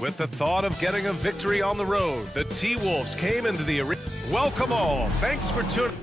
With the thought of getting a victory on the road, the T-Wolves came into the arena. Welcome all. Thanks for tuning.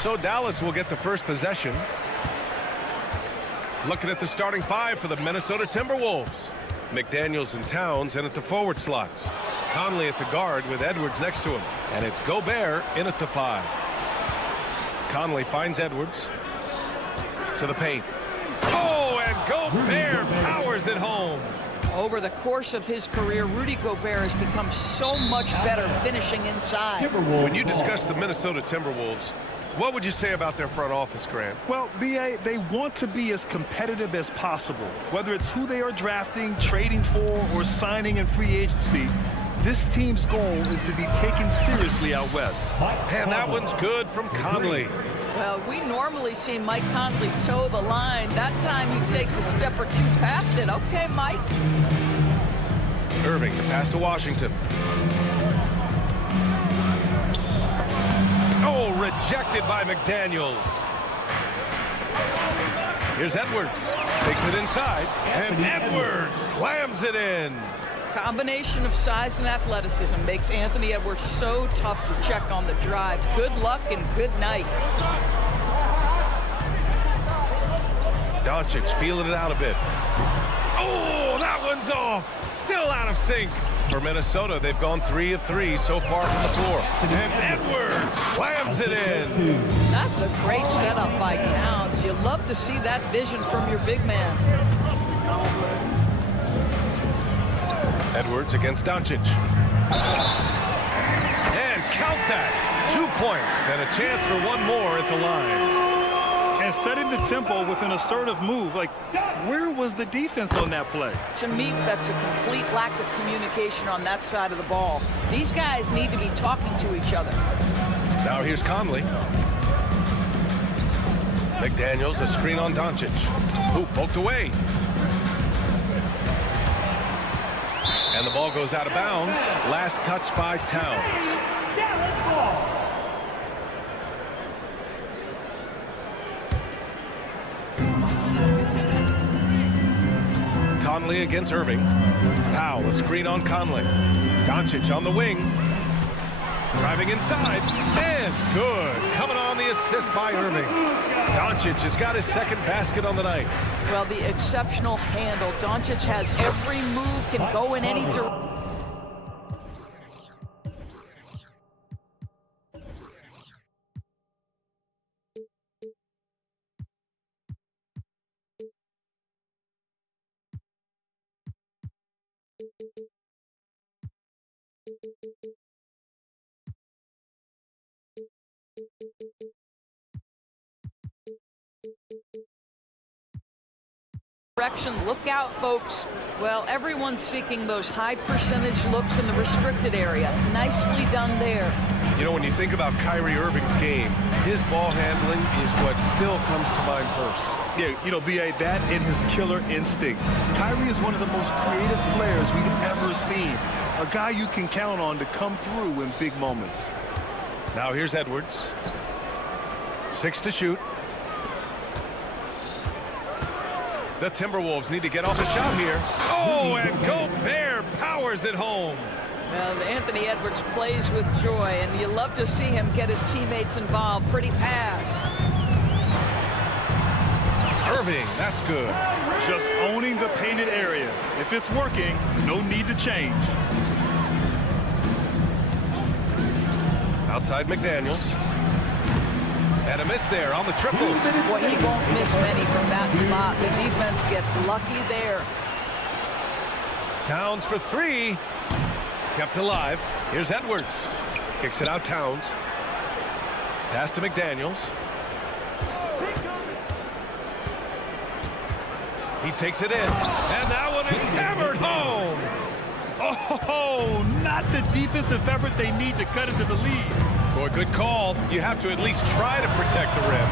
So Dallas will get the first possession. Looking at the starting five for the Minnesota Timberwolves. McDaniels and Towns in at the forward slots. Conley at the guard with Edwards next to him. And it's Gobert in at the 5. Conley finds Edwards to the paint. Oh, and Gobert powers it home. Over the course of his career, Rudy Gobert has become so much better finishing inside. When you discuss the Minnesota Timberwolves, what would you say about their front office, Grant? Well, B.A., they want to be as competitive as possible. Whether it's who they are drafting, trading for, or signing in free agency, this team's goal is to be taken seriously out west. And that one's good from Conley. Well, we normally see Mike Conley toe the line. That time he takes a step or two past it. Okay, Mike. Irving, the pass to Washington. Oh, rejected by McDaniels. Here's Edwards. Takes it inside. And Edwards slams it in. Combination of size and athleticism makes Anthony Edwards so tough to check on the drive. Good luck and good night. Doncic feeling it out a bit. Oh, that one's off. Still out of sync. For Minnesota, they've gone 3 of 3 so far from the floor. And Edwards slams it in. That's a great setup by Towns. You love to see that vision from your big man. Edwards against Doncic. And count that. 2 points and a chance for one more at the line. And setting the tempo with an assertive move. Like, where was the defense on that play? To me, that's a complete lack of communication on that side of the ball. These guys need to be talking to each other. Now here's Conley. McDaniels, a screen on Doncic. Who poked away. And the ball goes out of bounds. Last touch by Towns. Conley against Irving. Powell, a screen on Conley. Doncic on the wing. Driving inside. And good. Coming on the assist by Irving. Doncic has got his second basket on the night. Well, the exceptional handle. Doncic has every move, can go in any direction. Look out, folks. Well, everyone's seeking those high percentage looks in the restricted area. Nicely done there. You know, when you think about Kyrie Irving's game, his ball handling is what still comes to mind first. Yeah, you know, B.A., that and his killer instinct. Kyrie is one of the most creative players we've ever seen. A guy you can count on to come through in big moments. Now here's Edwards. 6 to shoot. The Timberwolves need to get off a shot here. Oh, and Gobert powers it home. Well, Anthony Edwards plays with joy, and you love to see him get his teammates involved. Pretty pass. Irving, that's good. Just owning the painted area. If it's working, no need to change. Outside McDaniels. And a miss there on the triple. Boy, he won't miss many from that spot. The defense gets lucky there. Towns for 3. Kept alive. Here's Edwards. Kicks it out Towns. Pass to McDaniels. He takes it in. And that one is hammered home. Oh, not the defensive effort they need to cut into the lead. Boy, good call. You have to at least try to protect the rim.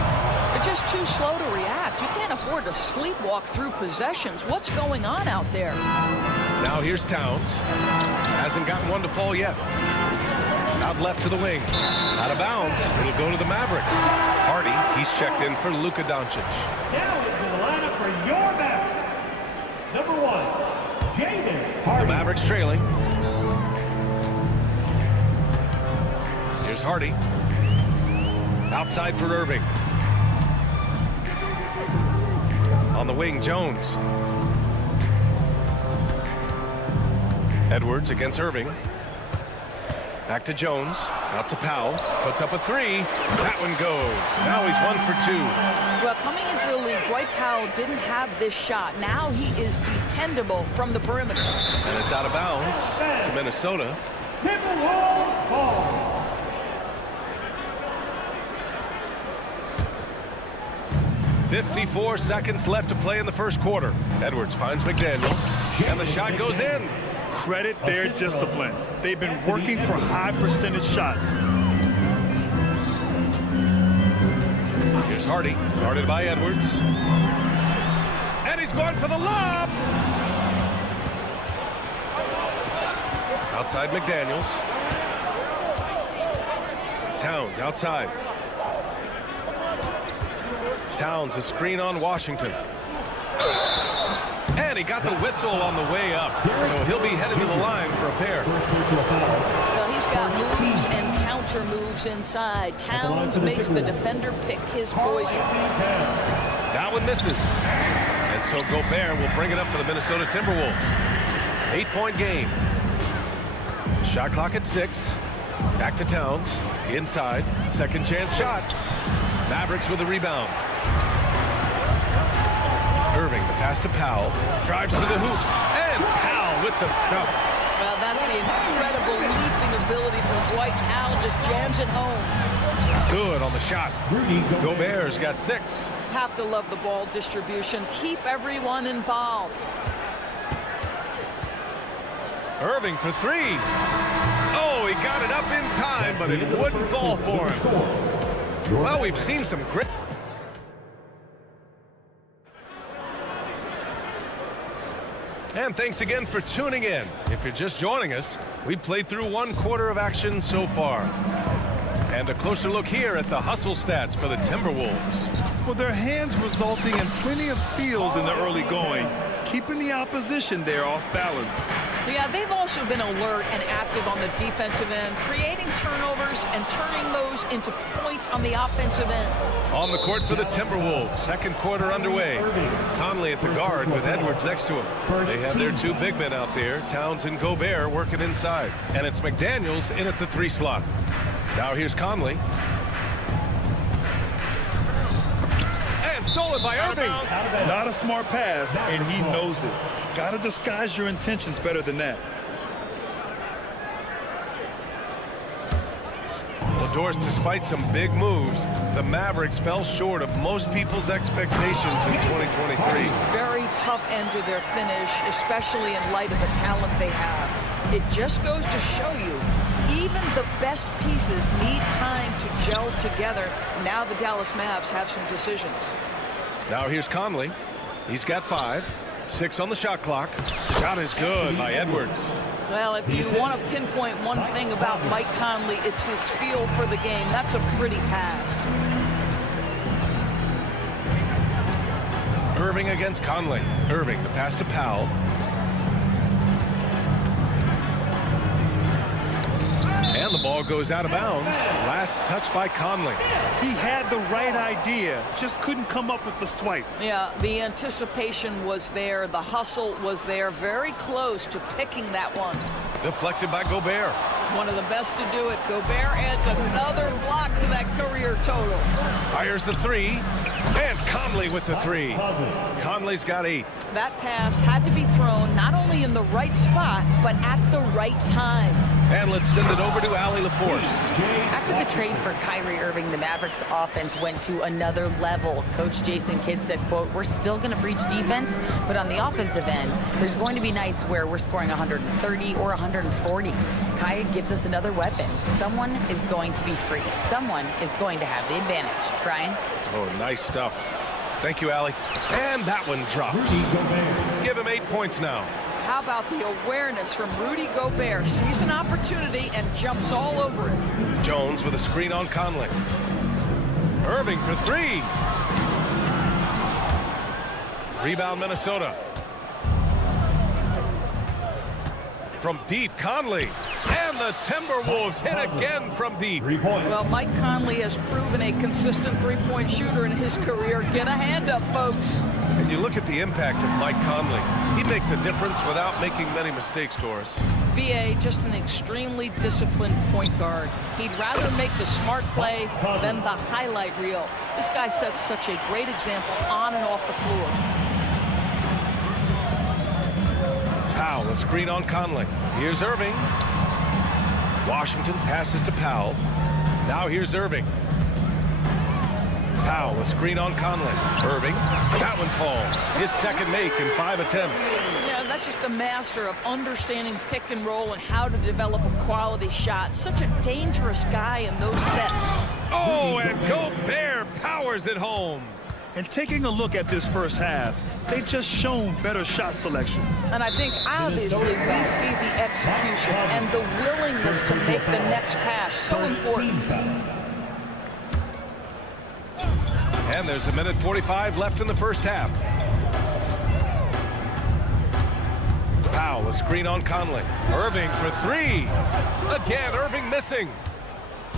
They're just too slow to react. You can't afford to sleepwalk through possessions. What's going on out there? Now here's Towns. Hasn't gotten one to fall yet. Out left to the wing. Out of bounds. It'll go to the Mavericks. Hardy, he's checked in for Luka Doncic. Now into the lineup for your Mavericks. Number 1, Jaden Hardy. The Mavericks trailing. Here's Hardy. Outside for Irving. On the wing, Jones. Edwards against Irving. Back to Jones. Out to Powell. Puts up a 3. That one goes. Now he's 1 for 2. Well, coming into the league, Dwight Powell didn't have this shot. Now he is dependable from the perimeter. And it's out of bounds to Minnesota. Timberwolves ball. 54 seconds left to play in the first quarter. Edwards finds McDaniels. And the shot goes in. Credit their discipline. They've been working for high percentage shots. Here's Hardy, guarded by Edwards. And he's going for the lob. Outside McDaniels. Towns outside. Towns a screen on Washington. And he got the whistle on the way up. So he'll be headed to the line for a pair. Well, he's got moves and counter moves inside. Towns makes the defender pick his poison. That one misses. And so Gobert will bring it up for the Minnesota Timberwolves. 8-point game. Shot clock at 6. Back to Towns. Inside. Second chance shot. Mavericks with the rebound. Irving, the pass to Powell. Drives to the hoop. And Powell with the stuff. Well, that's the incredible leaping ability from Dwight. Powell just jams it home. Good on the shot. Gobert's got 6. Have to love the ball distribution. Keep everyone involved. Irving for 3. Oh, he got it up in time, but it wouldn't fall for him. Well, we've seen some grit. And thanks again for tuning in. If you're just joining us, we played through 1 quarter of action so far. And a closer look here at the hustle stats for the Timberwolves. Well, their hands resulting in plenty of steals in the early going, keeping the opposition there off balance. Yeah, they've also been alert and active on the defensive end, creating turnovers and turning those into points on the offensive end. On the court for the Timberwolves, second quarter underway. Conley at the guard with Edwards next to him. They have their 2 big men out there, Towns and Gobert, working inside. And it's McDaniels in at the 3 slot. Now here's Conley. And stolen by Irving. Not a smart pass, and he knows it. Got to disguise your intentions better than that. Well, Doris, despite some big moves, the Mavericks fell short of most people's expectations in 2023. Very tough end to their finish, especially in light of the talent they have. It just goes to show you, even the best pieces need time to gel together. Now the Dallas Mavs have some decisions. Now here's Conley. He's got 5. 6 on the shot clock. Shot is good by Edwards. Well, if you want to pinpoint one thing about Mike Conley, it's his feel for the game. That's a pretty pass. Irving against Conley. Irving, the pass to Powell. And the ball goes out of bounds. Last touch by Conley. He had the right idea, just couldn't come up with the swipe. Yeah, the anticipation was there. The hustle was there. Very close to picking that one. Deflected by Gobert. One of the best to do it. Gobert adds another block to that career total. Fires the 3. And Conley with the 3. Conley's got 8. That pass had to be thrown not only in the right spot, but at the right time. And let's send it over to Allie LaForce. After the trade for Kyrie Irving, the Mavericks offense went to another level. Coach Jason Kidd said, quote, "We're still going to preach defense, but on the offensive end, there's going to be nights where we're scoring 130 or 140. Kai gives us another weapon. Someone is going to be free. Someone is going to have the advantage." Brian? Oh, nice stuff. Thank you, Allie. And that one drops. Give him 8 points now. How about the awareness from Rudy Gobert? Sees an opportunity and jumps all over it. Jones with a screen on Conley. Irving for 3. Rebound, Minnesota. From deep, Conley. And the Timberwolves hit again from deep. 3 points. Well, Mike Conley has proven a consistent three-point shooter in his career. Get a hand up, folks. And you look at the impact of Mike Conley. He makes a difference without making many mistakes, Doris. BA, just an extremely disciplined point guard. He'd rather make the smart play than the highlight reel. This guy sets such a great example on and off the floor. Powell, a screen on Conley. Here's Irving. Washington passes to Powell. Now here's Irving. Powell, a screen on Conley. Irving, that one falls. His second make in 5 attempts. Yeah, that's just a master of understanding pick and roll and how to develop a quality shot. Such a dangerous guy in those sets. Oh, and Gobert powers it home. And taking a look at this first half, they've just shown better shot selection. And I think obviously we see the execution and the willingness to make the next pass. So important. And there's 1:45 left in the first half. Powell, a screen on Conley. Irving for 3. Again, Irving missing.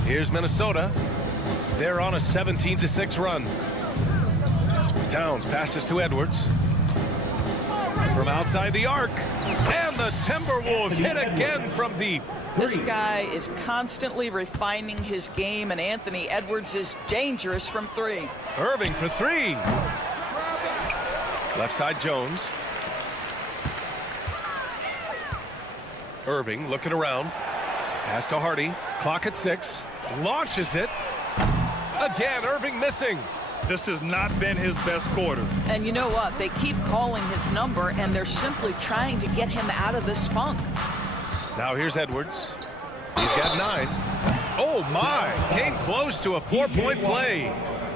Here's Minnesota. They're on a 17-6 run. Towns passes to Edwards. From outside the arc. And the Timberwolves hit again from deep. This guy is constantly refining his game, and Anthony Edwards is dangerous from 3. Irving for 3. Left side Jones. Irving looking around. Pass to Hardy. Clock at 6. Launches it. Again, Irving missing. This has not been his best quarter. And you know what? They keep calling his number, and they're simply trying to get him out of this funk. Now here's Edwards. He's got 9. Oh my! Came close to a 4-point play.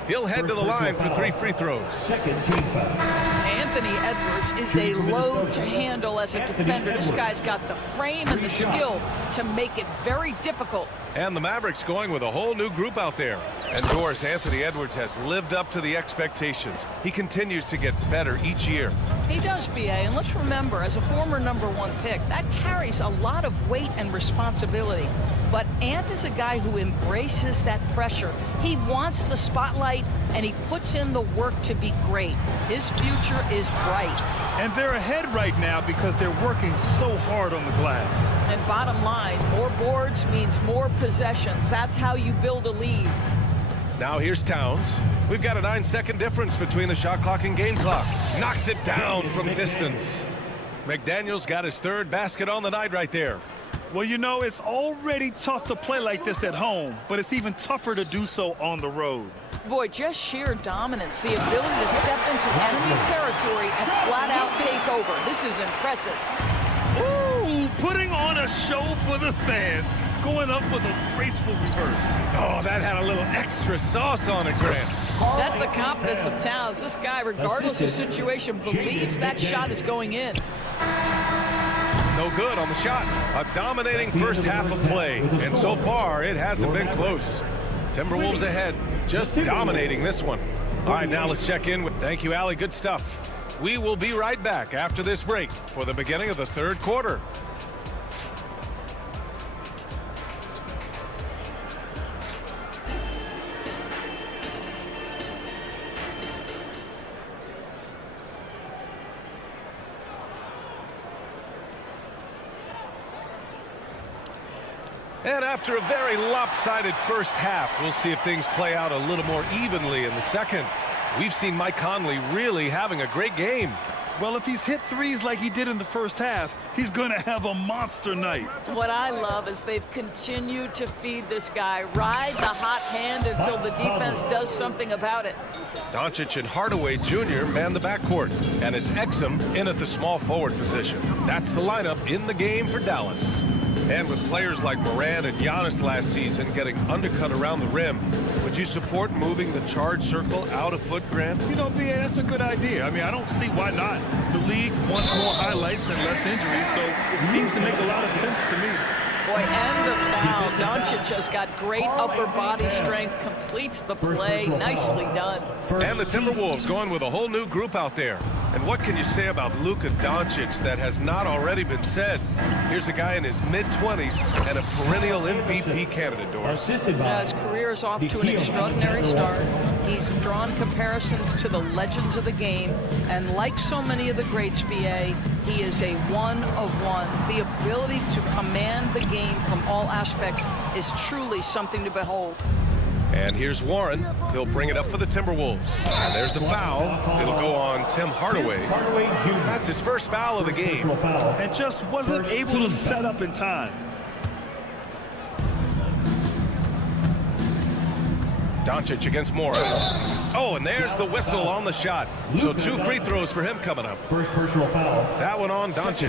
He'll head to the line for 3 free throws. Second team foul. Anthony Edwards is a load to handle as a defender. This guy's got the frame and the skill to make it very difficult. And the Mavericks going with a whole new group out there. And Doris, Anthony Edwards has lived up to the expectations. He continues to get better each year. He does, BA, and let's remember, as a former #1 pick, that carries a lot of weight and responsibility. But Ant is a guy who embraces that pressure. He wants the spotlight, and he puts in the work to be great. His future is bright. And they're ahead right now because they're working so hard on the glass. And bottom line, more boards means more possessions. That's how you build a lead. Now here's Towns. We've got a 9-second difference between the shot clock and game clock. Knocks it down from distance. McDaniels got his 3rd basket on the night right there. Well, you know, it's already tough to play like this at home, but it's even tougher to do so on the road. Boy, just sheer dominance, the ability to step into enemy territory and flat out take over. This is impressive. Ooh, putting on a show for the fans, going up for the graceful reverse. Oh, that had a little extra sauce on it, Grant. That's the confidence of Towns. This guy, regardless of situation, believes that shot is going in. No good on the shot. A dominating first half of play, and so far it hasn't been close. Timberwolves ahead, just dominating this one. All right, now let's check in with, thank you, Allie, good stuff. We will be right back after this break for the beginning of the third quarter. And after a very lopsided first half, we'll see if things play out a little more evenly in the second. We've seen Mike Conley really having a great game. Well, if he's hit threes like he did in the first half, he's going to have a monster night. What I love is they've continued to feed this guy, ride the hot hand until the defense does something about it. Doncic and Hardaway Jr. man the backcourt, and it's Exum in at the small forward position. That's the lineup in the game for Dallas. And with players like Morant and Giannis last season getting undercut around the rim, would you support moving the charge circle out a foot, Grant? You know, BA, that's a good idea. I mean, I don't see why not. The league wants more highlights and less injuries, so it seems to make a lot of sense to me. Boy, and the foul. Doncic has got great upper body strength, completes the play. Nicely done. And the Timberwolves going with a whole new group out there. And what can you say about Luka Doncic that has not already been said? Here's a guy in his mid-20s and a perennial MVP candidate, Doris. His career is off to an extraordinary start. He's drawn comparisons to the legends of the game, and like so many of the greats, BA, he is a one of one. The ability to command the game from all aspects is truly something to behold. And here's Warren. He'll bring it up for the Timberwolves. And there's the foul. It'll go on Tim Hardaway. That's his first foul of the game. And just wasn't able to set up in time. Doncic against Morris. Oh, and there's the whistle on the shot. So 2 free throws for him coming up. First personal foul. That one on Doncic.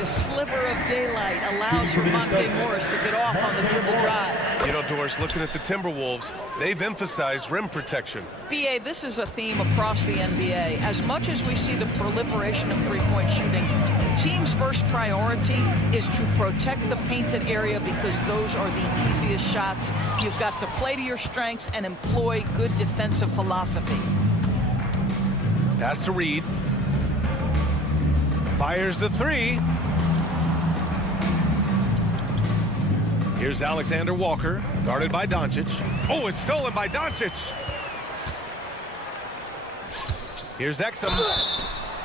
A sliver of daylight allows for Monte Morris to get off on the dribble drive. You know, Doris, looking at the Timberwolves, they've emphasized rim protection. BA, this is a theme across the NBA. As much as we see the proliferation of three-point shooting, team's first priority is to protect the painted area because those are the easiest shots. You've got to play to your strengths and employ good defensive philosophy. Pass to Reed. Fires the three. Here's Alexander Walker, guarded by Doncic. Oh, it's stolen by Doncic. Here's Exum.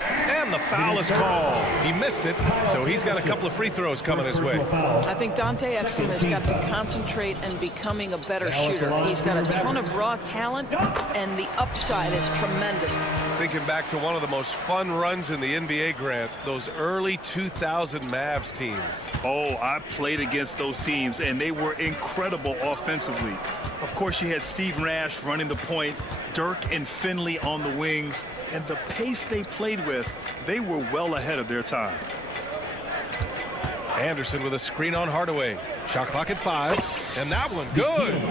And the foul is called. He missed it, so he's got a couple of free throws coming his way. I think Dante Exum has got to concentrate and becoming a better shooter. He's got a ton of raw talent, and the upside is tremendous. Thinking back to one of the most fun runs in the NBA, Grant, those early 2000 Mavs teams. Oh, I played against those teams, and they were incredible offensively. Of course, you had Steve Nash running the point, Dirk and Finley on the wings, and the pace they played with, they were well ahead of their time. Anderson with a screen on Hardaway. Shot clock at 5, and that one good.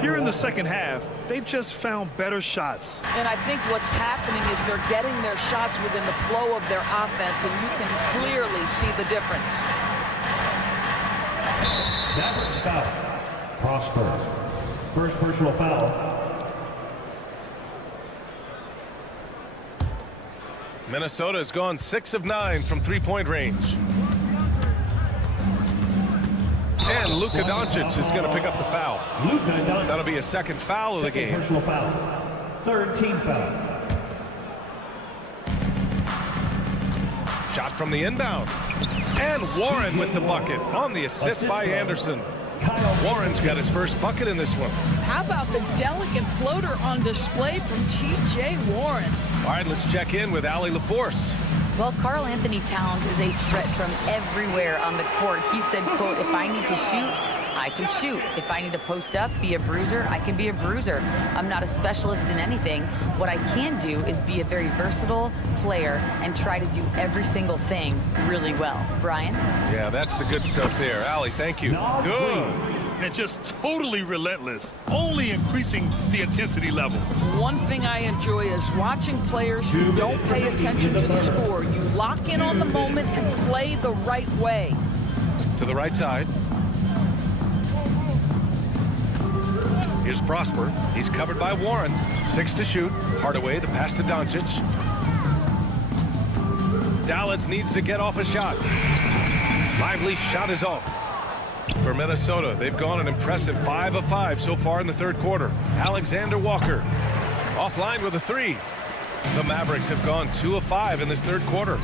Here in the second half, they've just found better shots. And I think what's happening is they're getting their shots within the flow of their offense, and you can clearly see the difference. Mavericks foul. Prospers. First personal foul. Minnesota has gone 6 of 9 from three-point range. And Luka Doncic is going to pick up the foul. That'll be a second foul of the game. Personal foul. Third team foul. Shot from the inbound. And Warren with the bucket on the assist by Anderson. Warren's got his first bucket in this one. How about the delicate floater on display from T.J. Warren? All right, let's check in with Allie LaForce. Well, Karl Anthony Towns is a threat from everywhere on the court. He said, quote, if I need to shoot, I can shoot. If I need to post up, be a bruiser, I can be a bruiser. I'm not a specialist in anything. What I can do is be a very versatile player and try to do every single thing really well. Brian? Yeah, that's the good stuff there. Allie, thank you. Good. And just totally relentless, only increasing the intensity level. One thing I enjoy is watching players who don't pay attention to the score. You lock in on the moment and play the right way. To the right side. Here's Prosper. He's covered by Warren. 6 to shoot. Hardaway, the pass to Doncic. Dallas needs to get off a shot. Lively shot is off. For Minnesota, they've gone an impressive 5 of 5 so far in the third quarter. Alexander Walker offline with a 3. The Mavericks have gone 2 of 5 in this third quarter.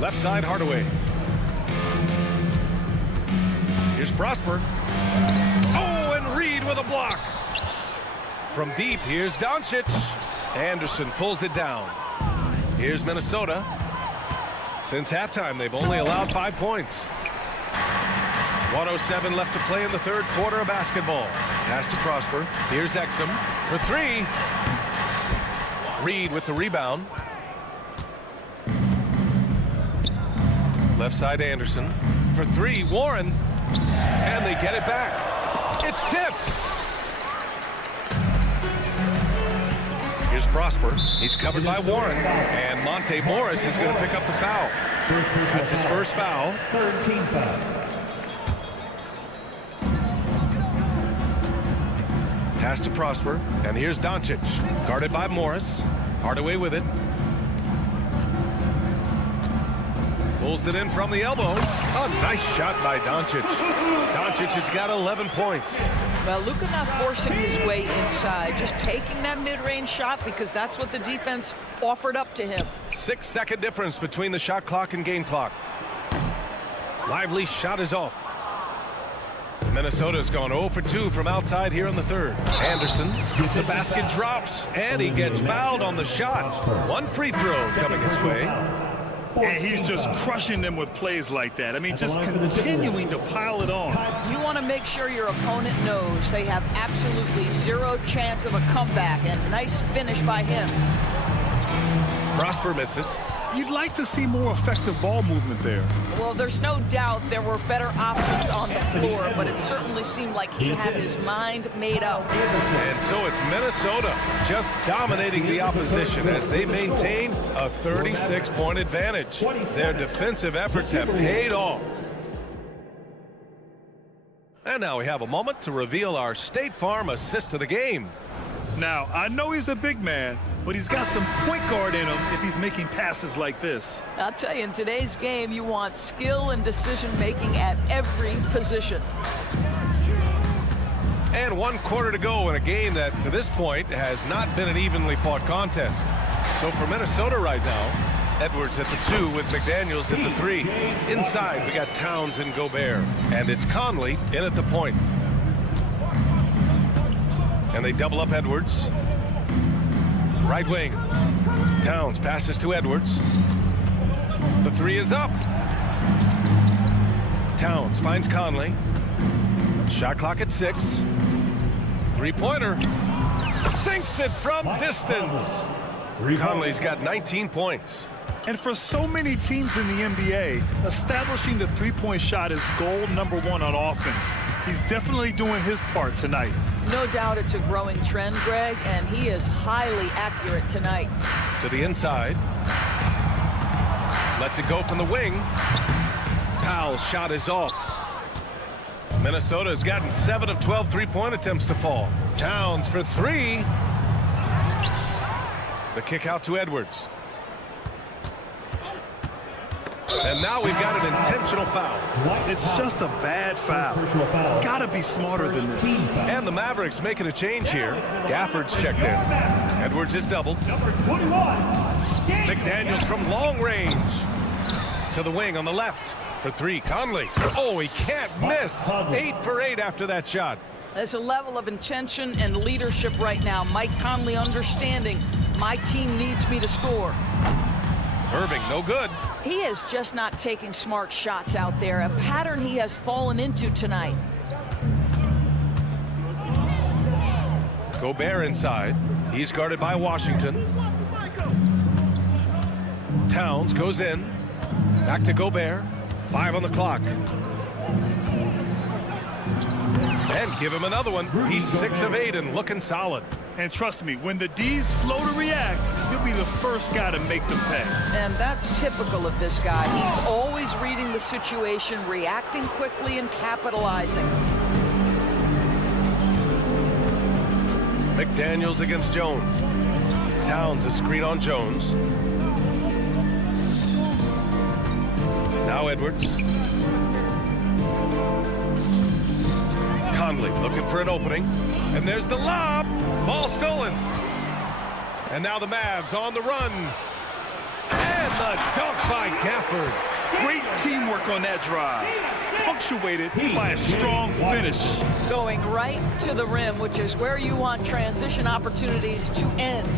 Left side, Hardaway. Here's Prosper. Oh, and Reed with a block. From deep, here's Doncic. Anderson pulls it down. Here's Minnesota. Since halftime, they've only allowed 5 points. 1:07 left to play in the third quarter of basketball. Pass to Prosper. Here's Exum for 3. Reed with the rebound. Left side, Anderson for 3. Warren. And they get it back. It's tipped. Here's Prosper. He's covered by Warren. And Monte Morris is going to pick up the foul. That's his first foul. Third team foul. Pass to Prosper. And here's Doncic. Guarded by Morris. Hardaway with it. Pulls it in from the elbow. A nice shot by Doncic. Doncic has got 11 points. Well, Luka not forcing his way inside, just taking that mid-range shot because that's what the defense offered up to him. 6-second difference between the shot clock and game clock. Lively shot is off. Minnesota's gone 0 for 2 from outside here in the third. Anderson, the basket drops, and he gets fouled on the shot. 1 free throw coming his way. And he's just crushing them with plays like that. I mean, just continuing to pile it on. You want to make sure your opponent knows they have absolutely 0 chance of a comeback, and nice finish by him. Prosper misses. You'd like to see more effective ball movement there. Well, there's no doubt there were better options on the floor, but it certainly seemed like he had his mind made up. And so it's Minnesota just dominating the opposition as they maintain a 36-point advantage. Their defensive efforts have paid off. And now we have a moment to reveal our State Farm assist of the game. Now, I know he's a big man, but he's got some point guard in him if he's making passes like this. I'll tell you, in today's game, you want skill and decision-making at every position. And 1 quarter to go in a game that, to this point, has not been an evenly fought contest. So for Minnesota right now, Edwards at the 2 with McDaniels at the 3. Inside, we got Towns and Gobert. And it's Conley in at the point. And they double up Edwards. Right wing. Towns passes to Edwards. The 3 is up. Towns finds Conley. Shot clock at 6. 3-pointer. Sinks it from distance. Conley's got 19 points. And for so many teams in the NBA, establishing the 3-point shot is goal number 1 on offense. He's definitely doing his part tonight. No doubt it's a growing trend, Greg, and he is highly accurate tonight. To the inside. Lets it go from the wing. Powell's shot is off. Minnesota has gotten 7 of 12 3-point attempts to fall. Towns for 3. The kick out to Edwards. And now we've got an intentional foul. It's just a bad foul. Gotta be smarter than this. And the Mavericks making a change here. Gafford's checked in. Edwards is doubled. Number 21. McDaniels from long range. To the wing on the left. For 3, Conley. Oh, he can't miss. 8 for 8 after that shot. There's a level of intention and leadership right now. Mike Conley understanding my team needs me to score. Irving, no good. He is just not taking smart shots out there, a pattern he has fallen into tonight. Gobert inside. He's guarded by Washington. Towns goes in. Back to Gobert. 5 on the clock. And give him another one. He's 6 of 8 and looking solid. And trust me, when the D's slow to react, he'll be the first guy to make them pay. And that's typical of this guy. He's always reading the situation, reacting quickly and capitalizing. McDaniels against Jones. Towns a screen on Jones. Now Edwards. Conley looking for an opening. And there's the lob. Ball stolen. And now the Mavs on the run. And the dunk by Gafford. Great teamwork on that drive. Punctuated by a strong finish. Going right to the rim, which is where you want transition opportunities to end.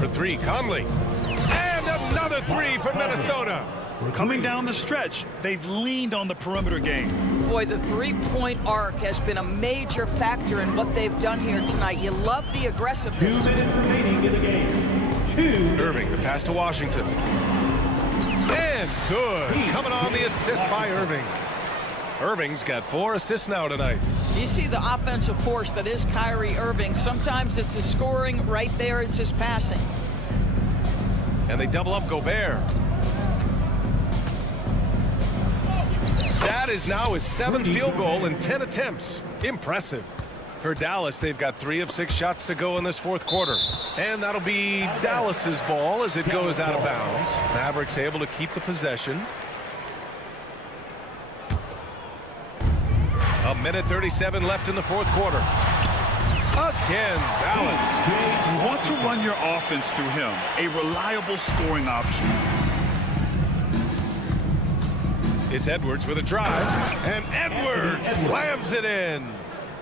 For 3, Conley. And another 3 for Minnesota. Coming down the stretch, they've leaned on the perimeter game. Boy, the three-point arc has been a major factor in what they've done here tonight. You love the aggressiveness. 2 minutes remaining in the game. Irving, the pass to Washington. And good. Coming on the assist by Irving. Irving's got 4 assists now tonight. You see the offensive force that is Kyrie Irving. Sometimes it's his scoring. Right there, it's his passing. And they double up Gobert. That is now his 7th field goal in 10 attempts. Impressive. For Dallas, they've got 3 of 6 shots to go in this 4th quarter. And that'll be Dallas's ball as it goes out of bounds. Mavericks able to keep the possession. A minute 37 left in the 4th quarter. Again, Dallas. You want to run your offense through him, a reliable scoring option. It's Edwards with a drive, and Edwards slams it in.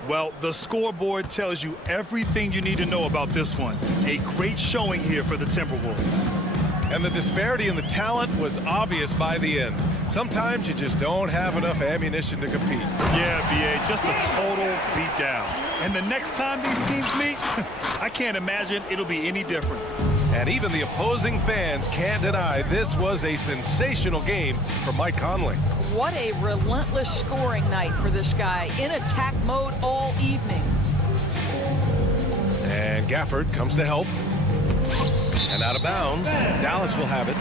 Well, the scoreboard tells you everything you need to know about this one. A great showing here for the Timberwolves. And the disparity in the talent was obvious by the end. Sometimes you just don't have enough ammunition to compete. Yeah, B.A., just a total beatdown. And the next time these teams meet, I can't imagine it'll be any different. And even the opposing fans can't deny this was a sensational game for Mike Conley. What a relentless scoring night for this guy. In attack mode all evening. And Gafford comes to help. And out of bounds, Dallas will have it.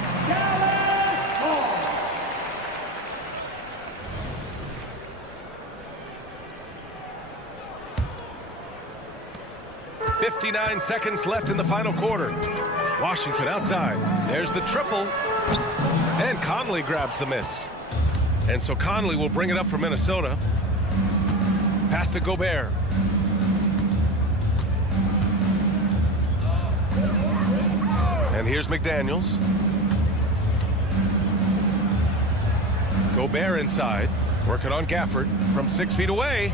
59 seconds left in the final quarter. Washington outside. There's the triple. And Conley grabs the miss. And so Conley will bring it up for Minnesota. Pass to Gobert. And here's McDaniels. Gobert inside. Working on Gafford from 6 feet away.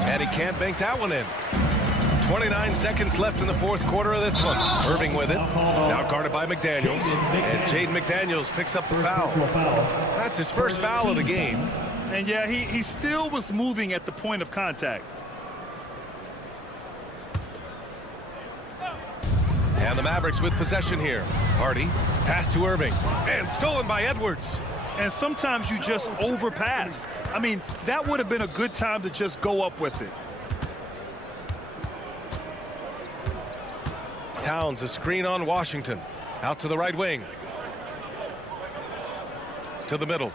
And he can't bank that one in. 29 seconds left in the 4th quarter of this one. Irving with it. Now guarded by McDaniels. And Jaden McDaniels picks up the foul. That's his first foul of the game. And yeah, he still was moving at the point of contact. And the Mavericks with possession here. Hardy, pass to Irving. And stolen by Edwards. And sometimes you just overpass. I mean, that would have been a good time to just go up with it. Towns a screen on Washington. Out to the right wing. To the middle.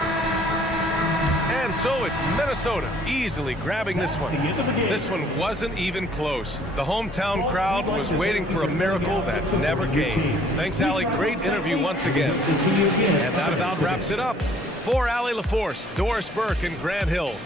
And so it's Minnesota easily grabbing this one. This one wasn't even close. The hometown crowd was waiting for a miracle that never came. Thanks, Allie. Great interview once again. And that about wraps it up. For Allie LaForce, Doris Burke, and Grant Hill.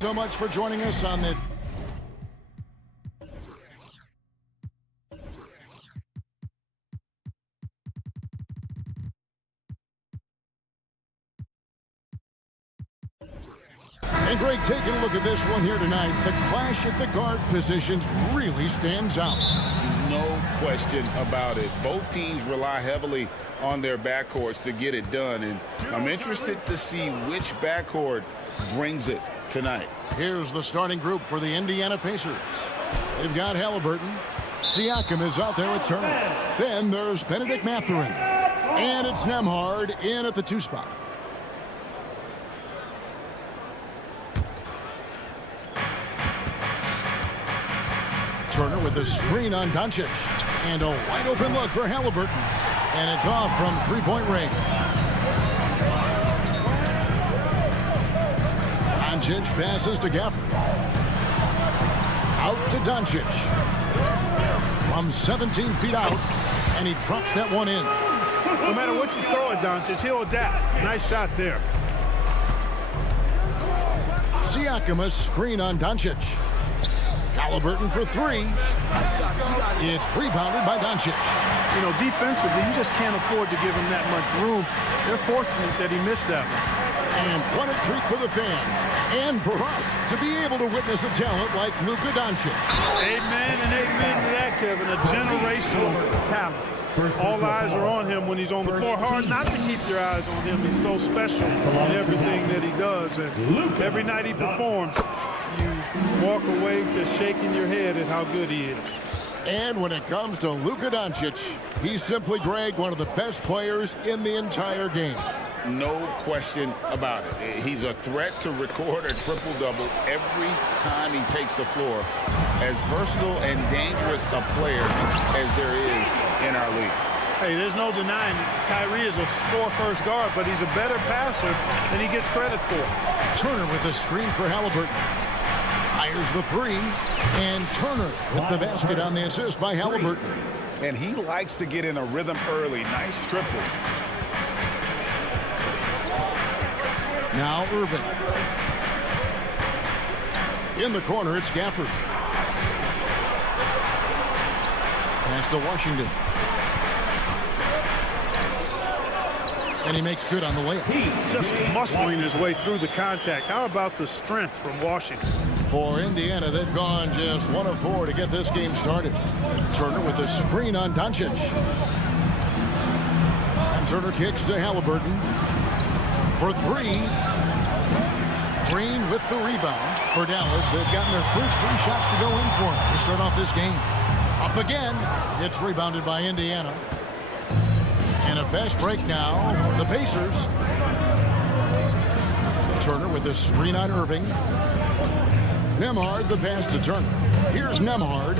So much for joining us on the And Greg, taking a look at this one here tonight, the clash at the guard positions really stands out. No question about it. Both teams rely heavily on their backcourts to get it done, and I'm interested to see which backcourt brings it tonight. Here's the starting group for the Indiana Pacers. They've got Halliburton. Siakam is out there with Turner. Then there's Benedict Mathurin. And it's Nembhard in at the 2 spot. Turner with a screen on Doncic. And a wide open look for Halliburton. And it's off from 3-point range. Doncic passes to Gafford. Out to Doncic. From 17 feet out. And he drops that one in. No matter what you throw at Doncic, he'll adapt. Nice shot there. Siakam, a screen on Doncic. Halliburton for 3. It's rebounded by Doncic. You know, defensively, you just can't afford to give him that much room. They're fortunate that he missed that one. And what a treat for the fans. And for us to be able to witness a talent like Luka Doncic. Amen and amen to that, Kevin. A generational talent. All eyes are on him when he's on the floor. Hard not to keep your eyes on him. He's so special in everything that he does. And every night he performs, you walk away just shaking your head at how good he is. And when it comes to Luka Doncic, he's simply, Greg, one of the best players in the entire game. No question about it. He's a threat to record a triple-double every time he takes the floor. As versatile and dangerous a player as there is in our league. Hey, there's no denying it. Kyrie is a score-first guard, but he's a better passer than he gets credit for. Turner with the screen for Halliburton. Fires the 3. And Turner with the basket on the assist by Halliburton. And he likes to get in a rhythm early. Nice triple. Now Irving. In the corner, it's Gafford. Pass to Washington. And he makes good on the layup. Just muscling his way through the contact. How about the strength from Washington? For Indiana, they've gone just 1 of 4 to get this game started. Turner with a screen on Doncic. And Turner kicks to Halliburton. For 3. Green with the rebound for Dallas. They've gotten their first 3 shots to go in for him to start off this game. Up again. It's rebounded by Indiana. And a fast break now for the Pacers. Turner with a screen on Irving. Nembhard, the pass to Turner. Here's Nembhard.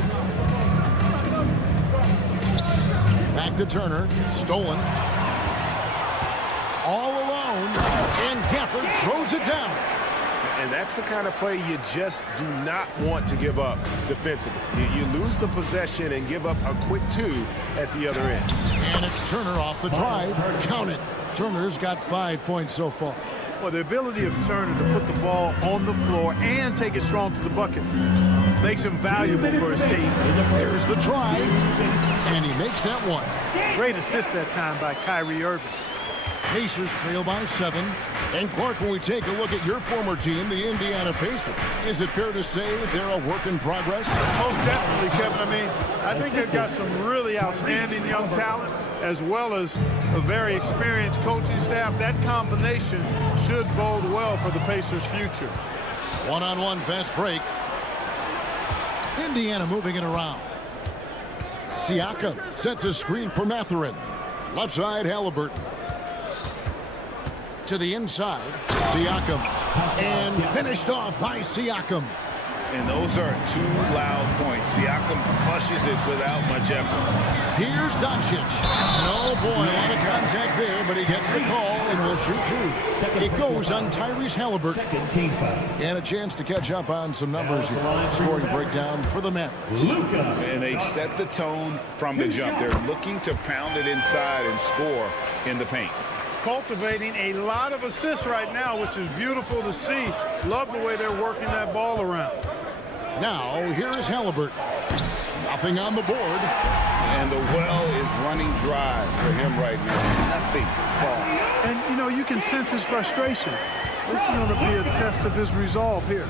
Back to Turner. Stolen. All alone. And Gafford throws it down. And that's the kind of play you just do not want to give up defensively. You lose the possession and give up a quick 2 at the other end. And it's Turner off the drive. Count it. Turner's got 5 points so far. Well, the ability of Turner to put the ball on the floor and take it strong to the bucket makes him valuable for his team. There's the drive. And he makes that one. Great assist that time by Kyrie Irving. Pacers trail by 7. And Clark, when we take a look at your former team, the Indiana Pacers, is it fair to say they're a work in progress? Most definitely, Kevin. I mean, I think they've got some really outstanding young talent as well as a very experienced coaching staff. That combination should bode well for the Pacers' future. One-on-one fast break. Indiana moving it around. Siakam sets a screen for Mathurin. Left side, Halliburton. To the inside, Siakam. And finished off by Siakam. And those are two loud points. Siakam flushes it without much effort. Here's Doncic. And oh boy, a lot of contact there, but he gets the call and will shoot two. It goes on Tyrese Halliburton. And a chance to catch up on some numbers here. Scoring breakdown for the Mavericks. And they've set the tone from the jump. They're looking to pound it inside and score in the paint. Cultivating a lot of assists right now, which is beautiful to see. Love the way they're working that ball around. Now, here is Halliburton. Nothing on the board. And the well is running dry for him right now. Nothing falling. And, you know, you can sense his frustration. This is going to be a test of his resolve here.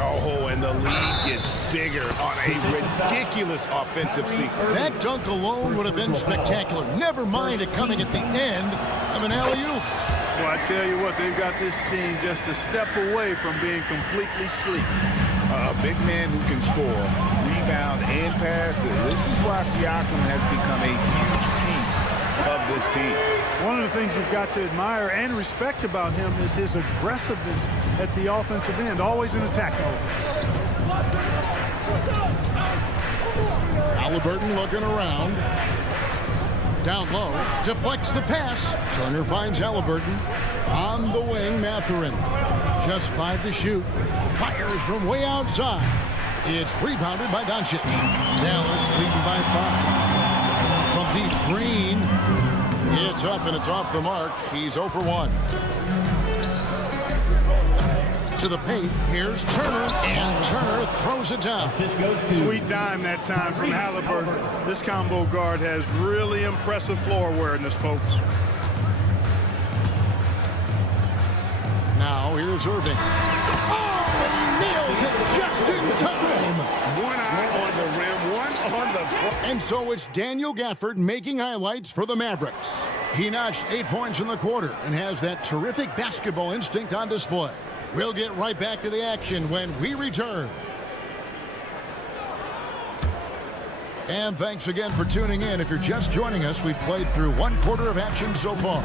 Oh, and the lead gets bigger on a ridiculous offensive sequence. That dunk alone would have been spectacular. Never mind it coming at the end of an alley-oop. Well, I tell you what, they've got this team just a step away from being completely asleep. A big man who can score, rebound, and pass. This is why Siakam has become a huge piece of this team. One of the things you've got to admire and respect about him is his aggressiveness at the offensive end, always in attack mode. Halliburton looking around. Down low, deflects the pass. Turner finds Halliburton. On the wing, Mathurin. Just 5 to shoot. Fires from way outside. It's rebounded by Doncic. Dallas leading by 5. From deep, Green. It's up and it's off the mark. He's 0 for 1. To the paint, here's Turner, and Turner throws it down. Sweet dime that time from Halliburton. This combo guard has really impressive floor awareness, folks. Now here's Irving. Oh, and he nails it just in time. One eye on the rim, one on the front. And so it's Daniel Gafford making highlights for the Mavericks. He notched 8 points in the quarter and has that terrific basketball instinct on display. We'll get right back to the action when we return. And thanks again for tuning in. If you're just joining us, we've played through 1 quarter of action so far.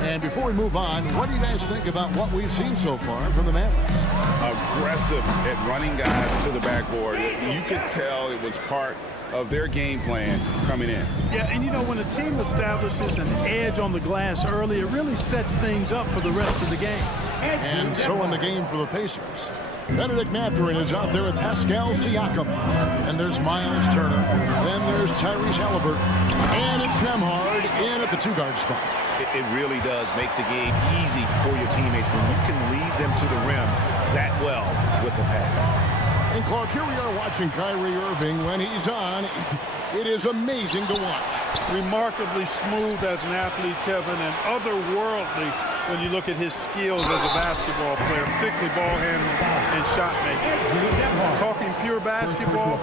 And before we move on, what do you guys think about what we've seen so far from the Mavericks? Aggressive at running guys to the backboard. You could tell it was part of their game plan coming in. Yeah, and you know, when a team establishes an edge on the glass early, it really sets things up for the rest of the game. And so in the game for the Pacers. Benedict Mathurin is out there with Pascal Siakam. And there's Miles Turner. Then there's Tyrese Halliburton. And it's Nembhard in at the 2-guard spot. It really does make the game easy for your teammates when you can lead them to the rim that well with the pass. And Clark, here we are watching Kyrie Irving. When he's on, it is amazing to watch. Remarkably smooth as an athlete, Kevin, and otherworldly when you look at his skills as a basketball player, particularly ball handling and shot making. Talking pure basketball,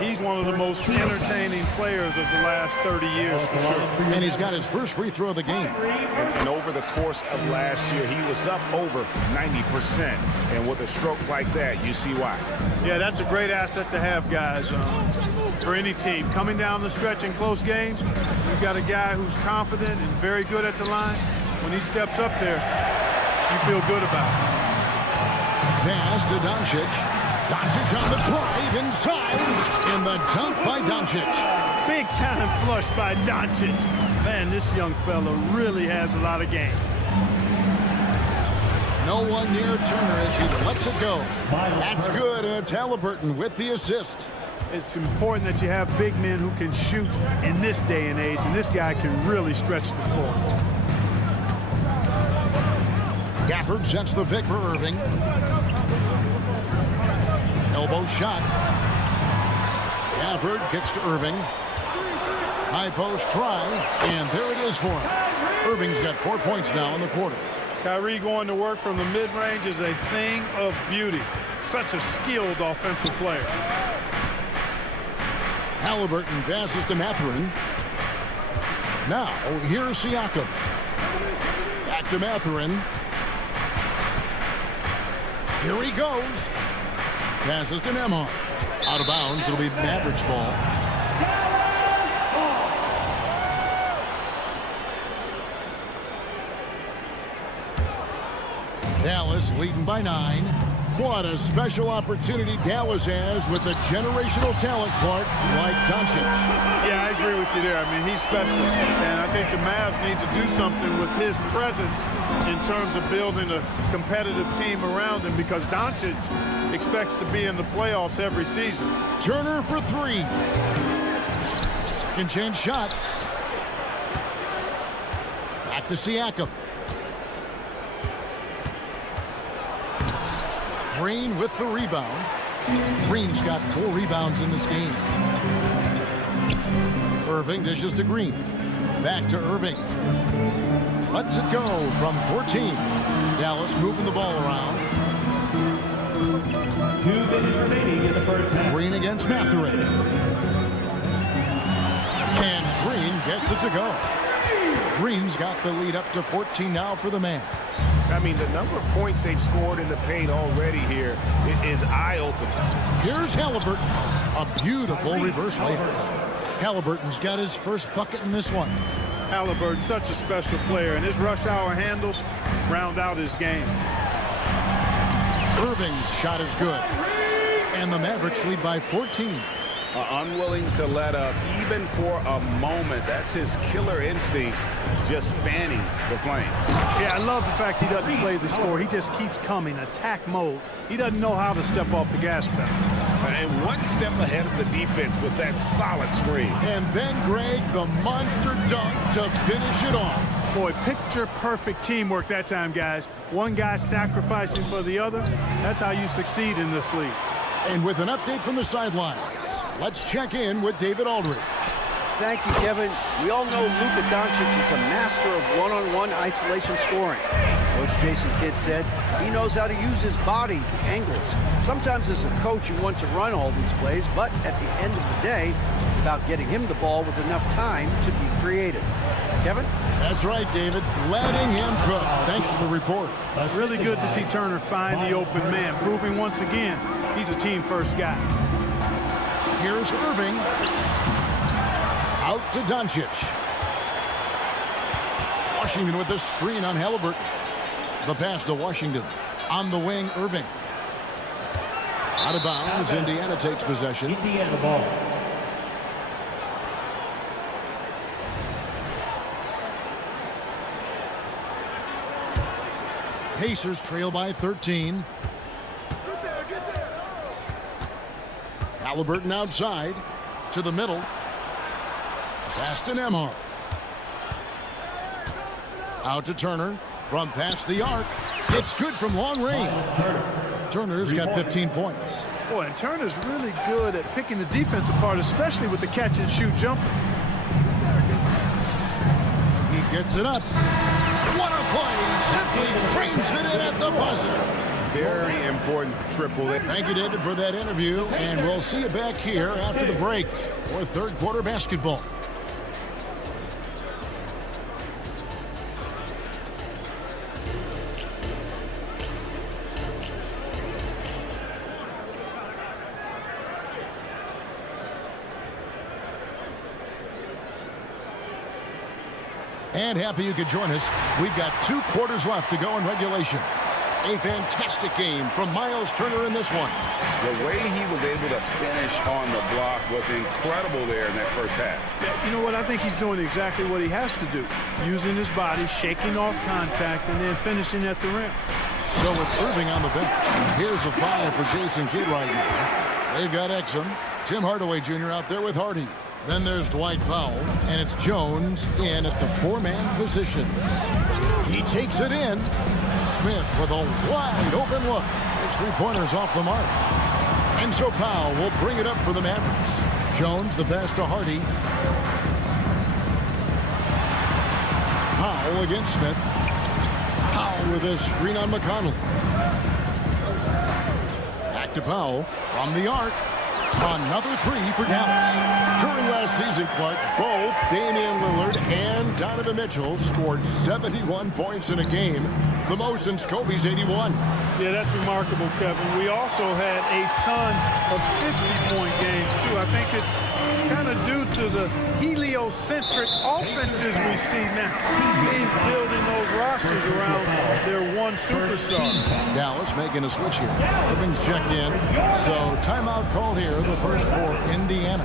he's one of the most entertaining players of the last 30 years for sure. And he's got his first free throw of the game. And over the course of last year, he was up over 90%. And with a stroke like that, you see why. Yeah, that's a great asset to have, guys, for any team. Coming down the stretch in close games, you've got a guy who's confident and very good at the line. When he steps up there, you feel good about it. Pass to Doncic. Doncic on the drive inside. And the dunk by Doncic. Big time flush by Doncic. Man, this young fella really has a lot of game. No one near Turner as he lets it go. That's good, and it's Halliburton with the assist. It's important that you have big men who can shoot in this day and age, and this guy can really stretch the floor. Gafford sets the pick for Irving. Elbow shot. Gafford kicks to Irving. High post try, and there it is for him. Irving's got 4 points now in the quarter. Kyrie going to work from the mid-range is a thing of beauty. Such a skilled offensive player. Halliburton passes to Mathurin. Now, here's Siakam. Back to Mathurin. Here he goes. Passes to Nembhard. Out of bounds. It'll be Mavericks ball. Dallas leading by 9. What a special opportunity Dallas has with a generational talent, Clark, like Doncic. Yeah, I agree with you there. I mean, he's special. And I think the Mavs need to do something with his presence in terms of building a competitive team around him, because Doncic expects to be in the playoffs every season. Turner for three. Second chance shot. Back to Siakam. Green with the rebound. Green's got 4 rebounds in this game. Irving dishes to Green. Back to Irving. Lets it go from 14. Dallas moving the ball around. 2 minutes remaining in the first half. Green against Mathurin. And Green gets it to go. Green's got the lead up to 14 now for the Mavs. I mean, the number of points they've scored in the paint already here is eye-opening. Here's Halliburton. A beautiful reverse layup. Halliburton's got his first bucket in this one. Halliburton, such a special player, and his rush hour handles round out his game. Irving's shot is good. And the Mavericks lead by 14. Unwilling to let up even for a moment. That's his killer instinct, just fanning the flame. Yeah, I love the fact he doesn't play the score. He just keeps coming, attack mode. He doesn't know how to step off the gas pedal. And one step ahead of the defense with that solid screen. And then, Greg, the monster dunk to finish it off. Boy, picture-perfect teamwork that time, guys. One guy sacrificing for the other. That's how you succeed in this league. And with an update from the sidelines, let's check in with David Aldridge. Thank you, Kevin. We all know Luka Doncic is a master of one-on-one isolation scoring. Coach Jason Kidd said he knows how to use his body, the angles. Sometimes as a coach you want to run all these plays, but at the end of the day, it's about getting him the ball with enough time to be creative. Kevin? That's right, David. Letting him cook. Thanks for the report. Really good to see Turner find the open man, proving once again he's a team-first guy. Here's Irving. Out to Doncic. Washington with the screen on Halliburton. The pass to Washington. On the wing, Irving. Out of bounds, Indiana takes possession. Indiana ball. Pacers trail by 13. Halliburton outside to the middle. Pass to Nembhard. Out to Turner from past the arc. It's good from long range. Turner's got 15 points. Boy, and Turner's really good at picking the defense apart, especially with the catch-and-shoot jumper. He gets it up. What a play! Simply trains it in at the buzzer. Very important triple. Thank you, David, for that interview. And we'll see you back here after the break for third quarter basketball. And happy you could join us. We've got 2 quarters left to go in regulation. A fantastic game from Miles Turner in this one. The way he was able to finish on the block was incredible there in that first half. You know what? I think he's doing exactly what he has to do. Using his body, shaking off contact, and then finishing at the rim. So with Irving on the bench, here's a foul for Jason Kidd right now. They've got Exum. Tim Hardaway Jr. out there with Hardy. Then there's Dwight Powell, and it's Jones in at the 4-man position. He takes it in. Smith with a wide open look. His 3-pointer's off the mark. And so Powell will bring it up for the Mavericks. Jones the pass to Hardy. Powell against Smith. Powell with a screen on McConnell. Back to Powell from the arc. Another 3 for Dallas. During last season, Clark, both Damian Lillard and Donovan Mitchell scored 71 points in a game, the most since Kobe's 81. Yeah, that's remarkable, Kevin. We also had a ton of 50-point games, too. I think it's kind of due to the heliocentric offenses we see now. Teams building those rosters around their one superstar. Dallas making a switch here. Irving's checked in. So timeout called here, the first for Indiana.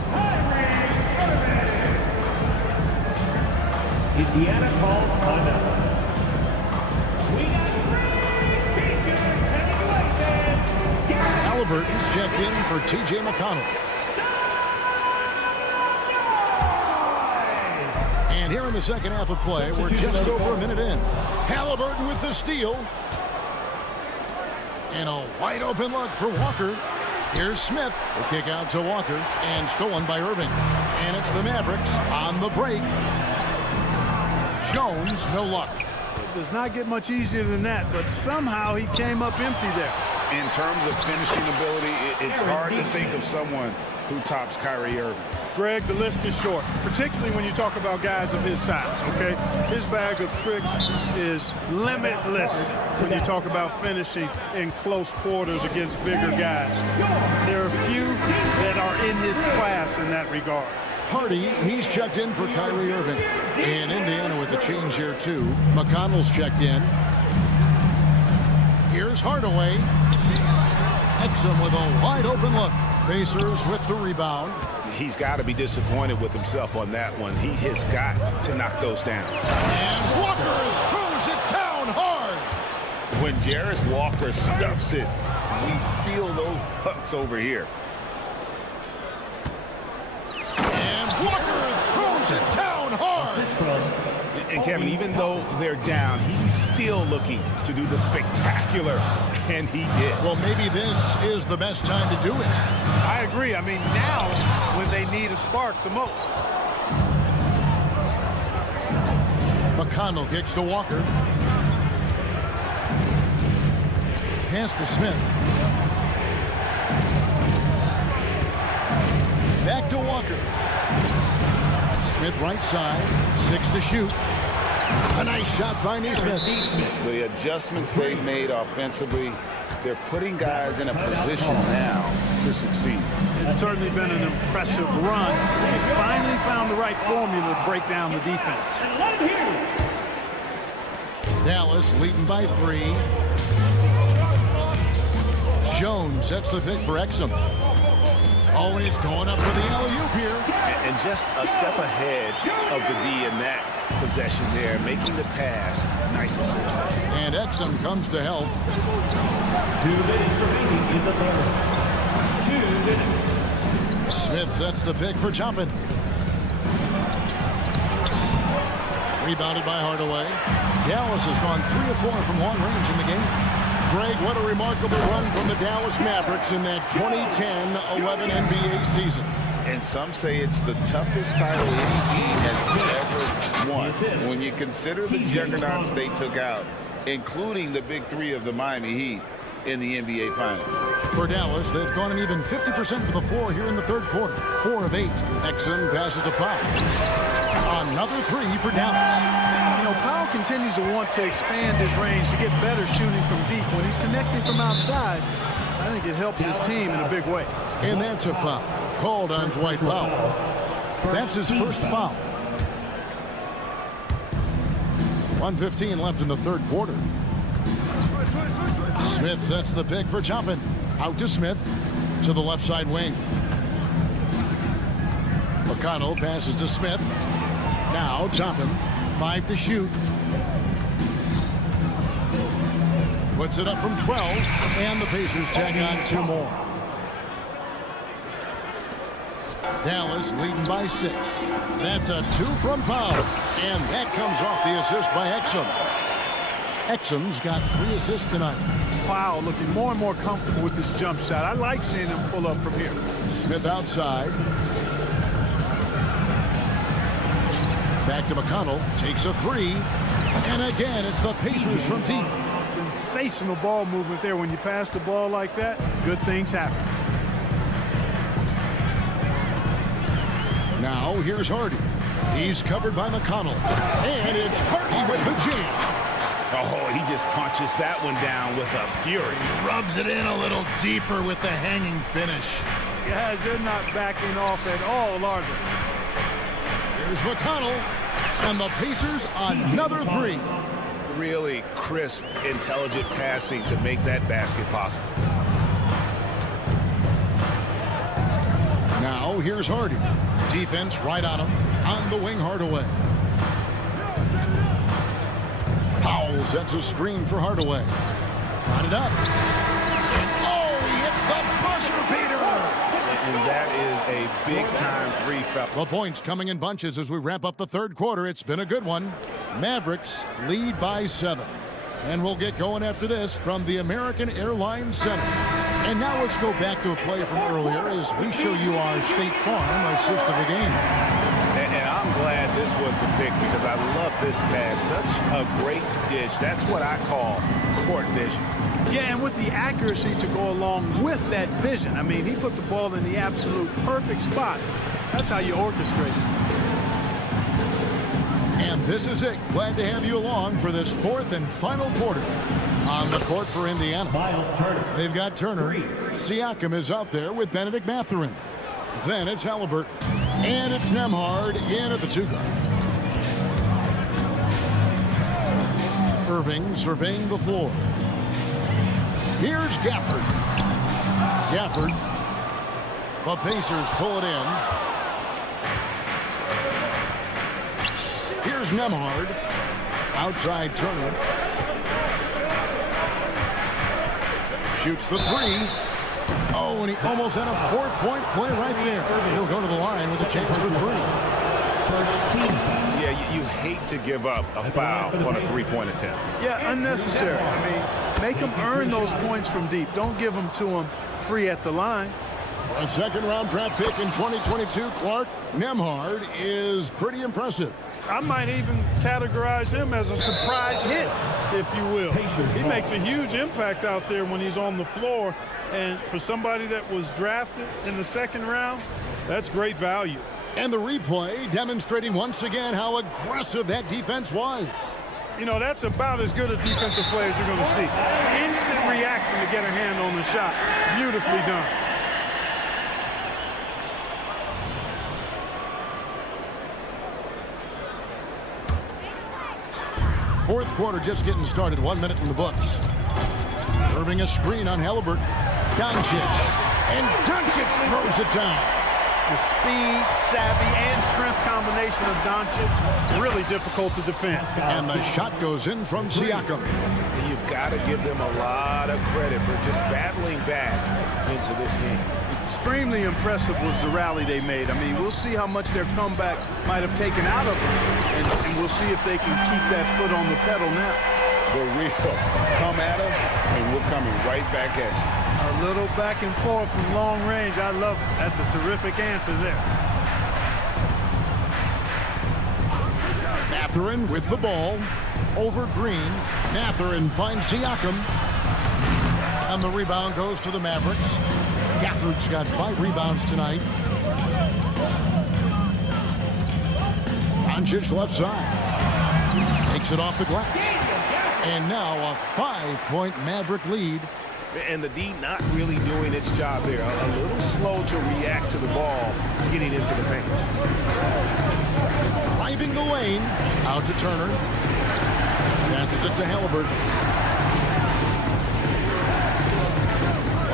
Indiana calls timeout. Halliburton's checked in for T.J. McConnell. And here in the second half of play, we're just over a minute in. Halliburton with the steal. And a wide open look for Walker. Here's Smith. The kick out to Walker and stolen by Irving. And it's the Mavericks on the break. Jones, no luck. It does not get much easier than that, but somehow he came up empty there. In terms of finishing ability, it's hard to think of someone who tops Kyrie Irving. Greg, the list is short, particularly when you talk about guys of his size, okay? His bag of tricks is limitless when you talk about finishing in close quarters against bigger guys. There are few that are in his class in that regard. Hardy, he's checked in for Kyrie Irving. And Indiana with the change here, too. McConnell's checked in. Here's Hardaway. Exum with a wide open look. Pacers with the rebound. He's got to be disappointed with himself on that one. He has got to knock those down. And Walker throws it down hard. When Jarris Walker stuffs it, we feel those pucks over here. And Walker throws it down hard. And Kevin, even though they're down, he's still looking to do the spectacular, and he did. Well, maybe this is the best time to do it. I agree. I mean, now when they need a spark the most. McConnell kicks to Walker. Pass to Smith. Back to Walker. Smith right side. 6 to shoot. A nice shot by Nesmith. The adjustments they've made offensively, they're putting guys in a position now to succeed. It's certainly been an impressive run. They finally found the right formula to break down the defense. Dallas leading by 3. Jones sets the pick for Exum. Always going up for the alley-oop here. And just a step ahead of the D in that possession there, making the pass. Nice assist. And Exum comes to help. 2 minutes remaining in the third. 2 minutes. Smith sets the pick for Choppin. Rebounded by Hardaway. Dallas has gone 3 of 4 from long range in the game. Greg, what a remarkable run from the Dallas Mavericks in that 2010-11 NBA season. And some say it's the toughest title any team has ever won. When you consider the juggernauts they took out, including the big 3 of the Miami Heat in the NBA Finals. For Dallas, they've gone an even 50% for the floor here in the third quarter. 4 of 8. Exum passes to Powell. Another 3 for Dallas. You know, Powell continues to want to expand his range to get better shooting from deep. When he's connecting from outside, I think it helps his team in a big way. And that's a foul called on Dwight Powell. That's his first foul. 1:15 left in the third quarter. Smith sets the pick for Choppin. Out to Smith to the left side wing. McConnell passes to Smith. Now Choppin. 5 to shoot. Puts it up from 12, and the Pacers tag on 2 more. Dallas leading by 6. That's a 2 from Powell, and that comes off the assist by Exum. Exum's got 3 assists tonight. Powell looking more and more comfortable with his jump shot. I like seeing him pull up from here. Smith outside. Back to McConnell, takes a 3, and again it's the Pacers from deep. Sensational ball movement there. When you pass the ball like that, good things happen. Now here's Hardy. He's covered by McConnell, and it's Hardy with the jam. Oh, he just punches that one down with a fury. Rubs it in a little deeper with the hanging finish. Guys, they're not backing off at all, are they? Here's McConnell, and the Pacers another three. Really crisp, intelligent passing to make that basket possible. Now here's Hardy. Defense right on him. On the wing, Hardaway. Powell sets a screen for Hardaway. Got it up. And he hits the buzzer beater. And that is a big-time three foul. The points coming in bunches as we wrap up the third quarter. It's been a good one. Mavericks lead by 7. And we'll get going after this from the American Airlines Center. And now let's go back to a play from earlier as we show you our State Farm assist of the game. And I'm glad this was the pick because I love this pass. Such a great dish. That's what I call court vision. Yeah, and with the accuracy to go along with that vision. I mean, he put the ball in the absolute perfect spot. That's how you orchestrate it. And this is it. Glad to have you along for this fourth and final quarter. On the court for Indiana, they've got Turner. Siakam is out there with Benedict Mathurin. Then it's Halliburton. And it's Nembhard in at the 2-guard. Irving surveying the floor. Here's Gafford. Gafford. The Pacers pull it in. Here's Nembhard. Outside Turner. Shoots the 3. Oh, and he almost had a 4-point play right there. He'll go to the line with a chance for 3. First team foul. Yeah, you hate to give up a foul on a three-point attempt. Yeah, unnecessary. I mean, make them earn those points from deep. Don't give them to them free at the line. A second-round draft pick in 2022, Clark, Nembhard is pretty impressive. I might even categorize him as a surprise hit, if you will. He makes a huge impact out there when he's on the floor. And for somebody that was drafted in the second round, that's great value. And the replay demonstrating once again how aggressive that defense was. You know, that's about as good a defensive play as you're going to see. Instant reaction to get a hand on the shot. Beautifully done. Fourth quarter just getting started. 1 minute in the books. Irving a screen on Halliburton. Doncic. And Doncic throws it down. The speed, savvy, and strength combination of Doncic, really difficult to defend. And the shot goes in from Siakam. You've got to give them a lot of credit for just battling back into this game. Extremely impressive was the rally they made. I mean, we'll see how much their comeback might have taken out of them, and we'll see if they can keep that foot on the pedal now. The real come at us, and we're coming right back at you. A little back and forth from long range. I love it. That's a terrific answer there. Mathurin with the ball. Over Green. Mathurin finds Siakam. And the rebound goes to the Mavericks. Gafford's got 5 rebounds tonight. Doncic left side. Takes it off the glass. And now a 5-point Maverick lead. And the D not really doing its job there. A little slow to react to the ball getting into the paint. Driving the lane. Out to Turner. Passes it to Halliburton.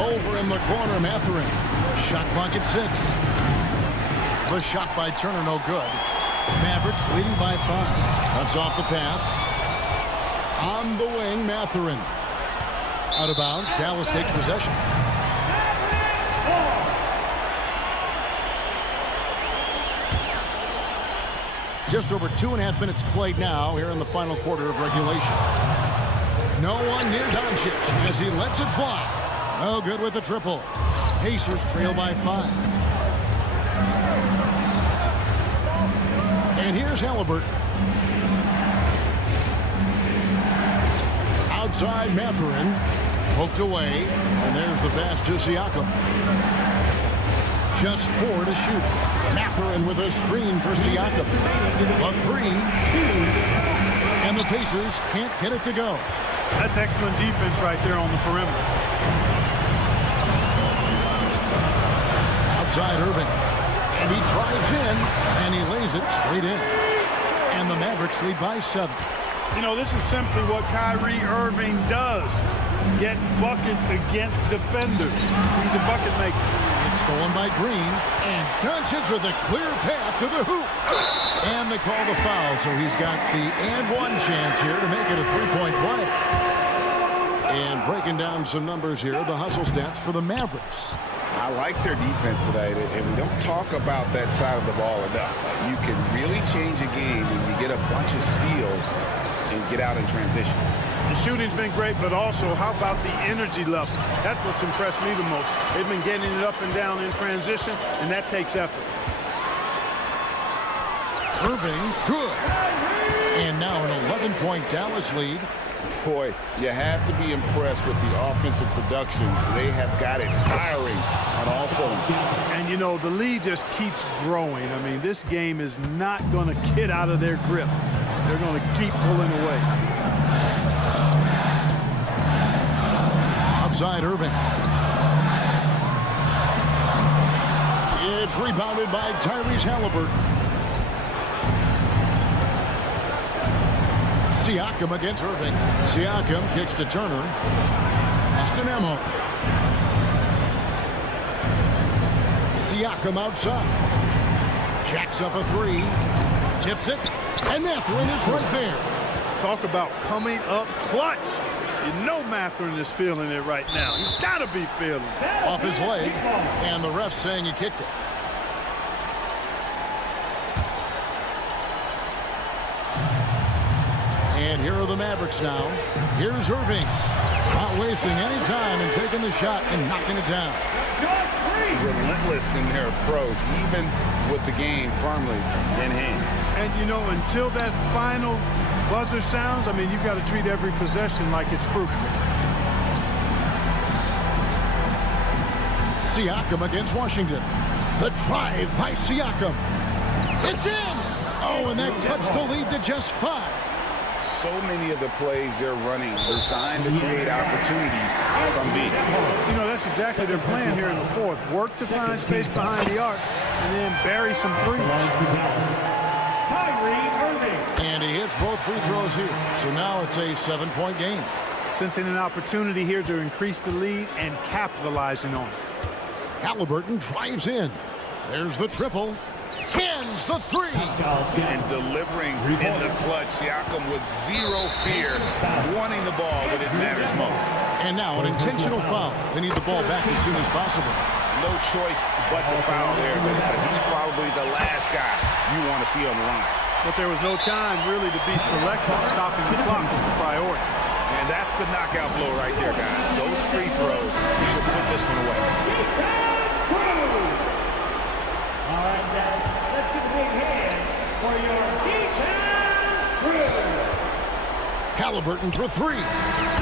Over in the corner, Mathurin. Shot clock at 6. The shot by Turner, no good. Mavericks leading by 5. Cuts off the pass. On the wing, Mathurin. Out of bounds. Dallas takes possession. Just over 2.5 minutes played now here in the final quarter of regulation. No one near Doncic as he lets it fly. No good with the triple. Pacers trail by 5. And here's Halliburton. Outside Mathurin. Poked away. And there's the pass to Siakam. Just 4 to shoot. Mathurin with a screen for Siakam. A 3. And the Pacers can't get it to go. That's excellent defense right there on the perimeter. Outside Irving. And he drives in, and he lays it straight in. And the Mavericks lead by 7. You know, this is simply what Kyrie Irving does. Get buckets against defenders. He's a bucket maker. It's stolen by Green. And Doncic with a clear path to the hoop. And they call the foul, so he's got the and-one chance here to make it a three-point play. And breaking down some numbers here, the hustle stats for the Mavericks. I like their defense today, and we don't talk about that side of the ball enough. You can really change a game when you get a bunch of steals and get out in transition. The shooting's been great, but also how about the energy level? That's what's impressed me the most. They've been getting it up and down in transition, and that takes effort. Irving, good. And now an 11-point Dallas lead. Boy, you have to be impressed with the offensive production. They have got it firing on all cylinders. And, you know, the lead just keeps growing. I mean, this game is not going to get out of their grip. They're going to keep pulling away. Outside Irving. It's rebounded by Tyrese Halliburton. Siakam against Irving. Siakam kicks to Turner. Austin Emo. Siakam outside. Jacks up a three. Tips it. And Mathurin is right there. Talk about coming up clutch. You know Mathurin is feeling it right now. He's got to be feeling it. Off his leg. And the ref saying he kicked it. And here are the Mavericks now. Here's Irving. Not wasting any time and taking the shot and knocking it down. Relentless in their approach, even with the game firmly in hand. And, you know, until that final buzzer sounds, I mean, you've got to treat every possession like it's crucial. Siakam against Washington. The drive by Siakam. It's in! Oh, and that cuts the lead to just 5. So many of the plays they're running designed to create opportunities from deep. You know, that's exactly their plan here in the fourth. Work to find space behind the arc and then bury some threes. And he hits both free throws here. So now it's a 7-point game. Sensing an opportunity here to increase the lead and capitalizing on it. Halliburton drives in. There's the triple. Hands the three. And delivering in the clutch. Siakam with zero fear, wanting the ball when it matters most. And now an intentional foul. They need the ball back as soon as possible. No choice but to foul there, because he's probably the last guy you want to see on the line. But there was no time really to be selective. Stopping the clock is the priority. And that's the knockout blow right there, guys. Those free throws, you should put this one away. All right, guys, let's give a big hand for your defense crew. Halliburton for three.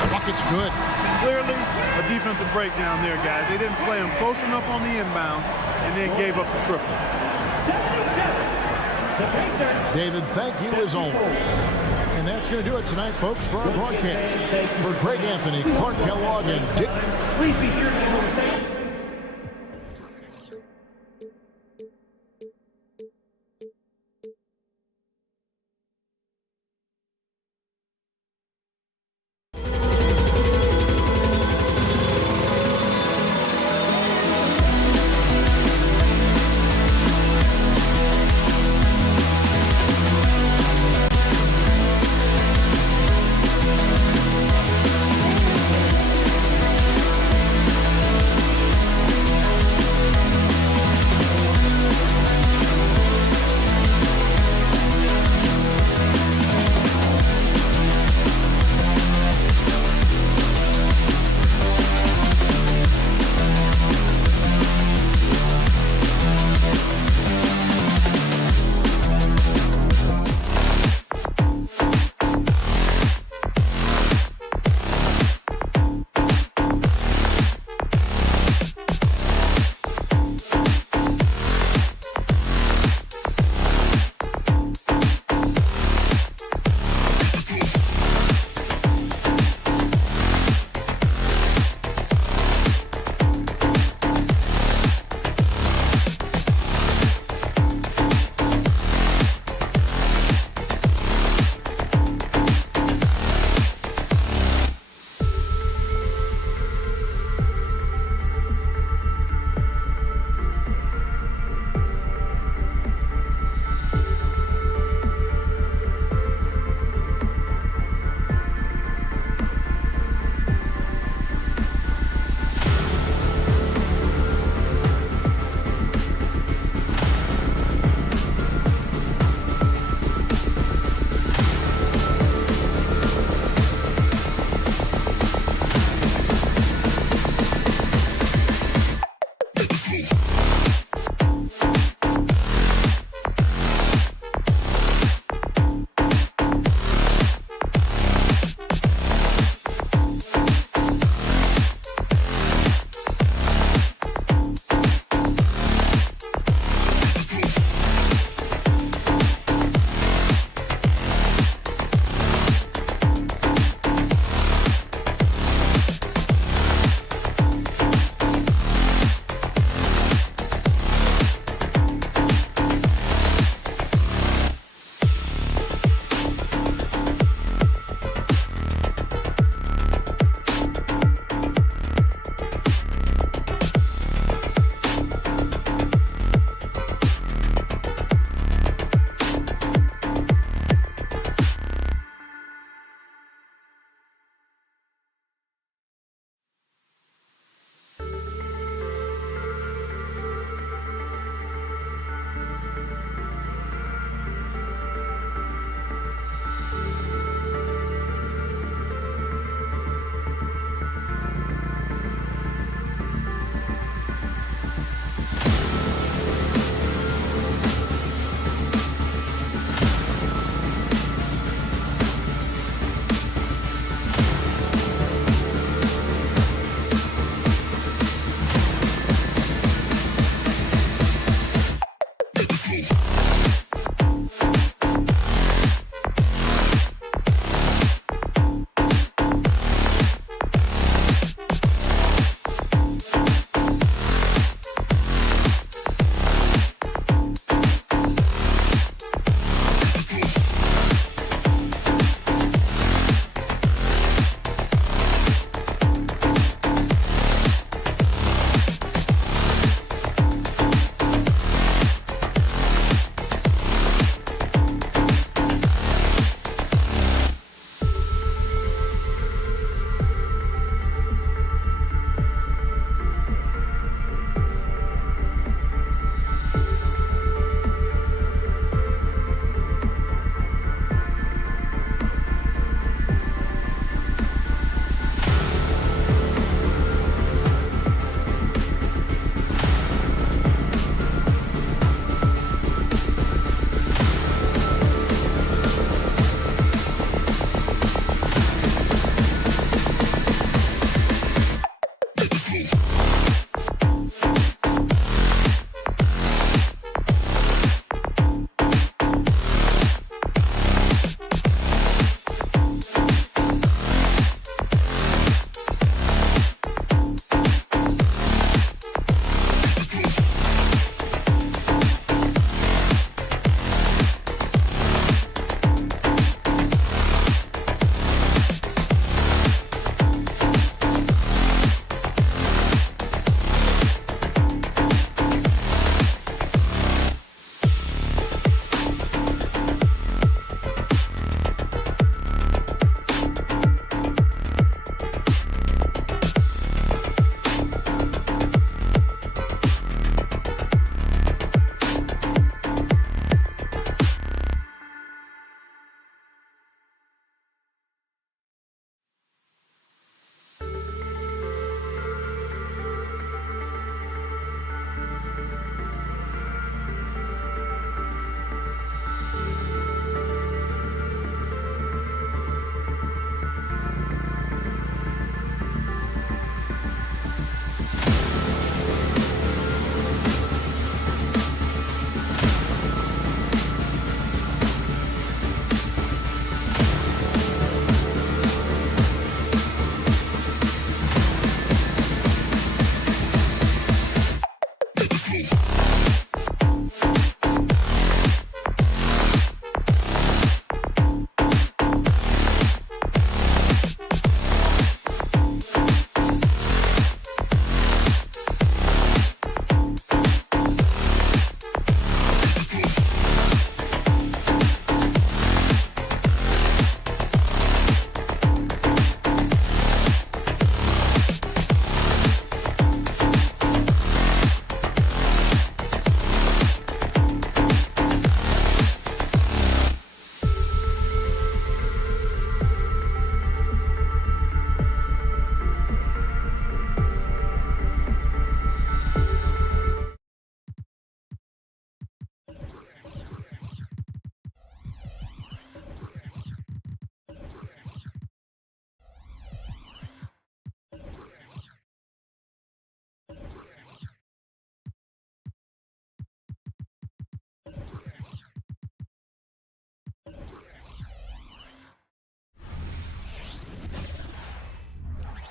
Bucket's good. Clearly a defensive breakdown there, guys. They didn't play him close enough on the inbound and then gave up the triple. 77. David, thank you as always. And that's going to do it tonight, folks, for our broadcast. For Greg Anthony, Clark Kellogg, and Dick. Please be sure to say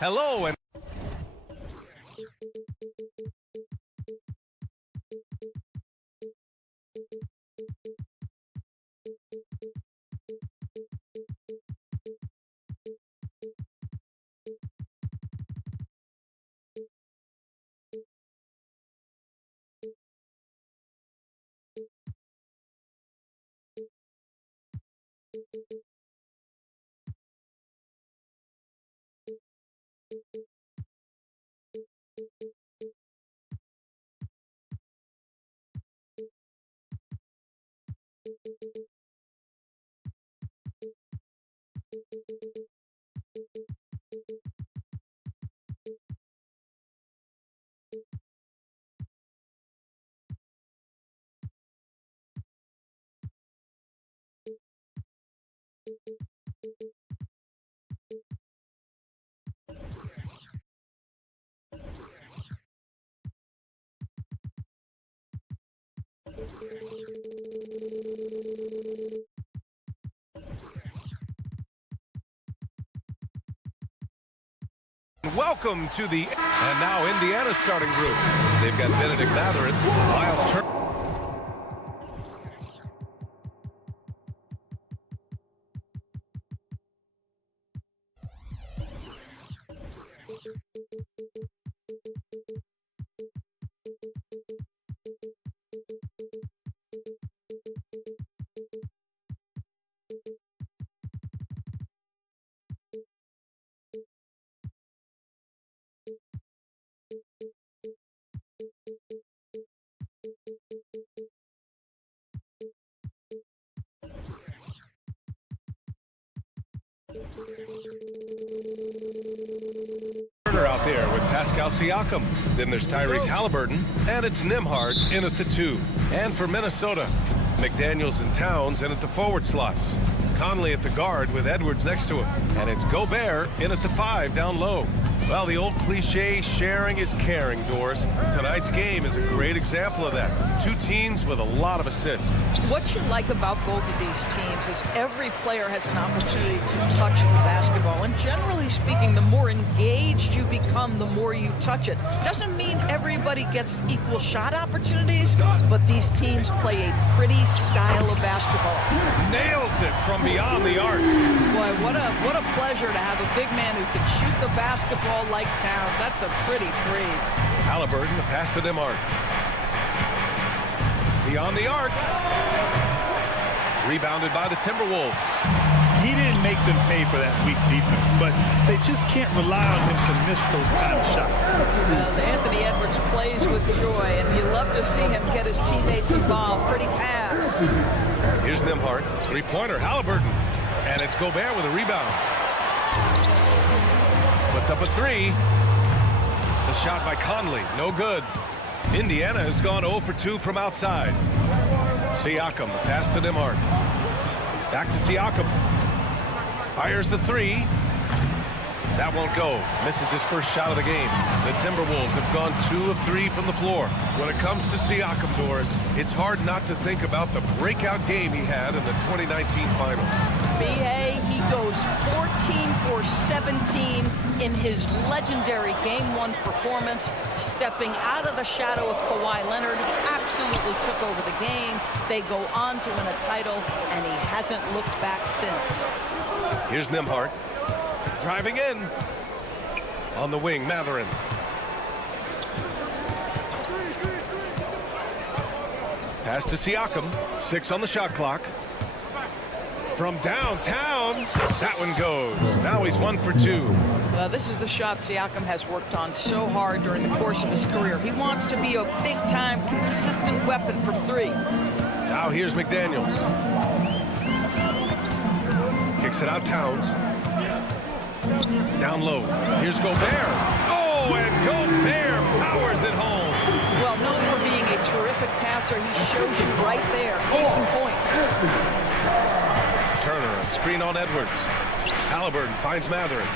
Hello and welcome to the and now Indiana starting group. They've got Benedict Mathurin, Miles Turner. Out there with Pascal Siakam. Then there's Tyrese Halliburton, and it's Nembhard in at the 2. And for Minnesota, McDaniels and Towns in at the forward slots. Conley at the guard with Edwards next to him. And it's Gobert in at the 5 down low. Well, the old cliche, sharing is caring, Doris. Tonight's game is a great example of that. Two teams with a lot of assists. What you like about both of these teams is every player has an opportunity to touch the basketball. And generally speaking, the more engaged you become, the more you touch it. Doesn't mean everybody gets equal shot opportunities, but these teams play a pretty style of basketball. Nails it from beyond the arc. Boy, what a pleasure to have a big man who can shoot the basketball like Towns. That's a pretty three. Halliburton, the pass to Nembhard. Beyond the arc. Rebounded by the Timberwolves. He didn't make them pay for that weak defense, but they just can't rely on him to miss those kind of shots. Well, Anthony Edwards plays with joy, and you love to see him get his teammates involved. Pretty pass. Here's Nembhard. Three-pointer, Halliburton. And it's Gobert with a rebound. Puts up a 3. The shot by Conley, no good. Indiana has gone 0 for 2 from outside. Siakam, the pass to Nembhard. Back to Siakam. Fires the 3. That won't go. Misses his first shot of the game. The Timberwolves have gone 2 of 3 from the floor. When it comes to Siakam, Doris, it's hard not to think about the breakout game he had in the 2019 finals. B.A., he goes 14 for 17 in his legendary Game 1 performance, stepping out of the shadow of Kawhi Leonard. Absolutely took over the game. They go on to win a title, and he hasn't looked back since. Here's Nembhard. Driving in. On the wing, Mathurin. Pass to Siakam. 6 on the shot clock. From downtown, that one goes. Now he's 1 for 2. This is the shot Siakam has worked on so hard during the course of his career. He wants to be a big-time, consistent weapon from 3. Now here's McDaniels. Kicks it out, Towns. Down low. Here's Gobert. Oh, and Gobert powers it home. Well, known for being a terrific passer, he shows you right there. Case in point. Turner, a screen on Edwards. Halliburton finds Mathurin.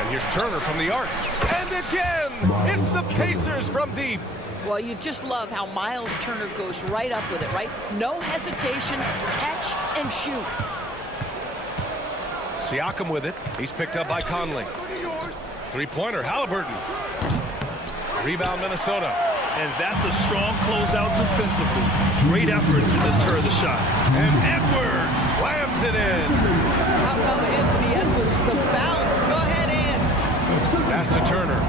And here's Turner from the arc. And again, it's the Pacers from deep. Well, you just love how Miles Turner goes right up with it, right? No hesitation, catch and shoot. Siakam with it. He's picked up by Conley. Three-pointer, Halliburton. Rebound, Minnesota. And that's a strong closeout defensively. Great effort to deter the shot. And Edwards slams it in. How about Anthony Edwards? The bounce. Go ahead in. Pass to Turner.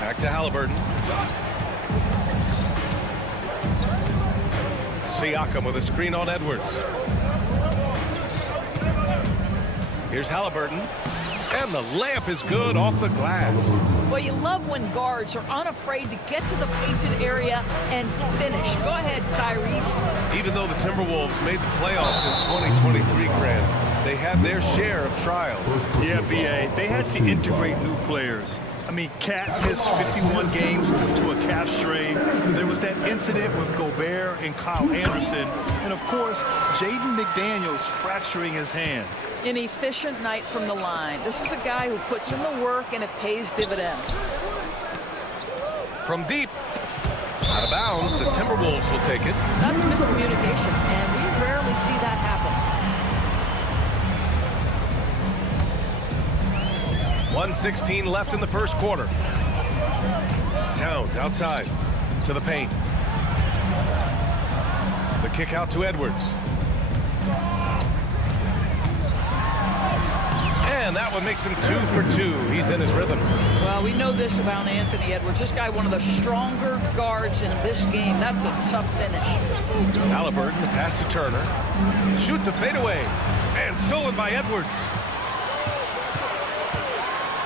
Back to Halliburton. Siakam with a screen on Edwards. Here's Halliburton. And the layup is good off the glass. Well, you love when guards are unafraid to get to the painted area and finish. Go ahead, Tyrese. Even though the Timberwolves made the playoffs in 2023, Grant, they had their share of trials. Yeah, B.A., they had to integrate new players. I mean, Cat missed 51 games due to a calf strain. There was that incident with Gobert and Kyle Anderson. And, of course, Jaden McDaniels fracturing his hand. An efficient night from the line. This is a guy who puts in the work, and it pays dividends. From deep. Out of bounds, the Timberwolves will take it. That's miscommunication, and we rarely see that happen. 1:16 left in the first quarter. Towns outside to the paint. The kick out to Edwards. And that one makes him 2 for 2. He's in his rhythm. Well, we know this about Anthony Edwards. This guy, one of the stronger guards in this game. That's a tough finish. Halliburton, the pass to Turner. Shoots a fadeaway. And stolen by Edwards.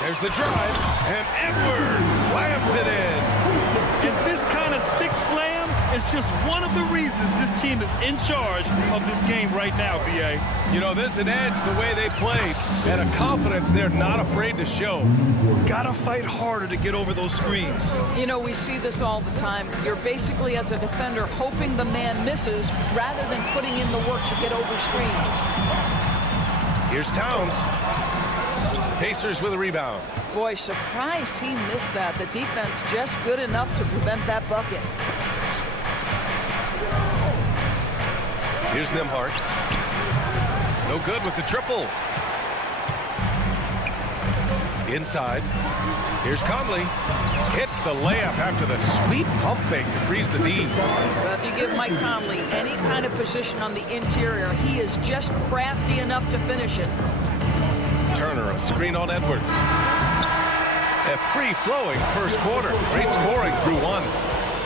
There's the drive. And Edwards slams it in. And this kind of six slam is just one of the reasons this team is in charge of this game right now, B.A. You know, there's an edge the way they played and a confidence they're not afraid to show. Gotta fight harder to get over those screens. You know, we see this all the time. You're basically, as a defender, hoping the man misses rather than putting in the work to get over screens. Here's Towns. Pacers with a rebound. Boy, surprised he missed that. The defense just good enough to prevent that bucket. Here's Nembhard. No good with the triple. Inside. Here's Conley. Hits the layup after the sweet pump fake to freeze the D. But if you give Mike Conley any kind of position on the interior, he is just crafty enough to finish it. Turner, a screen on Edwards. A free-flowing first quarter. Great scoring through one.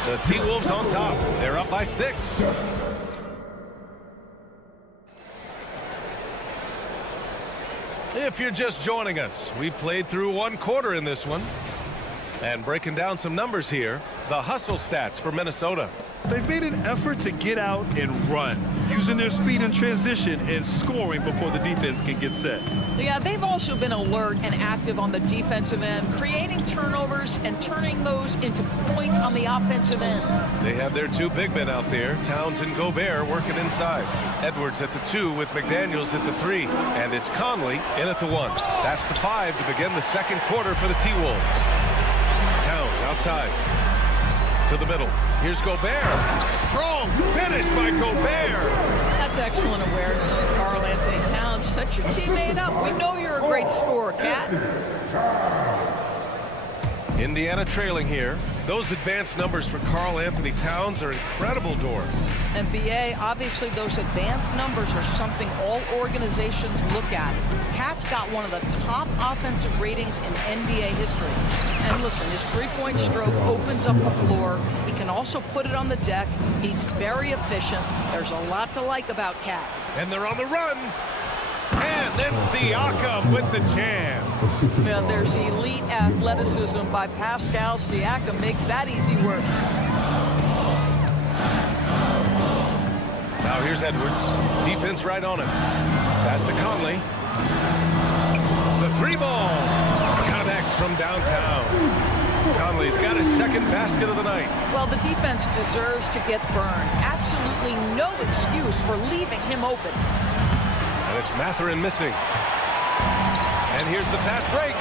The T-Wolves on top. They're up by 6. If you're just joining us, we played through one quarter in this one. And breaking down some numbers here, the hustle stats for Minnesota. They've made an effort to get out and run, using their speed in transition and scoring before the defense can get set. Yeah, they've also been alert and active on the defensive end, creating turnovers and turning those into points on the offensive end. They have their 2 big men out there, Towns and Gobert, working inside. Edwards at the 2 with McDaniels at the 3. And it's Conley in at the 1. That's the 5 to begin the second quarter for the T-Wolves. Towns outside to the middle. Here's Gobert. Strong finish by Gobert. That's excellent awareness from Karl Anthony Towns. Set your teammate up. We know you're a great scorer, Cat. Indiana trailing here. Those advanced numbers for Karl Anthony Towns are incredible doors. And BA, obviously those advanced numbers are something all organizations look at. Cat's got one of the top offensive ratings in NBA history. And listen, his three-point stroke opens up the floor. He can also put it on the deck. He's very efficient. There's a lot to like about Cat. And they're on the run. And then Siakam with the jam. Yeah, there's elite athleticism by Pascal Siakam. Makes that easy work. Now here's Edwards. Defense right on him. Pass to Conley. The 3-ball. Connects from downtown. Conley's got his second basket of the night. Well, the defense deserves to get burned. Absolutely no excuse for leaving him open. And it's Mathurin missing. And here's the fast break.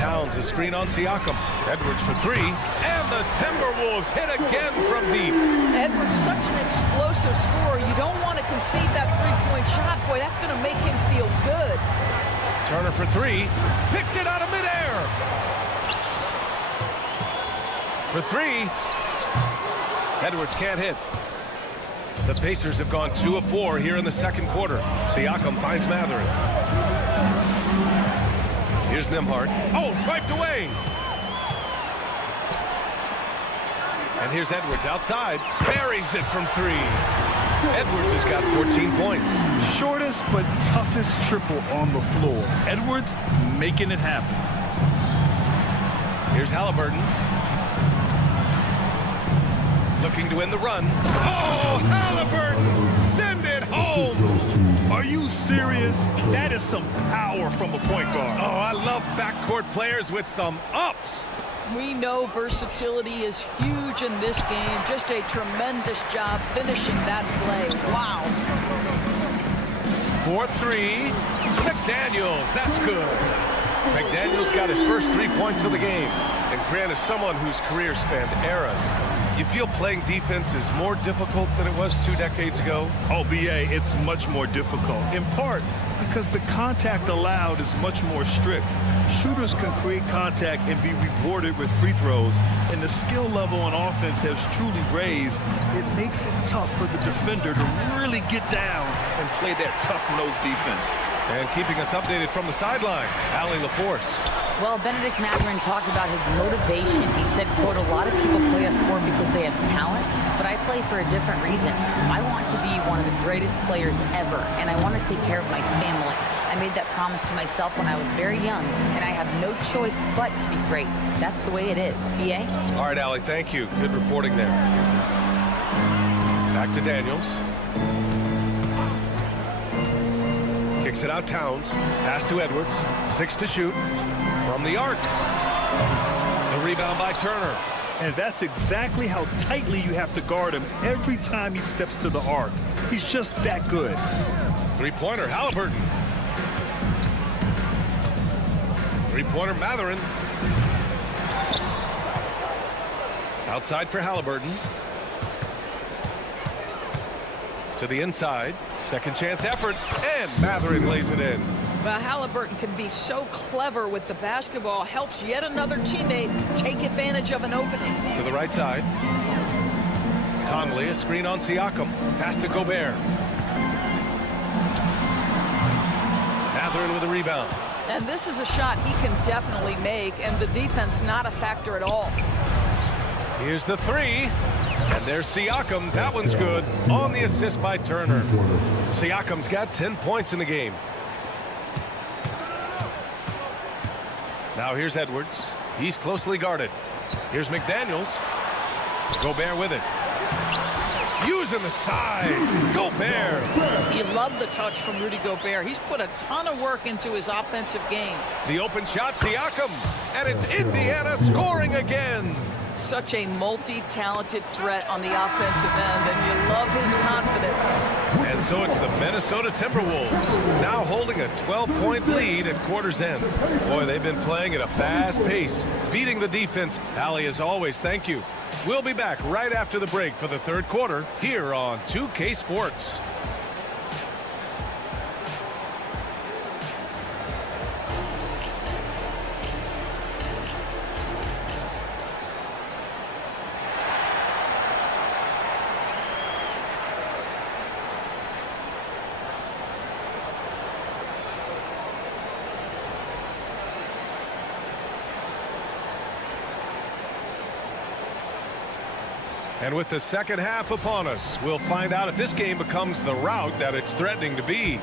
Towns a screen on Siakam. Edwards for three, and the Timberwolves hit again from deep. Edwards, such an explosive scorer. You don't want to concede that three-point shot. Boy, that's going to make him feel good. Turner for three, picked it out of midair. For three, Edwards can't hit. The Pacers have gone 2 of 4 here in the second quarter. Siakam finds Mathurin. Here's Nembhard. Oh, swiped away. And here's Edwards outside. Buries it from three. Edwards has got 14 points. Shortest but toughest triple on the floor. Edwards making it happen. Here's Halliburton. Looking to win the run. Oh, Halliburton! Send it home! Are you serious? That is some power from a point guard. Oh, I love backcourt players with some ups. We know versatility is huge in this game. Just a tremendous job finishing that play. Wow. 4-3. McDaniels. That's good. McDaniels got his first 3 points of the game. And Grant is someone whose career spanned eras. You feel playing defense is more difficult than it was 2 decades ago? Oh, BA, it's much more difficult. In part because the contact allowed is much more strict. Shooters can create contact and be rewarded with free throws, and the skill level on offense has truly raised. It makes it tough for the defender to really get down and play that tough-nosed defense. And keeping us updated from the sideline, Allie LaForce. Well, Benedict Mathurin talked about his motivation. He said, quote, a lot of people play a sport because they have talent, but I play for a different reason. I want to be one of the greatest players ever, and I want to take care of my family. I made that promise to myself when I was very young, and I have no choice but to be great. That's the way it is. BA? All right, Allie, thank you. Good reporting there. Back to Daniels. Kicks it out Towns. Pass to Edwards. 6 to shoot. From the arc. The rebound by Turner. And that's exactly how tightly you have to guard him every time he steps to the arc. He's just that good. Three-pointer, Halliburton. Three-pointer, Mathurin. Outside for Halliburton. To the inside. Second chance effort. And Mathurin lays it in. Well, Halliburton can be so clever with the basketball. Helps yet another teammate take advantage of an opening. To the right side. Conley, a screen on Siakam. Pass to Gobert. Mathurin with a rebound. And this is a shot he can definitely make, and the defense not a factor at all. Here's the three. And there's Siakam. That one's good. On the assist by Turner. Siakam's got 10 points in the game. Now here's Edwards. He's closely guarded. Here's McDaniels. Gobert with it. Using the size. Gobert. You love the touch from Rudy Gobert. He's put a ton of work into his offensive game. The open shot, Siakam. And it's Indiana scoring again. Such a multi-talented threat on the offensive end, and you love his confidence. And so it's the Minnesota Timberwolves now holding a 12-point lead at quarter's end. Boy, they've been playing at a fast pace, beating the defense. Allie, as always, thank you. We'll be back right after the break for the third quarter here on 2K Sports. And with the second half upon us, we'll find out if this game becomes the rout that it's threatening to be.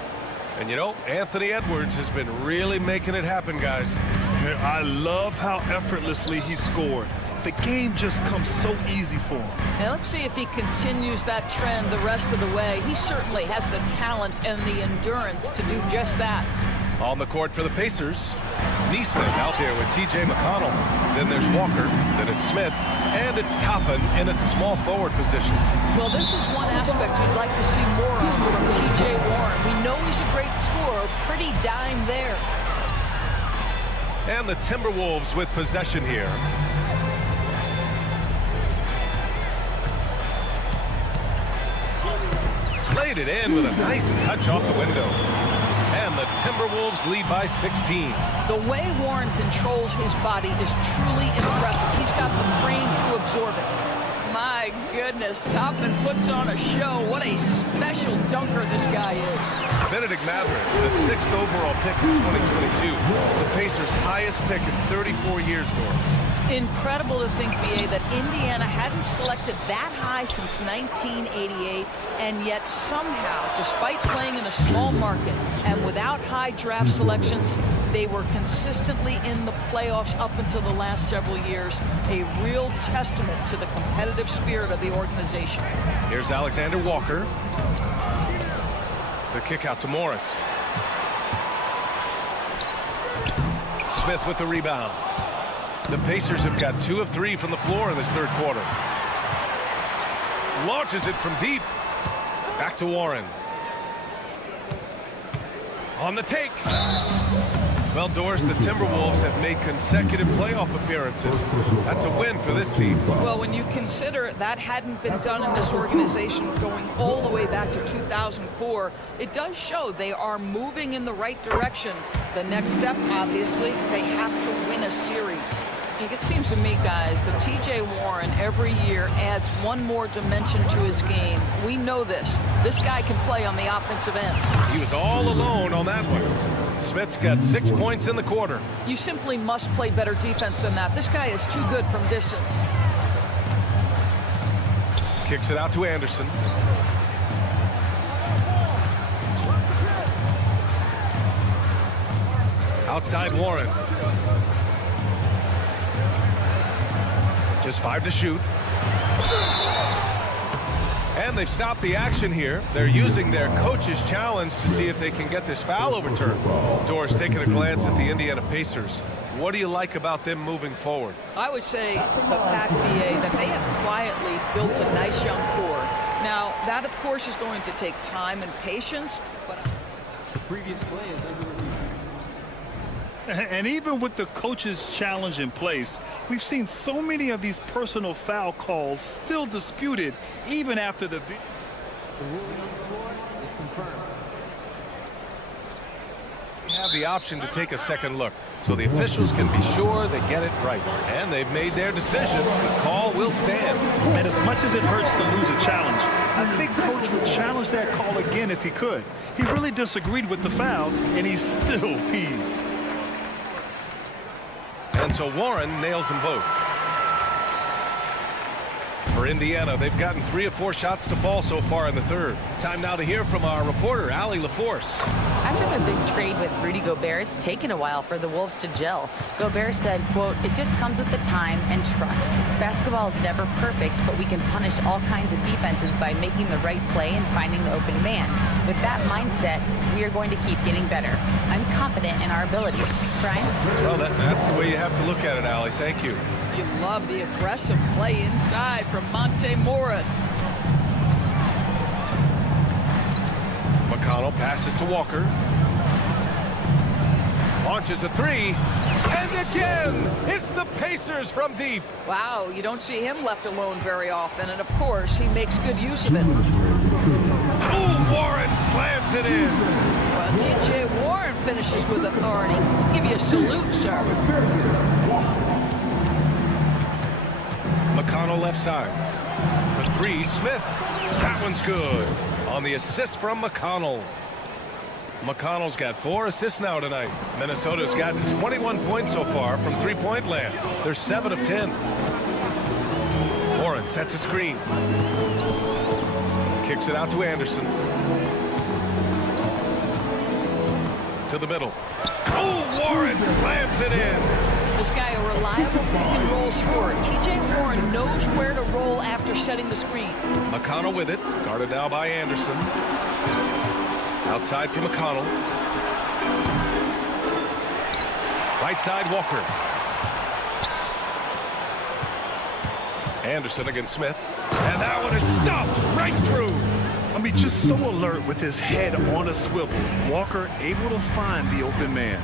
And you know, Anthony Edwards has been really making it happen, guys. I love how effortlessly he scored. The game just comes so easy for him. Now let's see if he continues that trend the rest of the way. He certainly has the talent and the endurance to do just that. On the court for the Pacers, Neesmith out there with T.J. McConnell. Then there's Walker, then it's Smith, and it's Toppin in at the small forward position. Well, this is one aspect you'd like to see more of from T.J. Warren. We know he's a great scorer, pretty dime there. And the Timberwolves with possession here. Laid it in with a nice touch off the window. And the Timberwolves lead by 16. The way Warren controls his body is truly impressive. He's got the frame to absorb it. My goodness, Toppin puts on a show. What a special dunker this guy is. Benedict Mathurin, the 6th overall pick in 2022. The Pacers' highest pick in 34 years, Doris. Incredible to think, BA, that Indiana hadn't selected that high since 1988, and yet somehow, despite playing in a small market and without high draft selections, they were consistently in the playoffs up until the last several years. A real testament to the competitive spirit of the organization. Here's Alexander Walker. The kick out to Morris. Smith with the rebound. The Pacers have got 2 of 3 from the floor in this third quarter. Launches it from deep. Back to Warren. On the take. Well, Doris, the Timberwolves have made consecutive playoff appearances. That's a win for this team. Well, when you consider that hadn't been done in this organization going all the way back to 2004, it does show they are moving in the right direction. The next step, obviously, they have to win a series. It seems to me, guys, that T.J. Warren every year adds one more dimension to his game. We know this. This guy can play on the offensive end. He was all alone on that one. Smith's got 6 points in the quarter. You simply must play better defense than that. This guy is too good from distance. Kicks it out to Anderson. Outside Warren. Just 5 to shoot. And they've stopped the action here. They're using their coach's challenge to see if they can get this foul overturned. Doris taking a glance at the Indiana Pacers. What do you like about them moving forward? I would say the fact, BA, that they have quietly built a nice young core. Now, that, of course, is going to take time and patience, but the previous play is under review. And even with the coach's challenge in place, we've seen so many of these personal foul calls still disputed even after the ruling on the floor is confirmed. They have the option to take a second look, so the officials can be sure they get it right. And they've made their decision. The call will stand. And as much as it hurts to lose a challenge, I think Coach would challenge that call again if he could. He really disagreed with the foul, and he's still peeved. And so Warren nails them both. For Indiana, they've gotten 3 of 4 shots to fall so far in the third. Time now to hear from our reporter, Allie LaForce. After their big trade with Rudy Gobert, it's taken a while for the Wolves to gel. Gobert said, quote, "It just comes with the time and trust. Basketball is never perfect, but we can punish all kinds of defenses by making the right play and finding the open man. With that mindset, we are going to keep getting better. I'm confident in our abilities." Brian? Well, that's the way you have to look at it, Allie. Thank you. you love the aggressive play inside from Monte Morris. McConnell passes to Walker. Launches a three. And again, it's the Pacers from deep. Wow, you don't see him left alone very often. And, of course, he makes good use of it. Oh, Warren slams it in. Well, T.J. Warren finishes with authority. I'll give you a salute, sir. McConnell left side. For three, Smith. That one's good. On the assist from McConnell. McConnell's got 4 assists now tonight. Minnesota's gotten 21 points so far from three-point land. They're 7 of 10. Warren sets a screen. Kicks it out to Anderson. To the middle. Oh, Warren slams it in. This guy, a reliable pick-and-roll scorer. T.J. Warren knows where to roll after setting the screen. McConnell with it. Guarded now by Anderson. Outside for McConnell. Right side, Walker. Anderson against Smith. And that one is stuffed right through. I mean, just so alert with his head on a swivel. Walker able to find the open man.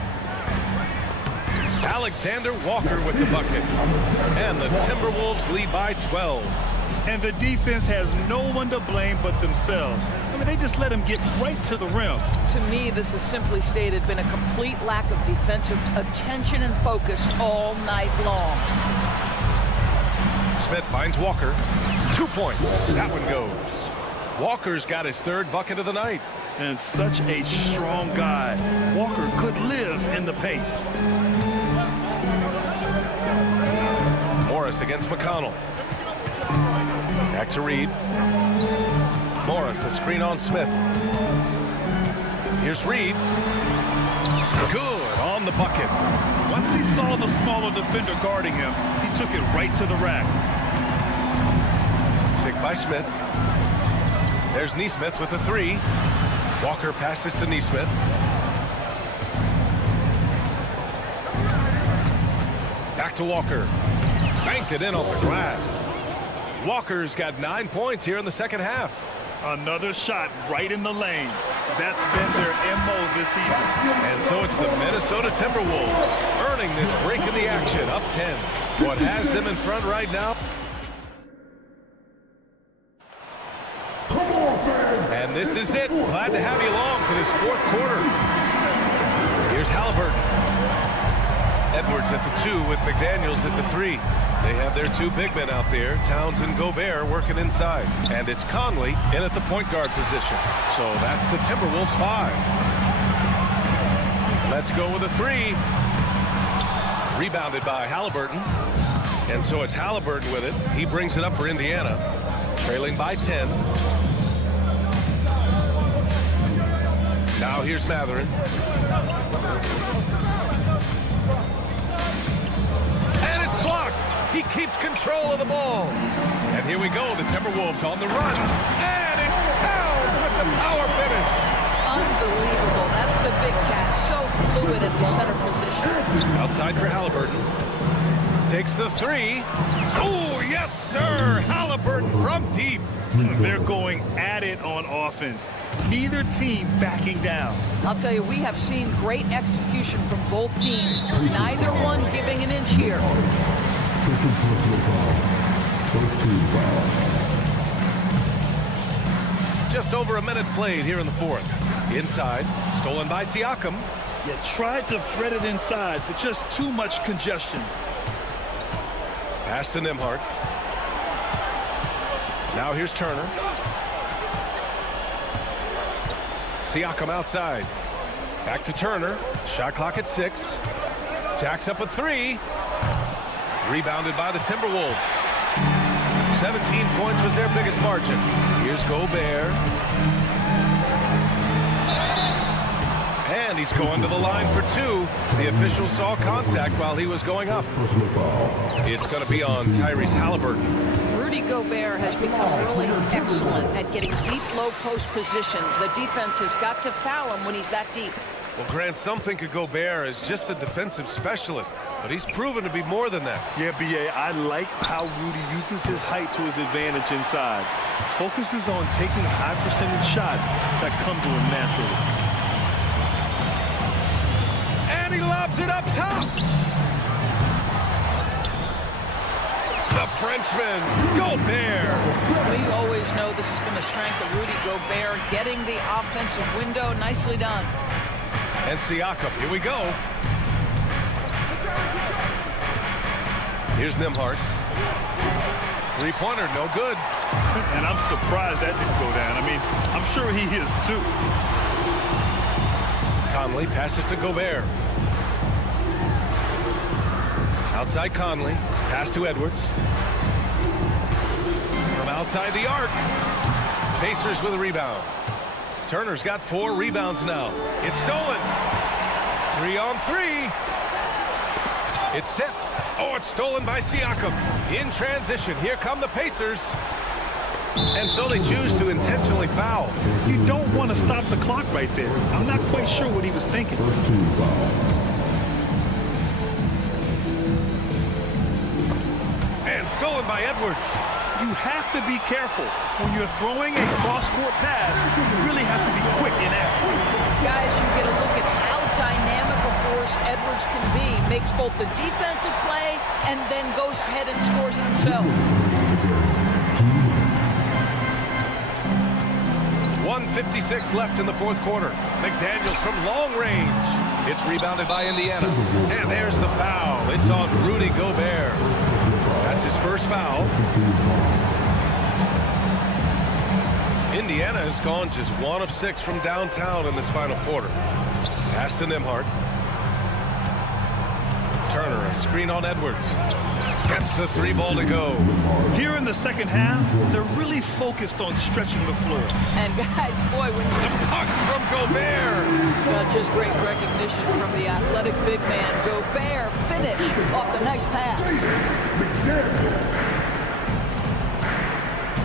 Alexander Walker with the bucket. And the Timberwolves lead by 12. And the defense has no one to blame but themselves. I mean, they just let him get right to the rim. To me, this is simply stated been a complete lack of defensive attention and focus all night long. Smith finds Walker. 2 points. That one goes. Walker's got his third bucket of the night. And such a strong guy. Walker could live in the paint. Morris against McConnell. Back to Reed. Morris, a screen on Smith. Here's Reed. Good on the bucket. Once he saw the smaller defender guarding him, he took it right to the rack. Picked by Smith. There's Neesmith with a three. Walker passes to Neesmith. Back to Walker. Banked it in off the glass. Walker's got 9 points here in the second half. Another shot right in the lane. That's been their MO this evening. And so it's the Minnesota Timberwolves earning this break in the action, up 10. What has them in front right now? And this is it. Glad to have you along for this fourth quarter. Here's Halliburton. Edwards at the 2 with McDaniels at the 3. They have their two big men out there, Towns and Gobert, working inside. And it's Conley in at the point guard position. So that's the Timberwolves 5. Let's go with a 3. Rebounded by Halliburton. And so it's Halliburton with it. He brings it up for Indiana, trailing by 10. Now here's Matherin. And it's blocked. He keeps control of the ball. And here we go, the Timberwolves on the run. And it's Towns with the power finish. Unbelievable. That's the big cat. So fluid at the center position. Outside for Halliburton. Takes the 3. Oh, yes, sir. Halliburton from deep. They're going at it on offense. Neither team backing down. I'll tell you, we have seen great execution from both teams. Neither one giving an inch here. Just over a minute played here in the fourth. Inside, stolen by Siakam. You tried to thread it inside, but just too much congestion. Pass to Nembhard. Now here's Turner. Siakam outside. Back to Turner. Shot clock at 6. Jacks up a 3. Rebounded by the Timberwolves. 17 points was their biggest margin. Here's Gobert. And he's going to the line for 2. The official saw contact while he was going up. It's going to be on Tyrese Halliburton. Rudy Gobert has become really excellent at getting deep, low post position. The defense has got to foul him when he's that deep. Well, Grant, some think of Gobert as just a defensive specialist, but he's proven to be more than that. Yeah, B.A., I like how Rudy uses his height to his advantage inside. Focuses on taking high percentage shots that come to him naturally. And he lobs it up top. The Frenchman, Gobert. We always know this has been the strength of Rudy Gobert, getting the offensive window. Nicely done. And Siakam, here we go. Here's Nembhard. Three-pointer, no good. And I'm surprised that didn't go down. I mean, I'm sure he is too. Conley passes to Gobert. Outside Conley, pass to Edwards. From outside the arc. Pacers with a rebound. Turner's got 4 rebounds now. It's stolen. 3 on 3. It's tipped. Oh, it's stolen by Siakam. In transition, here come the Pacers. And so they choose to intentionally foul. You don't want to stop the clock right there. I'm not quite sure what he was thinking. And stolen by Edwards. You have to be careful. When you're throwing a cross-court pass, you really have to be quick and accurate. Guys, you get a look at how dynamic a force Edwards can be. makes both the defensive play and then goes ahead and scores it himself. 1:56 left in the fourth quarter. McDaniels from long range. It's rebounded by Indiana. And there's the foul. It's on Rudy Gobert. That's his first foul. Indiana has gone just 1 of 6 from downtown in this final quarter. Pass to Nembhard. Turner, a screen on Edwards. Gets the 3 ball to go. Here in the second half, they're really focused on stretching the floor. And guys, boy, when The puck from Gobert. just great recognition from the athletic big man. Gobert finish off the nice pass.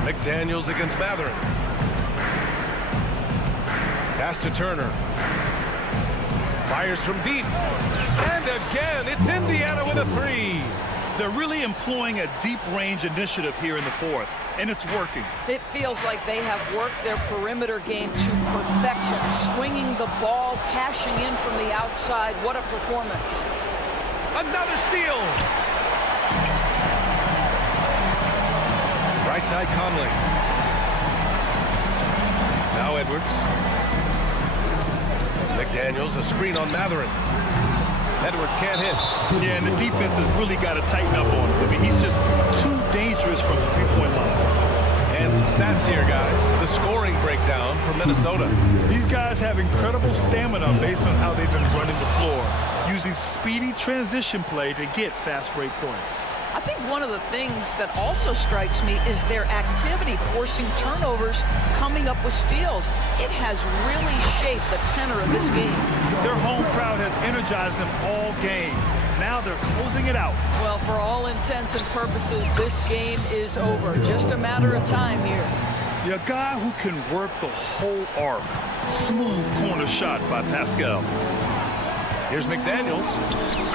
McDaniels against Matherin. Pass to Turner. Fires from deep. And again, it's Indiana with a 3. They're really employing a deep range initiative here in the fourth, and it's working. It feels like they have worked their perimeter game to perfection, swinging the ball, cashing in from the outside. What a performance. Another steal. Right side Conley. Now Edwards. McDaniels, a screen on Matherin. Edwards can't hit. Yeah, and the defense has really got to tighten up on him. I mean, he's just too dangerous from the three-point line. And some stats here, guys. The scoring breakdown for Minnesota. These guys have incredible stamina based on how they've been running the floor, using speedy transition play to get fast break points. I think one of the things that also strikes me is their activity, forcing turnovers, coming up with steals. It has really shaped the tenor of this game. Their home crowd has energized them all game. Now they're closing it out. Well, for all intents and purposes, this game is over. Just a matter of time here. A guy who can work the whole arc. Smooth corner shot by Pascal. Here's McDaniels.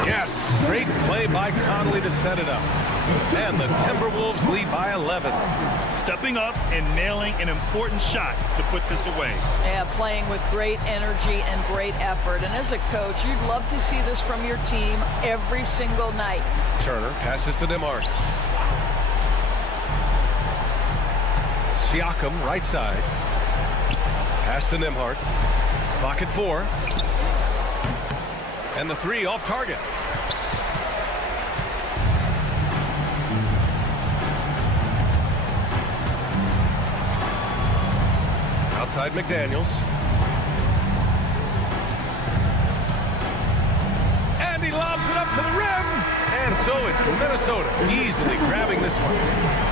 Yes, great play by Conley to set it up. And the Timberwolves lead by 11. Stepping up and nailing an important shot to put this away. Yeah, playing with great energy and great effort. And as a coach, you'd love to see this from your team every single night. Turner passes to Nembhard. Siakam, right side. Pass to Nembhard. Clock at 4. And the 3 off target. Outside McDaniels. And he lobs it up to the rim. And so it's Minnesota easily grabbing this one.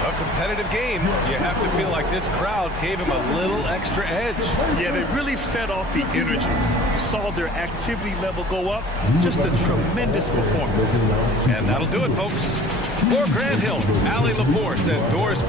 A competitive game. You have to feel like this crowd gave him a little extra edge. Yeah, they really fed off the energy. You saw their activity level go up. Just a tremendous performance. And that'll do it, folks. For Grant Hill, Allie LaForce and Doris.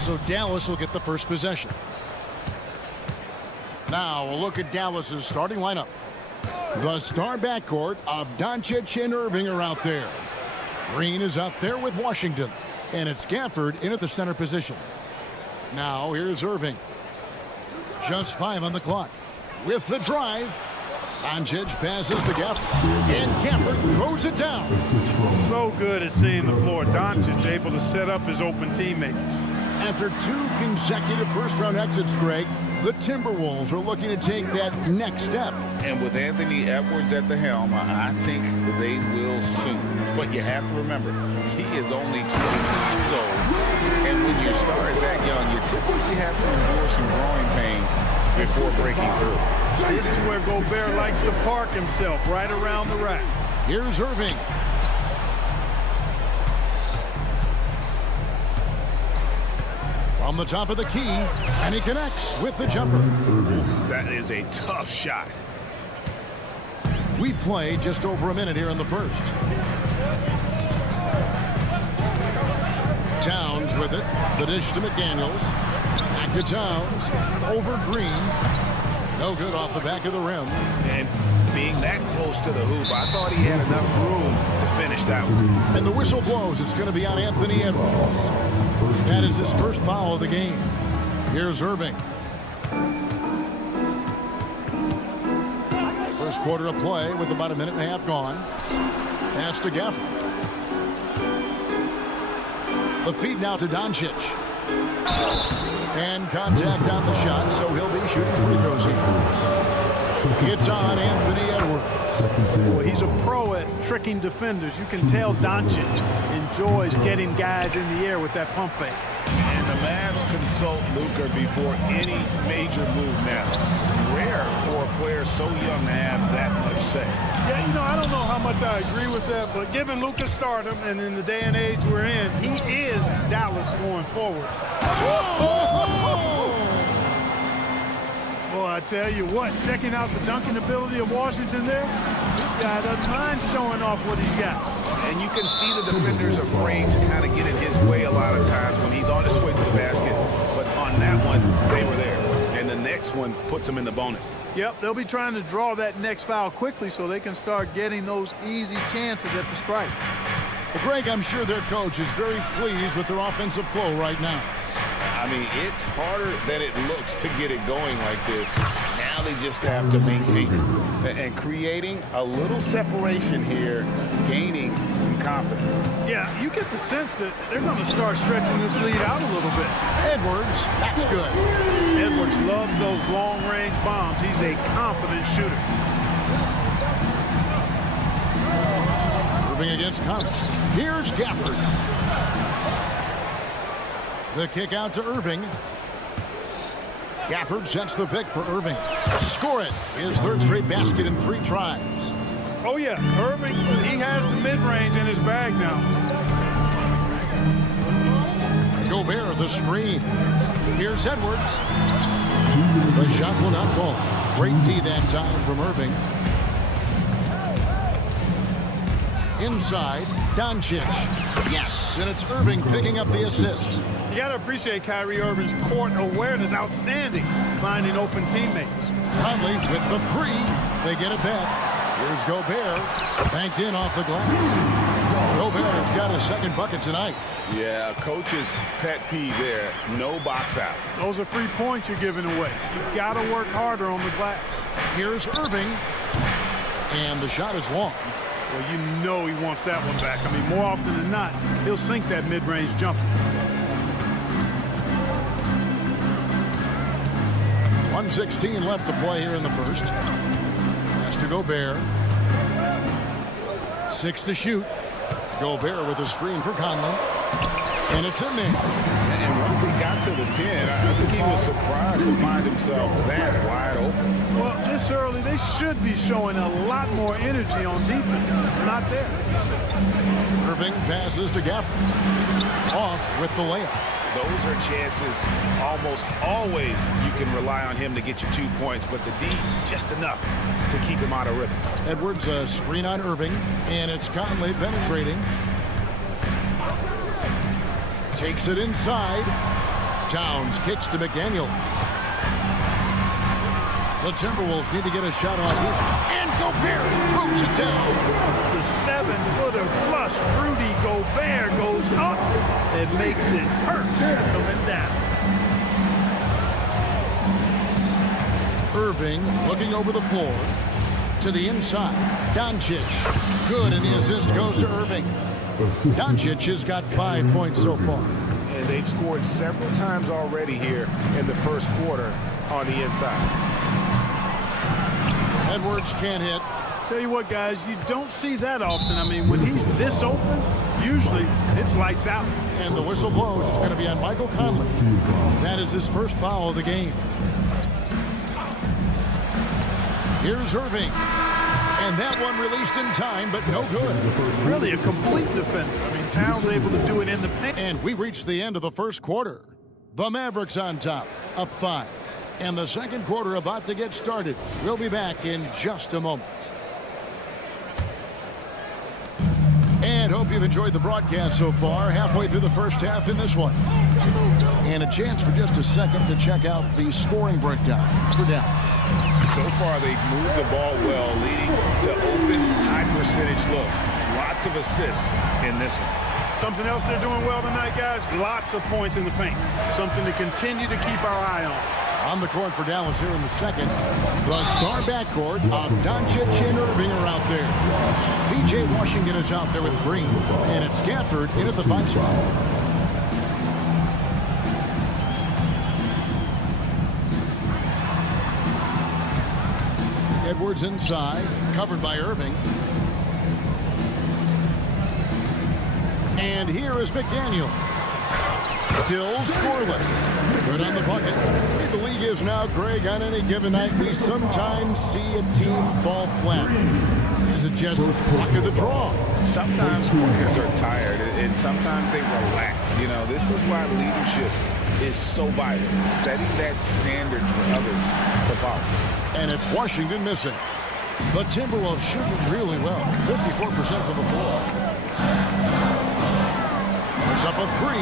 So Dallas will get the first possession. Now a look at Dallas's starting lineup. The star backcourt of Doncic and Irving are out there. Green is out there with Washington. And it's Gafford in at the center position. Now here's Irving. Just 5 on the clock. With the drive. Doncic passes to Gafford. And Gafford throws it down. So good at seeing the floor. Doncic able to set up his open teammates. After 2 consecutive first-round exits, Greg, the Timberwolves are looking to take that next step. And with Anthony Edwards at the helm, I think they will soon. But you have to remember, he is only 22 years old. And when your star is that young, you typically have to endure some growing pains before breaking through. This is where Gobert likes to park himself, right around the rack. Here's Irving. From the top of the key, and he connects with the jumper. Oof, that is a tough shot. We play just over a minute here in the first. Towns with it. The dish to McDaniels. Back to Towns. Over Green. No good off the back of the rim. And being that close to the hoop, I thought he had enough room to finish that one. And the whistle blows. It's going to be on Anthony Edwards. That is his first foul of the game. Here's Irving. First quarter of play with about a minute and a half gone. Pass to Gafford. The feed now to Doncic. And contact on the shot, so he'll be shooting free throws here. It's on Anthony Edwards. Well, he's a pro at tricking defenders. You can tell Doncic enjoys getting guys in the air with that pump fake. And the Mavs consult Luka before any major move now. Rare for a player so young to have that much say. Yeah, you know, I don't know how much I agree with that, but given Luka's stardom and in the day and age we're in, he is Dallas going forward. Well, I tell you what, checking out the dunking ability of Washington there, this guy doesn't mind showing off what he's got. And you can see the defenders afraid to kind of get in his way a lot of times when he's on his way to the basket. But on that one, they were there. And the next one puts him in the bonus. Yep, they'll be trying to draw that next foul quickly so they can start getting those easy chances at the stripe. Well, Greg, I'm sure their coach is very pleased with their offensive flow right now. I mean, it's harder than it looks to get it going like this. Now they just have to maintain it. And creating a little separation here, gaining some confidence. Yeah, you get the sense that they're going to start stretching this lead out a little bit. Edwards, that's good. Edwards loves those long-range bombs. He's a confident shooter. Moving against Conley. Here's Gafford. The kick out to Irving. Gafford sets the pick for Irving. Score it. His third straight basket in 3 tries. Oh, yeah. Irving, he has the mid-range in his bag now. Gobert, the screen. Here's Edwards. The shot will not fall. Great D that time from Irving. Inside, Doncic. Yes, and it's Irving picking up the assist. You got to appreciate Kyrie Irving's court awareness, outstanding, finding open teammates. Conley with the 3. They get it back. Here's Gobert. Banked in off the glass. Gobert has got his second bucket tonight. Yeah, coach's pet peeve there. No box out. Those are free points you're giving away. You got to work harder on the glass. Here's Irving. And the shot is long. Well, you know he wants that one back. I mean, more often than not, he'll sink that mid-range jumper. 1:16 left to play here in the first. Pass to Gobert. 6 to shoot. Gobert with a screen for Conley. And it's in there. And once he got to the 10, I think he was surprised to find himself that wide open. Well, this early, they should be showing a lot more energy on defense. It's not there. Irving passes to Gafford. Off with the layup. Those are chances almost always you can rely on him to get you 2 points, but the D, just enough to keep him out of rhythm. Edwards, a screen on Irving, and it's Conley penetrating. Takes it inside. Towns kicks to McDaniels. The Timberwolves need to get a shot off here. And Gobert throws it down. The 7-footer plus Rudy Gobert goes up. It makes it hurt coming down. Irving looking over the floor to the inside. Doncic. Good, and the assist goes to Irving. Doncic has got 5 points so far. And they've scored several times already here in the first quarter on the inside. Edwards can't hit. Tell you what, guys, you don't see that often. I mean, when he's this open, usually it's lights out. And the whistle blows. It's going to be on Michael Conley. That is his first foul of the game. Here's Irving. And that one released in time, but no good. Really a complete defender. I mean, Towns able to do it in the paint. And we reached the end of the first quarter. The Mavericks on top, up 5. And the second quarter about to get started. We'll be back in just a moment. And hope you've enjoyed the broadcast so far. Halfway through the first half in this one. And a chance for just a second to check out the scoring breakdown for Dallas. So far, they've moved the ball well, leading to open, high-percentage looks. Lots of assists in this one. Something else they're doing well tonight, guys, lots of points in the paint. Something to continue to keep our eye on. On the court for Dallas here in the second. The star backcourt of Doncic and Irving are out there. P.J. Washington is out there with Green. And it's Gafford in at the 5 spot. Edwards inside, covered by Irving. And here is McDaniel. Still scoreless. Good on the bucket. The league is now, Greg, on any given night, we sometimes see a team fall flat. Is it just luck of the draw? Sometimes players are tired, and sometimes they relax. You know, this is why leadership is so vital. Setting that standard for others to follow. And it's Washington missing. The Timberwolves shooting really well. 54% from the floor. It's up a 3.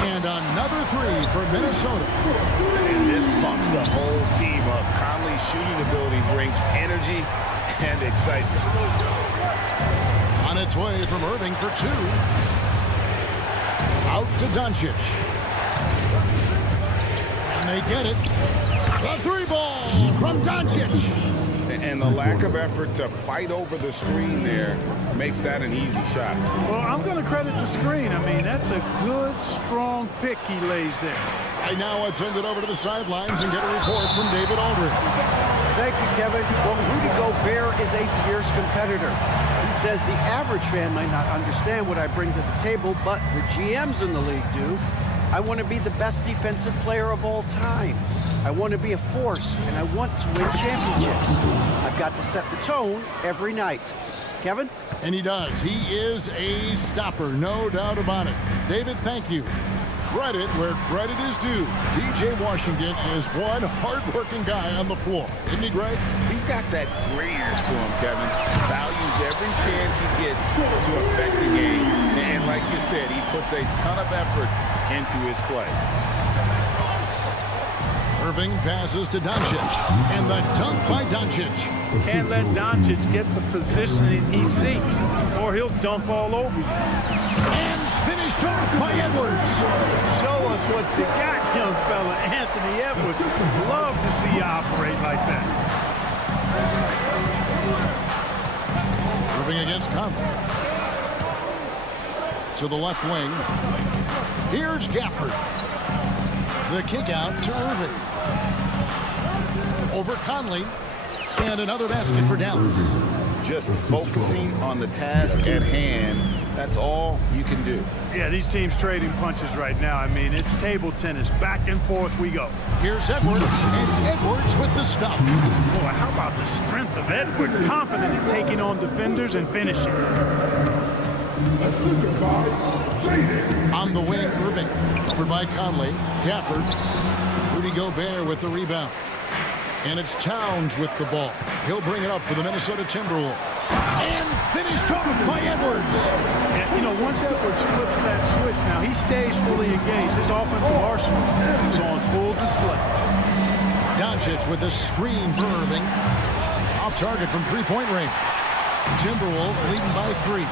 And another 3 for Minnesota. And this pumps the whole team up. Conley's shooting ability brings energy and excitement. On its way from Irving for 2. Out to Doncic. And they get it. The 3-ball from Doncic. And the lack of effort to fight over the screen there makes that an easy shot. Well, I'm going to credit the screen. I mean, that's a good, strong pick he lays there. Right now, let's send it over to the sidelines and get a report from David Aldridge. Thank you, Kevin. Well, Rudy Gobert is a fierce competitor. He says the average fan might not understand what I bring to the table, but the GMs in the league do. I want to be the best defensive player of all time. I want to be a force, and I want to win championships. I've got to set the tone every night. Kevin? And he does. He is a stopper, no doubt about it. David, thank you. Credit where credit is due. P.J. Washington is one hard-working guy on the floor. Isn't he, Greg? He's got that grittiness to him, Kevin. Values every chance he gets to affect the game. And like you said, he puts a ton of effort into his play. Irving passes to Doncic. And the dunk by Doncic. Can't let Doncic get the positioning he seeks, or he'll dunk all over you. And finished off by Edwards. Show us what you got, young fella. Anthony Edwards. Love to see you operate like that. Irving against Conley. To the left wing. Here's Gafford. The kick out to Irving. Over Conley. And another basket for Dallas. Just focusing on the task at hand. That's all you can do. Yeah, these teams trading punches right now. I mean, it's table tennis. Back and forth we go. Here's Edwards. And Edwards with the stuff. Boy, how about the strength of Edwards? Confident in taking on defenders and finishing. On the wing, Irving. Over by Conley. Gafford. Rudy Gobert with the rebound. And it's Towns with the ball. He'll bring it up for the Minnesota Timberwolves. And finished off by Edwards. And, you know, once Edwards flips that switch now, he stays fully engaged. His offensive arsenal is on full display. Doncic with a screen for Irving. Off target from three-point range. Timberwolves leading by 3.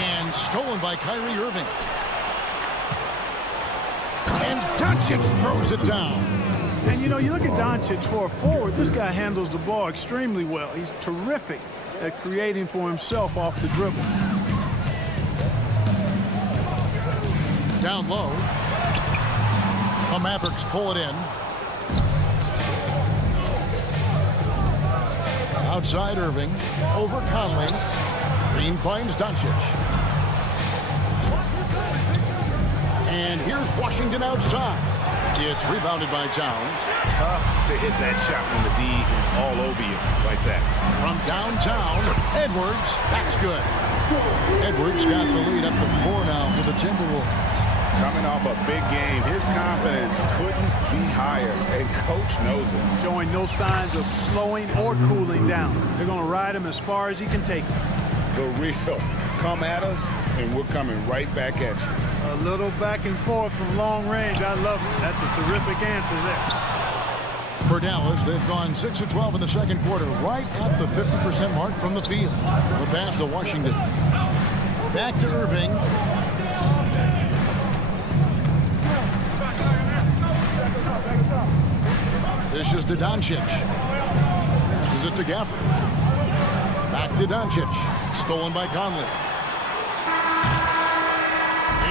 And stolen by Kyrie Irving. And Doncic throws it down. And, you know, you look at Doncic for a forward, this guy handles the ball extremely well. He's terrific at creating for himself off the dribble. Down low. The Mavericks pull it in. Outside Irving. Over Conley. Green finds Doncic. And here's Washington outside. It's rebounded by Towns. Tough to hit that shot when the D is all over you like that. From downtown, Edwards. That's good. Edwards got the lead up to 4 now for the Timberwolves. Coming off a big game, his confidence couldn't be higher, and Coach knows it. Showing no signs of slowing or cooling down. They're going to ride him as far as he can take him. The real. Come at us, and we're coming right back at you. A little back and forth from long range. I love it. That's a terrific answer there. For Dallas, they've gone 6 of 12 in the second quarter, right at the 50% mark from the field. The pass to Washington. Back to Irving. This is to Doncic. Passes it to Gafford. Back to Doncic. Stolen by Conley.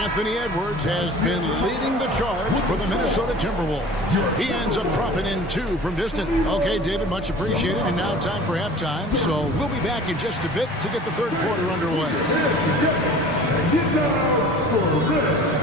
Anthony Edwards has been leading the charge for the Minnesota Timberwolves. He ends up dropping in 2 from distant. Okay, David, much appreciated. And now time for halftime. So we'll be back in just a bit to get the third quarter underway. Get down for this.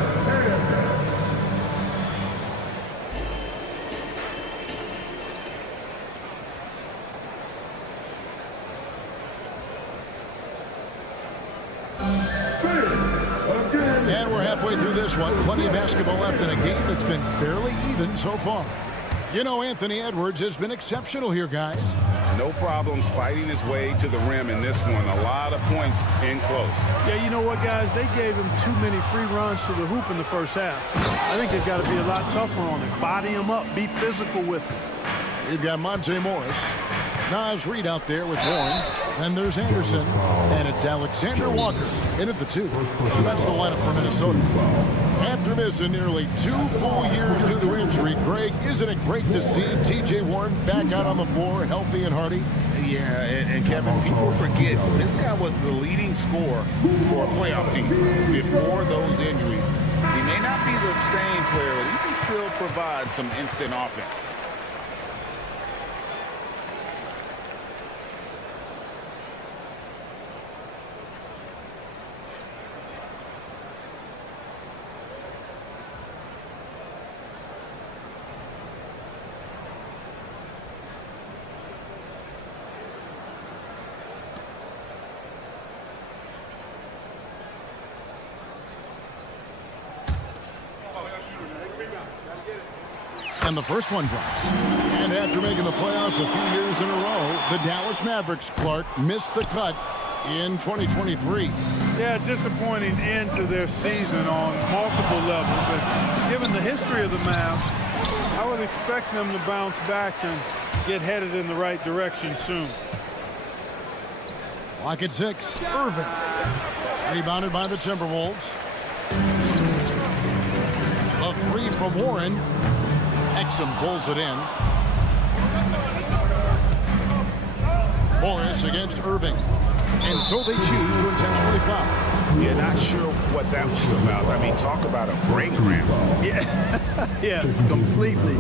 And we're halfway through this one. Plenty of basketball left in a game that's been fairly even so far. You know, Anthony Edwards has been exceptional here, guys. No problems fighting his way to the rim in this one. A lot of points in close. Yeah, you know what, guys? They gave him too many free runs to the hoop in the first half. I think they've got to be a lot tougher on him. Body him up. Be physical with him. We've got Monte Morris. Nas Reed out there with Warren. Then there's Anderson. And it's Alexander Walker in at the 2. So that's the lineup for Minnesota. After missing nearly 2 full years due to injury, Greg, isn't it great to see T.J. Warren back out on the floor, healthy and hearty? Yeah, and Kevin, people forget this guy was the leading scorer for a playoff team before those injuries. He may not be the same player, but he can still provide some instant offense. And the first one drops. And after making the playoffs a few years in a row, the Dallas Mavericks, Clark, missed the cut in 2023. Yeah, disappointing end to their season on multiple levels. And given the history of the Mavs, I would expect them to bounce back and get headed in the right direction soon. Clock at 6. Irving. Rebounded by the Timberwolves. A 3 from Warren. Exum pulls it in. Morris against Irving. And so they choose to intentionally foul. Yeah, not sure what that was about. I mean, talk about a brain cramp. Yeah, completely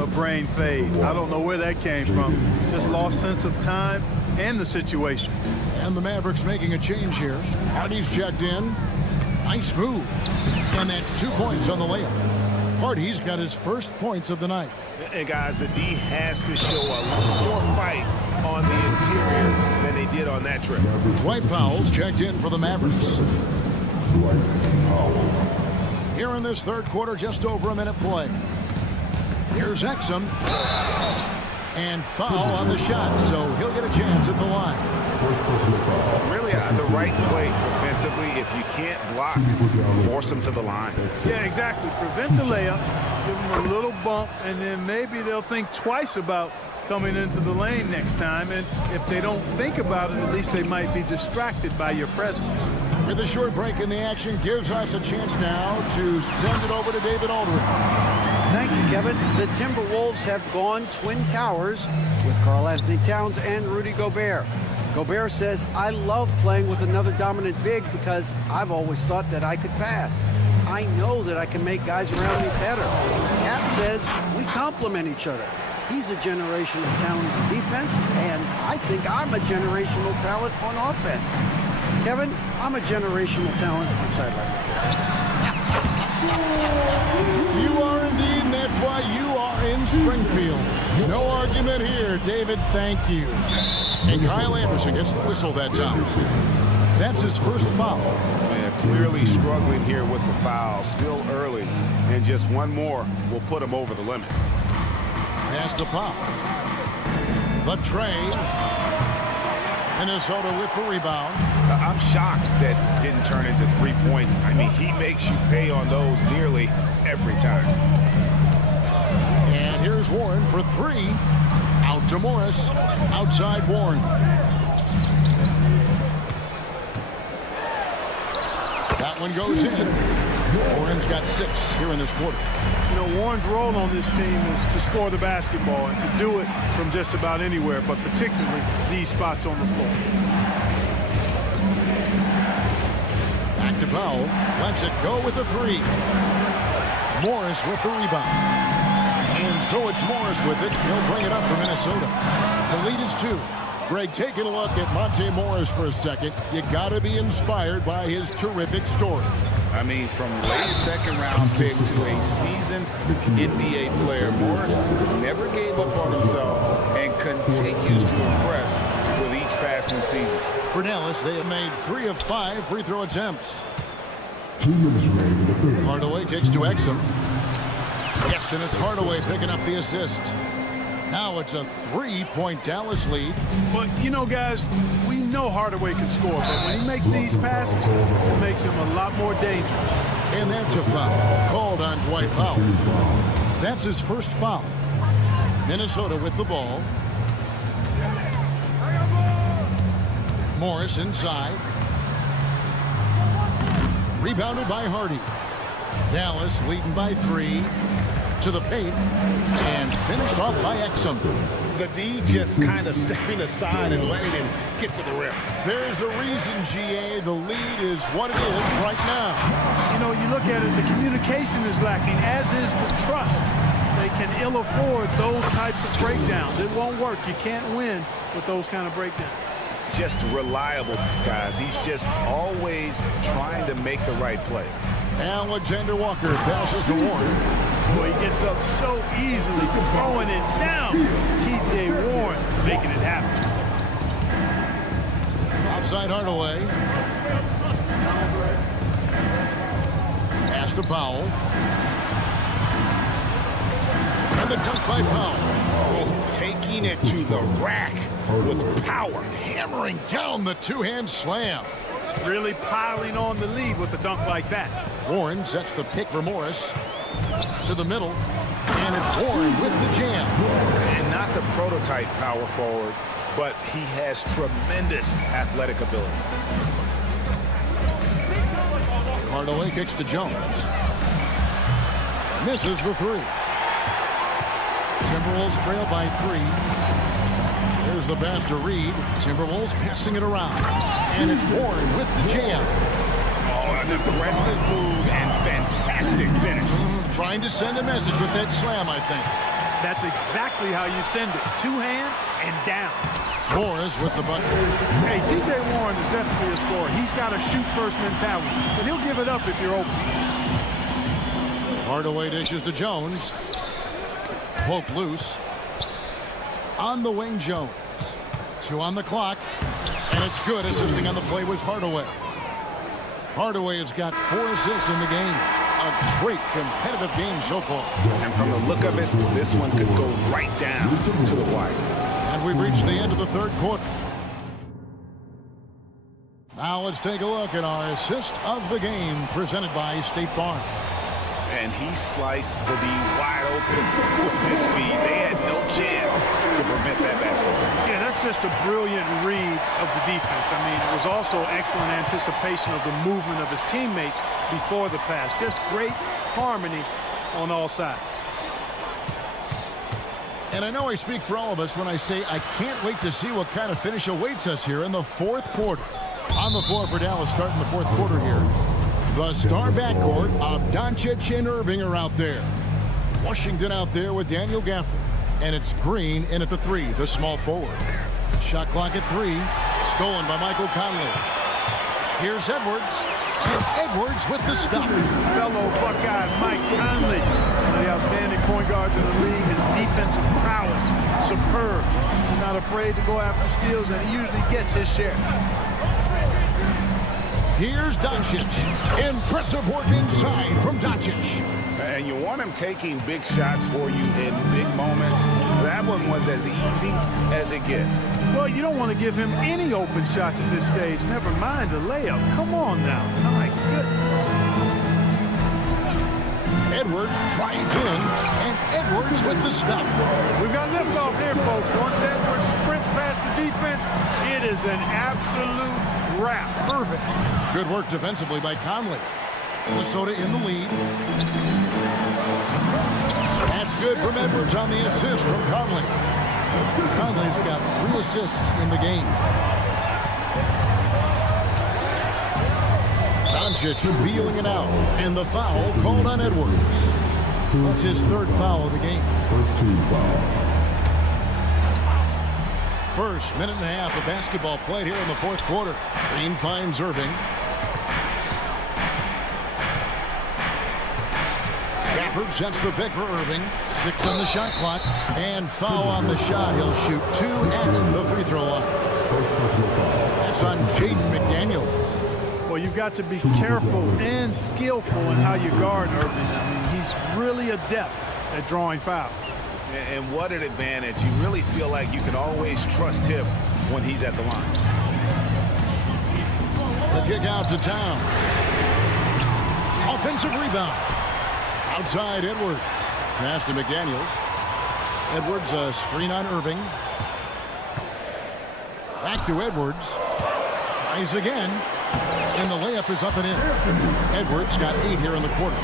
a brain fade. I don't know where that came from. Just lost sense of time and the situation. And the Mavericks making a change here. Hardy's checked in. Nice move. And that's 2 points on the layup. Hardy's got his first points of the night. And guys, the D has to show a little more fight on the interior than they did on that trip. Dwight Powell's checked in for the Mavericks. Here in this third quarter, just over a minute play. Here's Exum. And foul on the shot, so he'll get a chance at the line. Really, the right play defensively. If you can't block, force them to the line. Yeah, exactly. Prevent the layup, give them a little bump, and then maybe they'll think twice about coming into the lane next time. And if they don't think about it, at least they might be distracted by your presence. With a short break in the action, gives us a chance now to send it over to David Aldridge. Thank you, Kevin. The Timberwolves have gone Twin Towers with Karl-Anthony Towns and Rudy Gobert. Gobert says, I love playing with another dominant big because I've always thought that I could pass. I know that I can make guys around me better. Cat says, we complement each other. He's a generational talent on defense, and I think I'm a generational talent on offense. Kevin, I'm a generational talent on sideline. You are indeed, and that's why you are in Springfield. No argument here, David. Thank you. And Kyle Anderson gets the whistle that time. That's his first foul. Yeah, clearly struggling here with the foul. Still early, and just one more will put him over the limit. Pass to Pop. The trade. Minnesota with the rebound. I'm shocked that didn't turn into 3 points. I mean, he makes you pay on those nearly every time. And here's Warren for three. Out to Morris. Outside Warren. That one goes in. Warren's got 6 here in this quarter. You know, Warren's role on this team is to score the basketball and to do it from just about anywhere, but particularly these spots on the floor. Back to Powell. Lets it go with the 3. Morris with the rebound. And so it's Morris with it. He'll bring it up for Minnesota. The lead is 2. Greg, taking a look at Monte Morris for a second. You got to be inspired by his terrific story. I mean, from late second-round pick to a seasoned NBA player, Morris never gave up on himself and continues to impress with each passing season. For Dallas, they have made 3 of 5 free throw attempts. Hardaway kicks to Exum. Yes, and it's Hardaway picking up the assist. Now it's a 3-point Dallas lead. But, you know, guys, we know Hardaway can score, but when he makes these passes, it makes him a lot more dangerous. And that's a foul called on Dwight Powell. That's his first foul. Minnesota with the ball. Morris inside. Rebounded by Hardy. Dallas leading by 3. To the paint and finished off by Exum. The D just kind of stepping aside and letting him get to the rim. There's a reason, GA, the lead is what it is right now. You know, you look at it, the communication is lacking, as is the trust. They can ill afford those types of breakdowns. It won't work. You can't win with those kind of breakdowns. Just reliable, guys. He's just always trying to make the right play. Alexander Walker passes to Warren. Boy, he gets up so easily, throwing it down. T.J. Warren making it happen. Outside Hardaway. Pass to Powell. And the dunk by Powell. Oh, taking it to the rack with power. Hammering down the two-hand slam. Really piling on the lead with a dunk like that. Warren sets the pick for Morris. To the middle, and it's Warren with the jam. And not the prototype power forward, but he has tremendous athletic ability. Hardaway kicks to Jones. Misses the 3. Timberwolves trail by 3. There's the pass to Reed. Timberwolves passing it around. And it's Warren with the jam. Oh, an aggressive move and fantastic finish. Trying to send a message with that slam, I think. That's exactly how you send it. 2 hands and down. Morris with the bucket. Hey, T.J. Warren is definitely a scorer. He's got a shoot-first mentality, but he'll give it up if you're open. Hardaway dishes to Jones. Poke loose. On the wing, Jones. 2 on the clock. And it's good. Assisting on the play was Hardaway. Hardaway has got 4 assists in the game. A great competitive game so far. And from the look of it, this one could go right down to the wire. And we've reached the end of the third quarter. Now let's take a look at our assist of the game presented by State Farm. And he sliced the D wide open with his feet. They had no chance to prevent that basket. Yeah, that's just a brilliant read of the defense. I mean, it was also excellent anticipation of the movement of his teammates before the pass. Just great harmony on all sides. And I know I speak for all of us when I say I can't wait to see what kind of finish awaits us here in the fourth quarter. On the floor for Dallas starting the fourth quarter here. The star backcourt of Doncic and Irving are out there. Washington out there with Daniel Gafford. And it's Green in at the 3, the small forward. Shot clock at 3. Stolen by Michael Conley. Here's Edwards. And Edwards with the stop. Fellow Buckeye Mike Conley, one of the outstanding point guards in the league. His defensive prowess, superb. Not afraid to go after steals, and he usually gets his share. Here's Doncic. Impressive work inside from Doncic. And you want him taking big shots for you in big moments. That one was as easy as it gets. Well, you don't want to give him any open shots at this stage. Never mind the layup. Come on now. My goodness. Edwards drives in, and Edwards with the stop. We've got liftoff here, folks. Once Edwards sprints past the defense, it is an absolute wrap. Perfect. Good work defensively by Conley. Minnesota in the lead. That's good from Edwards on the assist from Conley. Conley's got 3 assists in the game. Doncic feeling it out, and the foul called on Edwards. That's his 3rd foul of the game. First team foul. First minute and a half of basketball played here in the fourth quarter. Green finds Irving. Gafford sets the pick for Irving. 6 on the shot clock, and foul on the shot. He'll shoot 2 at the free throw line. That's on Jaden McDaniels. Well, you've got to be careful and skillful in how you guard Irving. I mean, he's really adept at drawing fouls. And what an advantage. You really feel like you can always trust him when he's at the line. The kick out to Towns. Offensive rebound. Outside Edwards. Pass to McDaniels. Edwards a screen on Irving. Back to Edwards. Tries again. And the layup is up and in. Edwards got 8 here in the quarter.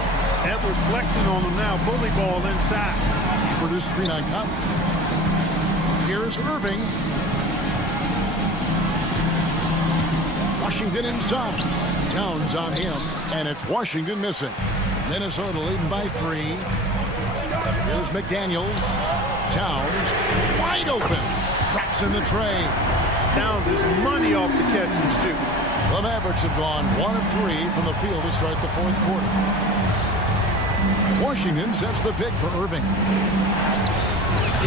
Edwards flexing on him now. Bully ball inside. Produced screen on Conley. Here's Irving. Washington inside. Towns on him. And it's Washington missing. Minnesota leading by 3. Here's McDaniels. Towns wide open. Drops in the tray. Towns is money off the catch and shoot. The Mavericks have gone 1 of 3 from the field to start the fourth quarter. Washington sets the pick for Irving.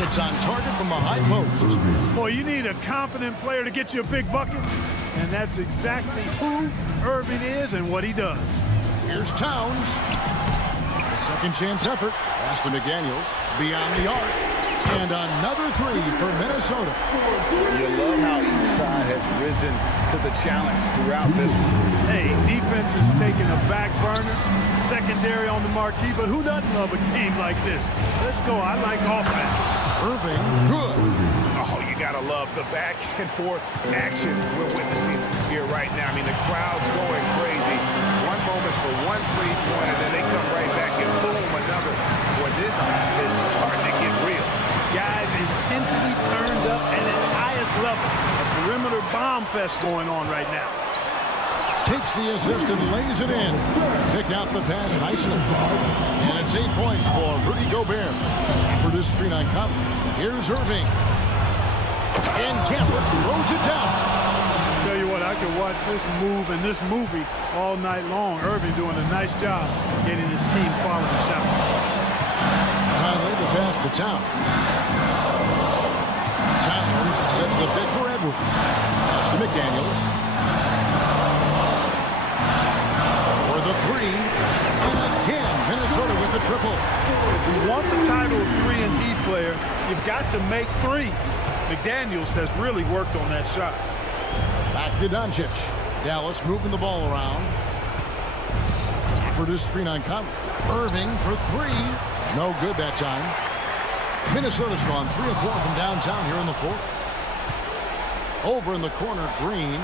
It's on target from the high post. Boy, you need a confident player to get you a big bucket. And that's exactly who Irving is and what he does. Here's Towns. Second chance effort. Pass to McDaniels. Beyond the arc. And another 3 for Minnesota. You love how each side has risen to the challenge throughout this one. Hey, defense is taking a back burner. Secondary on the marquee, but who doesn't love a game like this? Let's go. I like offense. Irving, good. Oh, you gotta love the back and forth action we're witnessing here right now. I mean, the crowd's going crazy. One moment for one 3-point, and then they come right back and boom, another. Boy, this is starting to get real. Guys, intensity turned up at its highest level. A perimeter bomb fest going on right now. Takes the assist and lays it in. Picked out the pass nicely. And it's 8 points for Rudy Gobert. Produced screen on Conley. Here's Irving. And Gafford throws it down. Tell you what, I could watch this move and this movie all night long. Irving doing a nice job getting his team quality shots. Finally, the pass to Towns. Towns sets the pick for Edwards. Pass to McDaniels. triple. If you want the title of 3-and-D player, you've got to make threes. McDaniels has really worked on that shot. Back to Doncic. Dallas moving the ball around. For this screen on Conley. Irving for three. No good that time. Minnesota's gone 3 of 4 from downtown here in the fourth. Over in the corner, Green.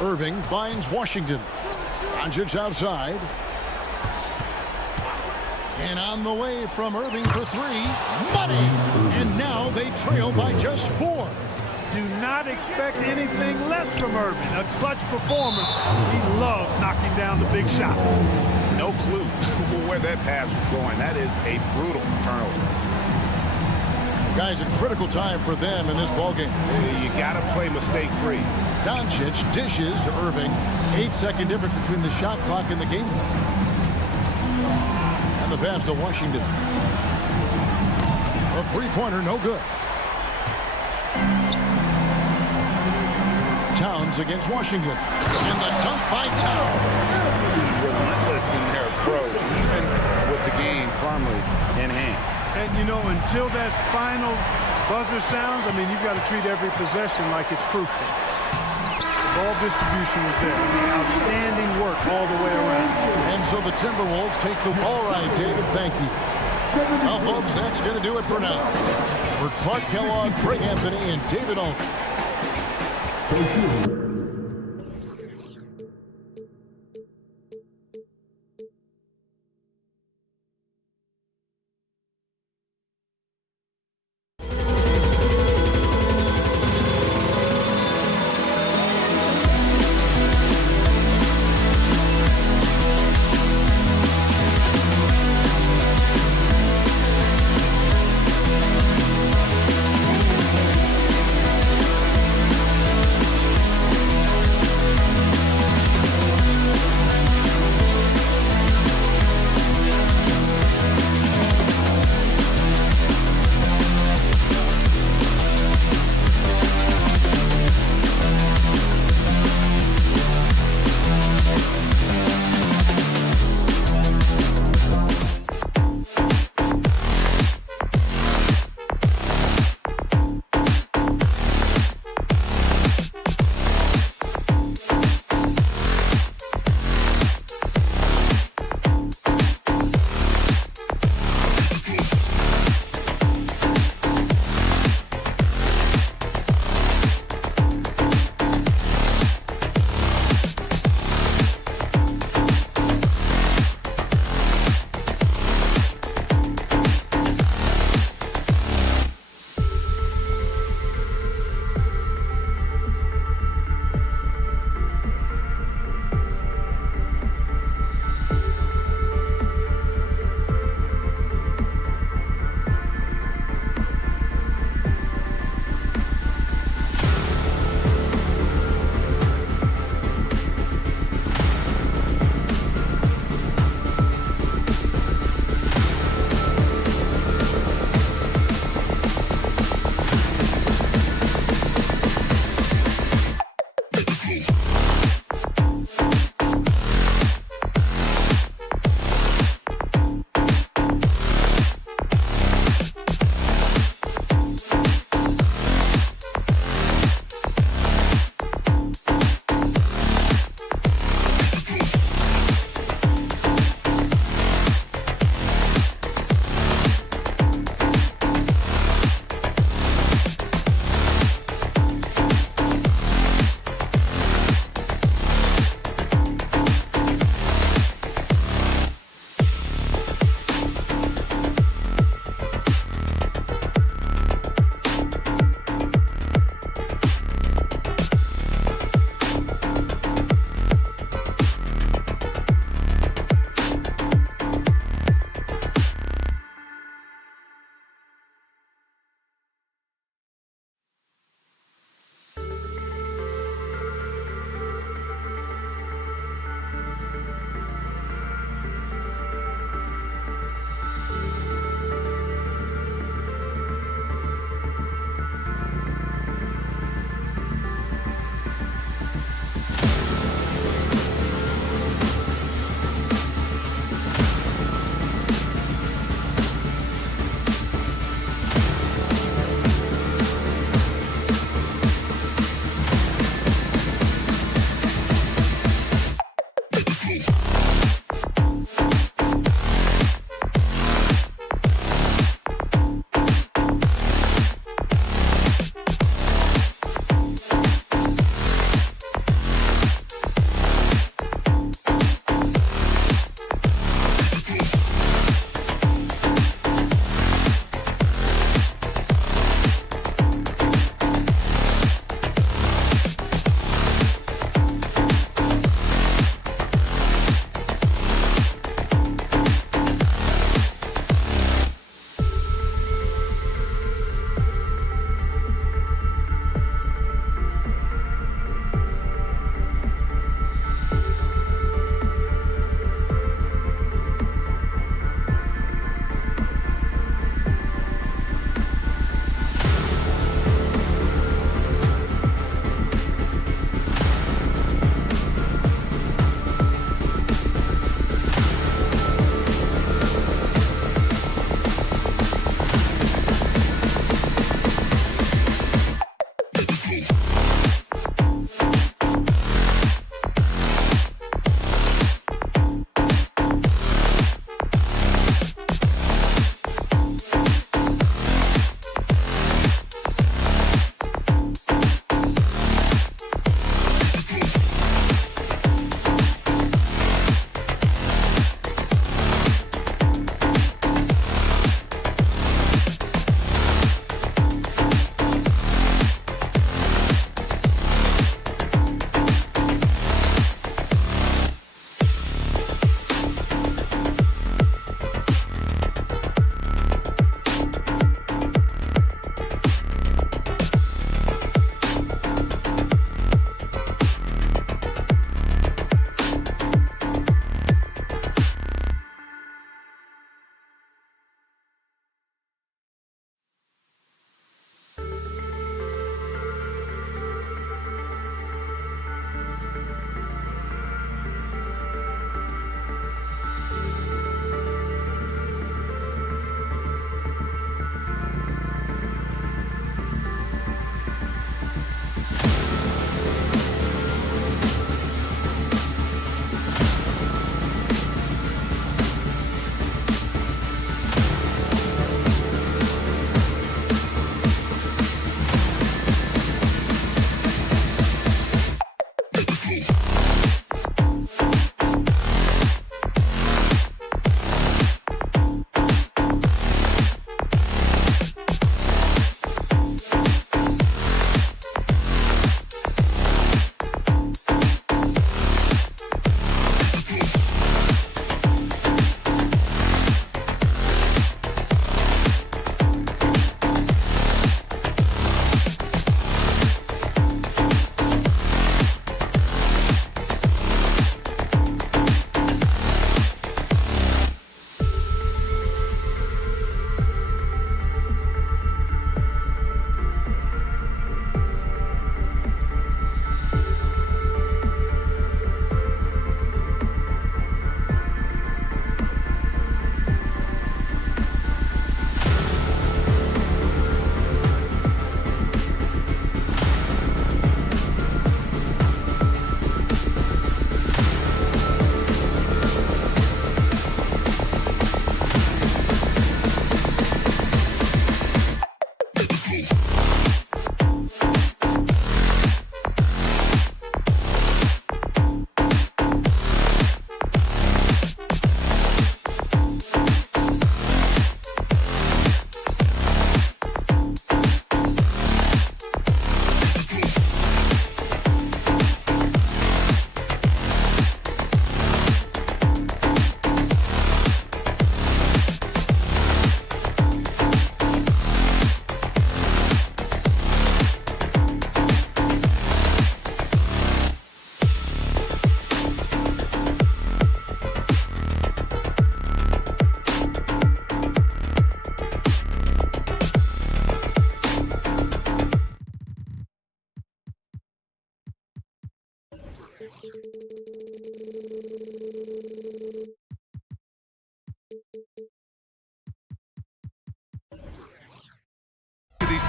Irving finds Washington. Doncic outside. And on the way from Irving for three. Money! And now they trail by just 4. Do not expect anything less from Irving. A clutch performer. He loves knocking down the big shots. No clue where that pass was going. That is a brutal turnover. Guys, a critical time for them in this ballgame. You got to play mistake-free. Doncic dishes to Irving. 8-second difference between the shot clock and the game clock. And the pass to Washington. A three-pointer, no good. Towns against Washington. And the dunk by Towns. Relentless in their approach, even with the game firmly in hand. And, you know, until that final buzzer sounds, I mean, you've got to treat every possession like it's crucial. Ball distribution was there. Outstanding work all the way around. And so the Timberwolves take the ball. All right, David, thank you. Well, folks, that's going to do it for now. For Clark Kellogg, Greg Anthony, and David Alden. Thank you.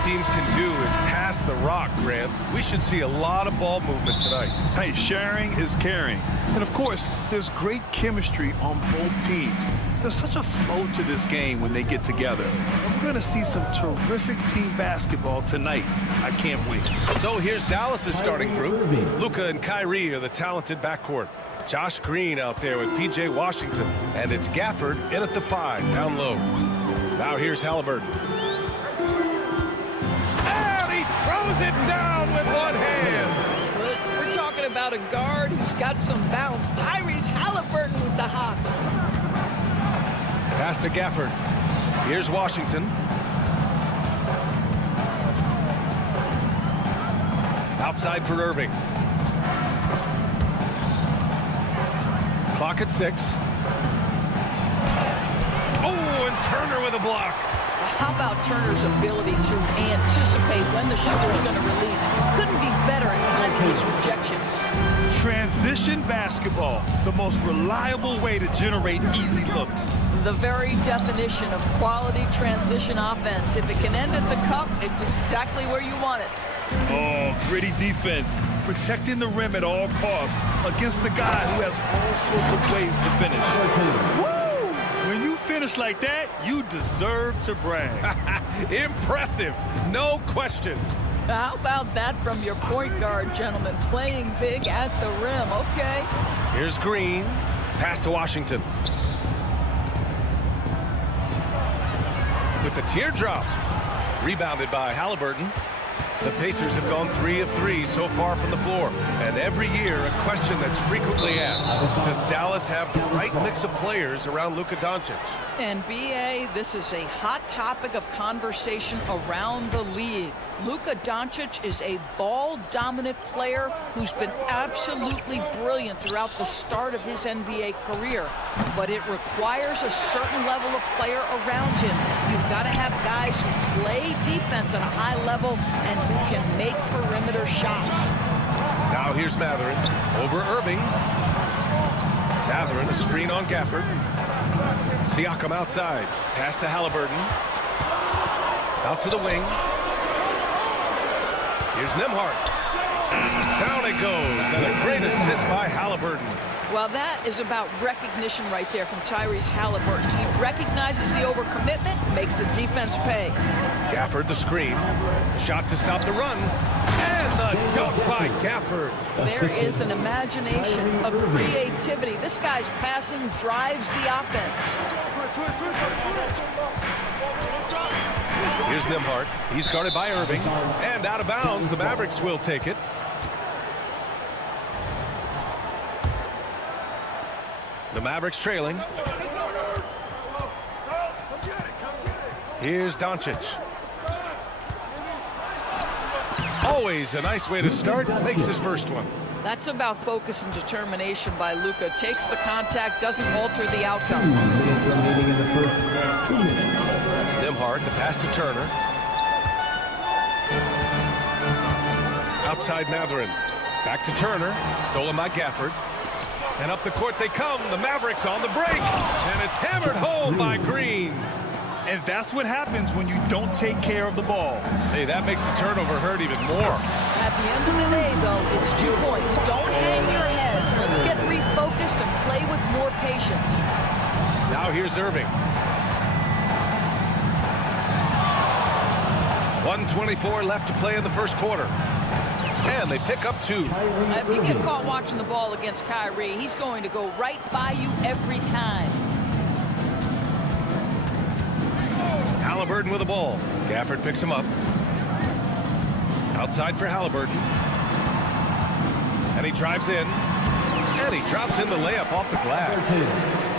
teams can do is pass the rock, Grant. We should see a lot of ball movement tonight. Hey, sharing is caring. And of course, there's great chemistry on both teams. There's such a flow to this game when they get together. And we're going to see some terrific team basketball tonight. I can't wait. So here's Dallas's starting group. Luka and Kyrie are the talented backcourt. Josh Green out there with P.J. Washington. And it's Gafford in at the 5, down low. Now here's Halliburton. And he throws it down with one hand. We're talking about a guard who's got some bounce. Tyrese Halliburton with the hops. Pass to Gafford. Here's Washington. Outside for Irving. Clock at 6. Oh, and Turner with a block. How about Turner's ability to anticipate when the shooter's going to release? Couldn't be better at timing his rejections. Transition basketball, the most reliable way to generate easy looks. The very definition of quality transition offense. If it can end at the cup, it's exactly where you want it. Oh, gritty defense, protecting the rim at all costs against a guy who has all sorts of ways to finish. Woo! When you finish like that, you deserve to brag. Impressive, no question. How about that from your point guard, gentlemen? Playing big at the rim, okay. Here's Green, pass to Washington. With the teardrop, rebounded by Halliburton. The Pacers have gone 3 of 3 so far from the floor. And every year, a question that's frequently asked, does Dallas have the right mix of players around Luka Doncic? And BA, this is a hot topic of conversation around the league. Luka Doncic is a ball-dominant player who's been absolutely brilliant throughout the start of his NBA career. But it requires a certain level of player around him. You've got to have guys who play defense at a high level and who can make perimeter shots. Now here's Matherin over Irving. Matherin, a screen on Gafford. Siakam outside. Pass to Halliburton. Out to the wing. Here's Nembhard. Down it goes, and a great assist by Halliburton. Well, that is about recognition right there from Tyrese Halliburton. He recognizes the overcommitment, makes the defense pay. Gafford the screen. Shot to stop the run. And the dunk by Gafford. There is an imagination, a creativity. This guy's passing drives the offense. Here's Nembhard. He's guarded by Irving. And out of bounds, the Mavericks will take it. The Mavericks trailing. Here's Doncic. Always a nice way to start. Makes his first one. That's about focus and determination by Luka. Takes the contact, doesn't alter the outcome. Nembhard, the pass to Turner. Outside Matherin. Back to Turner. Stolen by Gafford. And up the court they come. The Mavericks on the break. And it's hammered home by Green. And that's what happens when you don't take care of the ball. Hey, that makes the turnover hurt even more. At the end of the day, though, it's 2 points. Don't hang your heads. Let's get refocused and play with more patience. Now here's Irving. 1:24 left to play in the first quarter. And they pick up 2. If you get caught watching the ball against Kyrie, he's going to go right by you every time. Halliburton with the ball. Gafford picks him up. Outside for Halliburton. And he drives in. And he drops in the layup off the glass.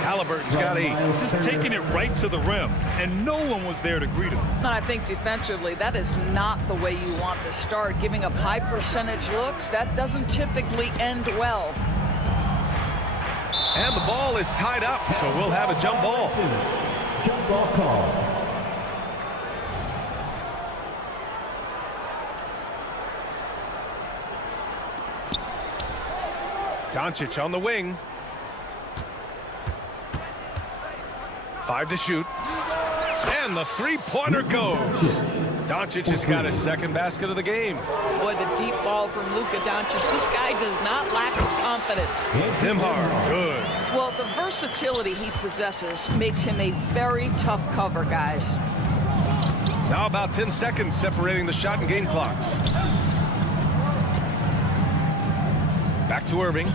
Halliburton's got 8. Just taking it right to the rim, and no one was there to greet him. And I think defensively, that is not the way you want to start. Giving up high percentage looks, that doesn't typically end well. And the ball is tied up, so we'll have a jump ball. Jump ball call. Doncic on the wing. 5 to shoot. And And the three-pointer goes. Doncic has got his second basket of the game. Boy, the deep ball from Luka Doncic. This guy does not lack confidence. Nembhard, good. Well, the versatility he possesses makes him a very tough cover, guys. Now about 10 seconds separating the shot and game clocks. Back to Irving.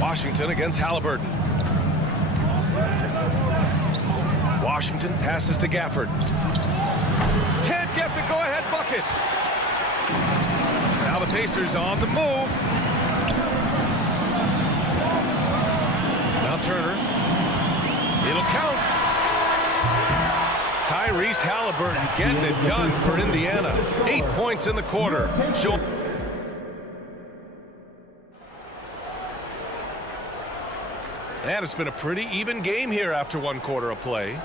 Washington against Halliburton. Washington passes to Gafford. Can't get the go-ahead bucket. Now the Pacers on the move. Now Turner. It'll count. Tyrese Halliburton getting it done for Indiana. 8 points in the quarter. And it's been a pretty even game here after one quarter of play.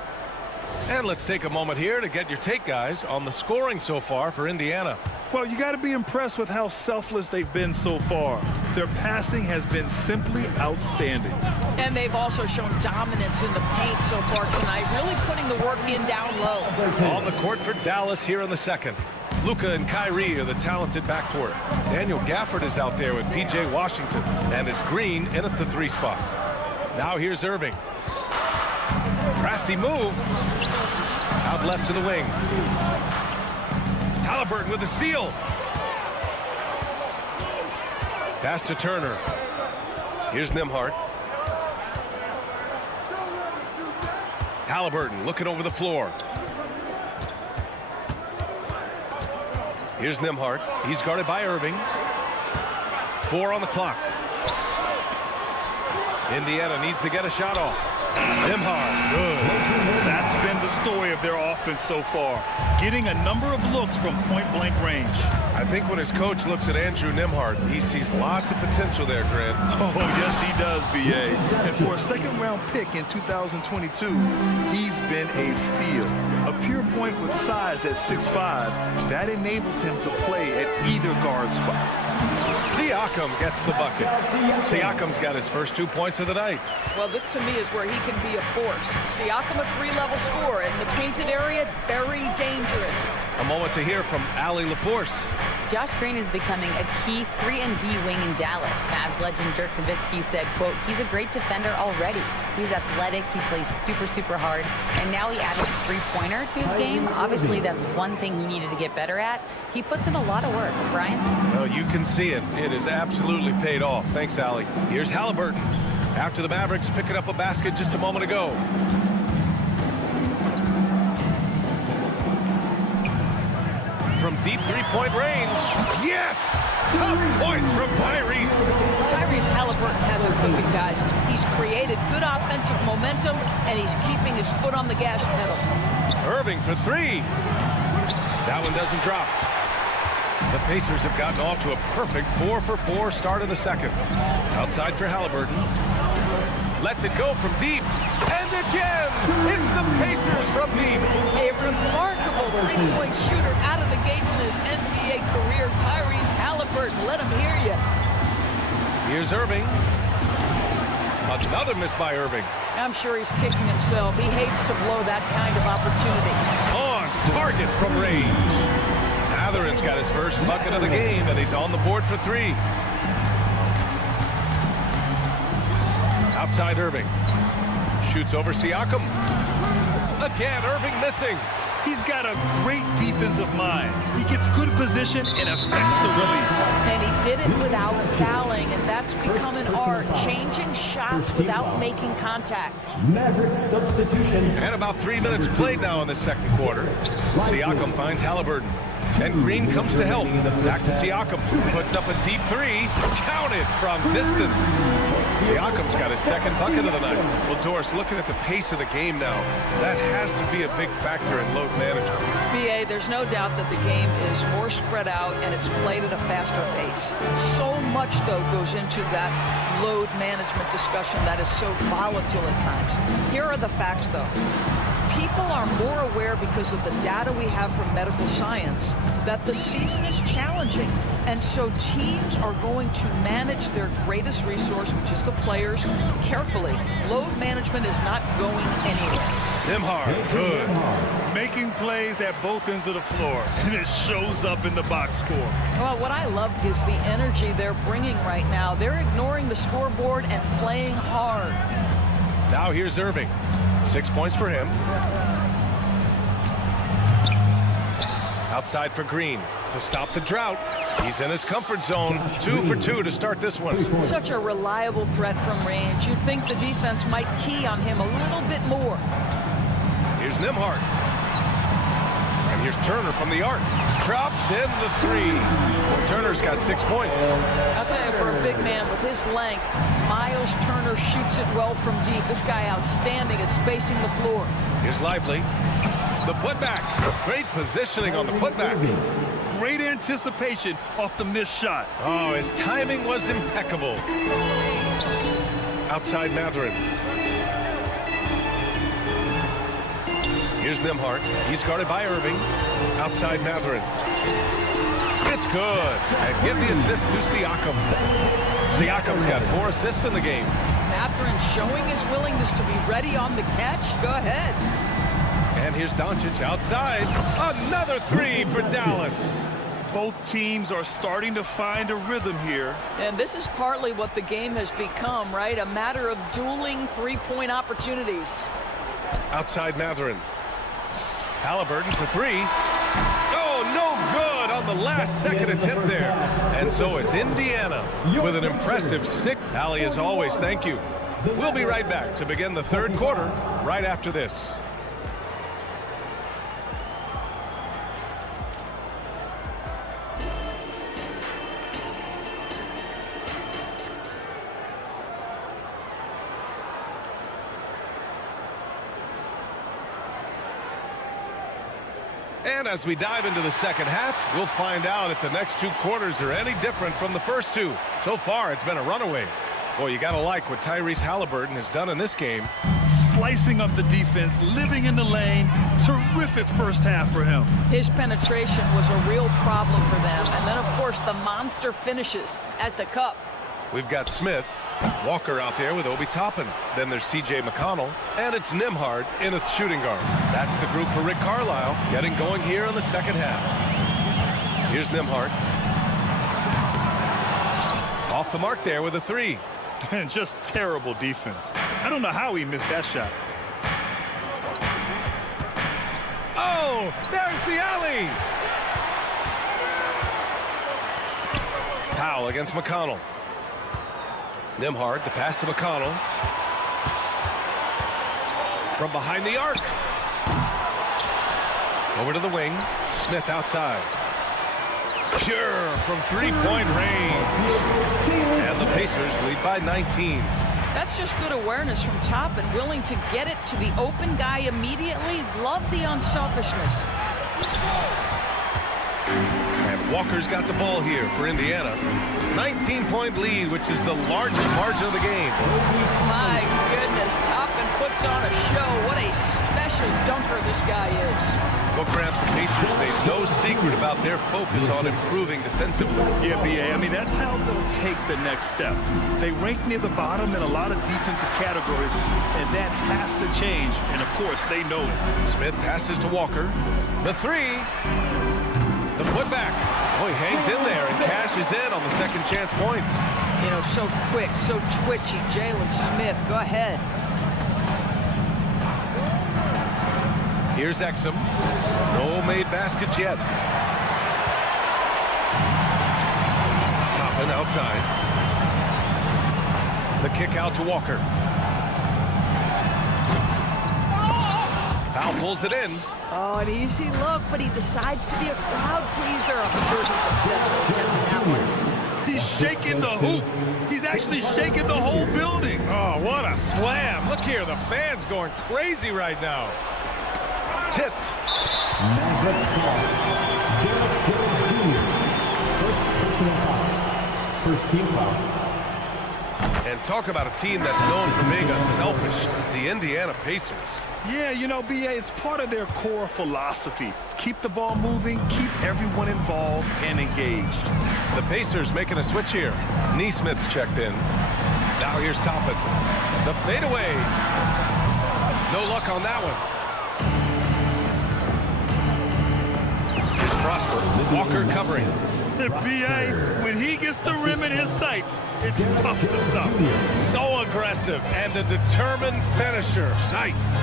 And let's take a moment here to get your take, guys, on the scoring so far for Indiana. Well, you got to be impressed with how selfless they've been so far. Their passing has been simply outstanding. And they've also shown dominance in the paint so far tonight, really putting the work in down low. On the court for Dallas here in the second. Luka and Kyrie are the talented backcourt. Daniel Gafford is out there with P.J. Washington. And it's Green in at the 3 spot. Now here's Irving. Crafty move. Out left to the wing. Halliburton with the steal. Pass to Turner. Here's Nembhard. Halliburton looking over the floor. Here's Nembhard. He's guarded by Irving. 4 on the clock. Indiana needs to get a shot off. Nembhard, good. That's been the story of their offense so far, getting a number of looks from point-blank range. I think when his coach looks at Andrew Nembhard, he sees lots of potential there, Grant. Oh, yes, he does, B.A. And for a second-round pick in 2022, he's been a steal. A pure point with size at 6'5", that enables him to play at either guard spot. Siakam gets the bucket. Siakam's got his first 2 points of the night. Well, this to me is where he can be a force. Siakam, a 3-level scorer in the painted area, very dangerous. A moment to hear from Allie LaForce. Josh Green is becoming a key 3-and-D wing in Dallas. Mavs legend Dirk Nowitzki said, quote, he's a great defender already. He's athletic, he plays super, super hard, and now he added a 3-pointer to his game. Obviously, that's one thing he needed to get better at. He puts in a lot of work. Brian? Oh, you can see it. It is absolutely paid off. Thanks, Allie. Here's Halliburton. After the Mavericks picking up a basket just a moment ago. From deep 3-point range. Yes! Tough points from Tyrese. Tyrese Halliburton has it cooking, guys. He's created good offensive momentum, and he's keeping his foot on the gas pedal. Irving for 3. That one doesn't drop. The Pacers have gotten off to a perfect 4-for-4 start of the second. Outside for Halliburton. Lets it go from deep. And again, it's the Pacers from deep. A remarkable 3-point shooter out of the gates in his NBA career, Tyrese Halliburton. Let him hear you. Here's Irving. Another miss by Irving. I'm sure he's kicking himself. He hates to blow that kind of opportunity. On target from range. Mathurin's got his first bucket of the game, and he's on the board for 3. Outside Irving. Shoots over Siakam. Again, Irving missing. He's got a great defensive mind. He gets good position and affects the release. And he did it without fouling, and that's become an art, changing shots without making contact. Mavericks substitution. And about 3 minutes played now in the second quarter. Siakam finds Halliburton. And Green comes to help. Back to Siakam. Puts up a deep 3. Counted from distance. Siakam's got his second bucket of the night. Well, Doris, looking at the pace of the game now, that has to be a big factor in load management. BA, there's no doubt that the game is more spread out and it's played at a faster pace. So much, though, goes into that load management discussion that is so volatile at times. Here are the facts, though. People are more aware because of the data we have from medical science that the season is challenging. And so teams are going to manage their greatest resource, which is the players, carefully. Load management is not going anywhere. Nembhard, good. Making plays at both ends of the floor, and it shows up in the box score. Well, what I love is the energy they're bringing right now. They're ignoring the scoreboard and playing hard. Now here's Irving. 6 points for him. Outside for Green to stop the drought. He's in his comfort zone. 2 for 2 to start this one. Such a reliable threat from range. You'd think the defense might key on him a little bit more. Here's Nembhard. And here's Turner from the arc. Drops in the 3. Turner's got 6 points. I'll tell you, for a big man with his length, Miles Turner shoots it well from deep. This guy outstanding at spacing the floor. Here's Lively. The putback. Great positioning on the putback. Great anticipation off the missed shot. Oh, his timing was impeccable. Outside Matherin. Here's Nembhard. He's guarded by Irving. Outside Matherin. It's good. And give the assist to Siakam. Siakam's got 4 assists in the game. Matherin showing his willingness to be ready on the catch. Go ahead. And here's Doncic outside. Another 3 for Dallas. Both teams are starting to find a rhythm here. And this is partly what the game has become, right? A matter of dueling three-point opportunities. Outside Matherin. Halliburton for 3. Oh, no good on the last second attempt there. And so it's Indiana with an impressive 6. Allie, as always, thank you. We'll be right back to begin the third quarter right after this. And as we dive into the second half, we'll find out if the next 2 quarters are any different from the first 2. So far, it's been a runaway. Boy, you got to like what Tyrese Halliburton has done in this game. Slicing up the defense, living in the lane. Terrific first half for him. His penetration was a real problem for them. And then, of course, the monster finishes at the cup. We've got Smith, Walker out there with Obi Toppin. Then there's T.J. McConnell, and it's Nembhard in a shooting guard. That's the group for Rick Carlisle, getting going here in the second half. Here's Nembhard. Off the mark there with a 3. And just terrible defense. I don't know how he missed that shot. Oh, there's the alley! Powell against McConnell. Nembhard, the pass to McConnell. From behind the arc. Over to the wing. Smith outside. Pure from 3-point range. And the Pacers lead by 19. That's just good awareness from top and willing to get it to the open guy immediately. Love the unselfishness. And Walker's got the ball here for Indiana. 19-point lead, which is the largest margin of the game. My goodness, Toppin puts on a show. What a special dunker this guy is. Well, Grant, the Pacers made no secret about their focus on improving defensively. Yeah, B.A., I mean, that's how they'll take the next step. They rank near the bottom in a lot of defensive categories, and that has to change, and of course, they know it. Smith passes to Walker. The 3. The putback. Oh, he hangs in there and cashes in on the second chance points. You know, so quick, so twitchy. Jalen Smith, go ahead. Here's Exum. No made baskets yet. Toppin outside. The kick out to Walker. Powell pulls it in. Oh, an easy look, but he decides to be a crowd pleaser. I'm sure he's upset with attempting that one. He's shaking the hoop. He's actually shaking the whole building. Oh, what a slam. Look here, the fans going crazy right now. Tipped. First team foul. And talk about a team that's known for being unselfish. The Indiana Pacers. Yeah, you know, BA, it's part of their core philosophy. Keep the ball moving, keep everyone involved and engaged. The Pacers making a switch here. Neesmith's checked in. Now here's Toppin. The fadeaway. No luck on that one. Here's Prosper. Walker covering. BA, when he gets the rim in his sights, it's tough to stop. So aggressive and a determined finisher. Nice.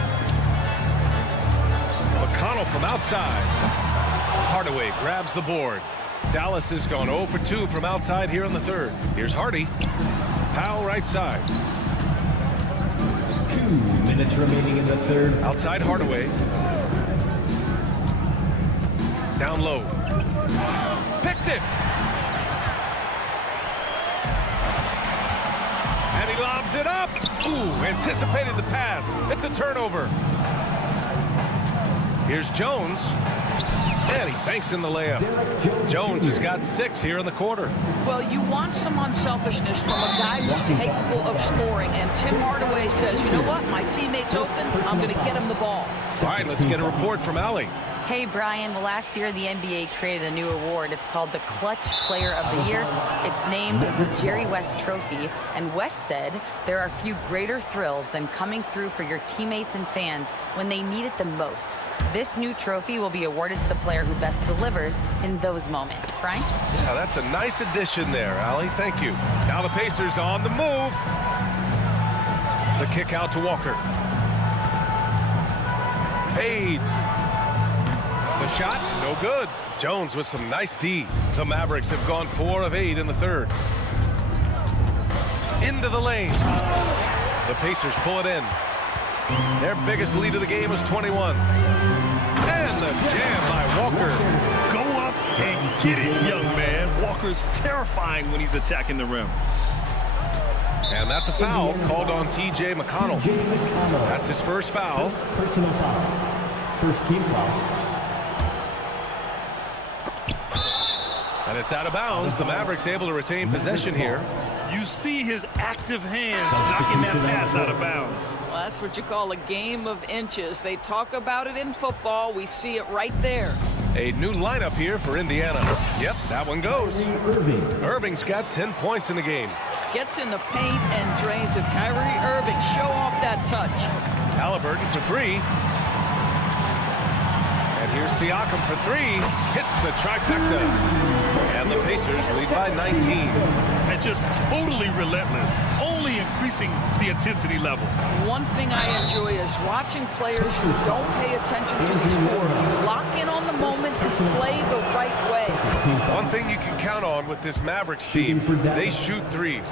McConnell from outside. Hardaway grabs the board. Dallas has gone 0 for 2 from outside here in the third. Here's Hardy. Powell right side. 2 minutes remaining in the third. Outside Hardaway. Down low. Picked it. And he lobs it up. Ooh, anticipated the pass. It's a turnover. Here's Jones. And he banks in the layup. Jones has got 6 here in the quarter. Well, you want some unselfishness from a guy who's capable of scoring. And Tim Hardaway says, you know what? My teammate's open. I'm going to get him the ball. All right, let's get a report from Allie. Hey, Brian, well, last year the NBA created a new award. It's called the Clutch Player of the Year. It's named the Jerry West Trophy. And West said there are few greater thrills than coming through for your teammates and fans when they need it the most. This new trophy will be awarded to the player who best delivers in those moments. Brian? Yeah, that's a nice addition there, Allie. Thank you. Now the Pacers on the move. The kick out to Walker. Fades. The shot, no good. Jones with some nice D. The Mavericks have gone 4 of 8 in the third. Into the lane. The Pacers pull it in. Their biggest lead of the game is 21. And the jam by Walker. Go up and get it, young man. Walker's terrifying when he's attacking the rim. And that's a foul called on T.J. McConnell. That's his first foul. Personal foul. First team foul. And it's out of bounds. The Mavericks able to retain possession here. You see his active hands knocking that pass out of bounds. Well, that's what you call a game of inches. They talk about it in football. We see it right there. A new lineup here for Indiana. Yep, that one goes. Irving's got 10 points in the game. Gets in the paint and drains it. Kyrie Irving, show off that touch. Halliburton for 3. And here's Siakam for 3. Hits the trifecta. And the Pacers lead by 19. And just totally relentless, only increasing the intensity level. One thing I enjoy is watching players who don't pay attention to the score lock in on the moment and play the right way. One thing you can count on with this Mavericks team, they shoot threes.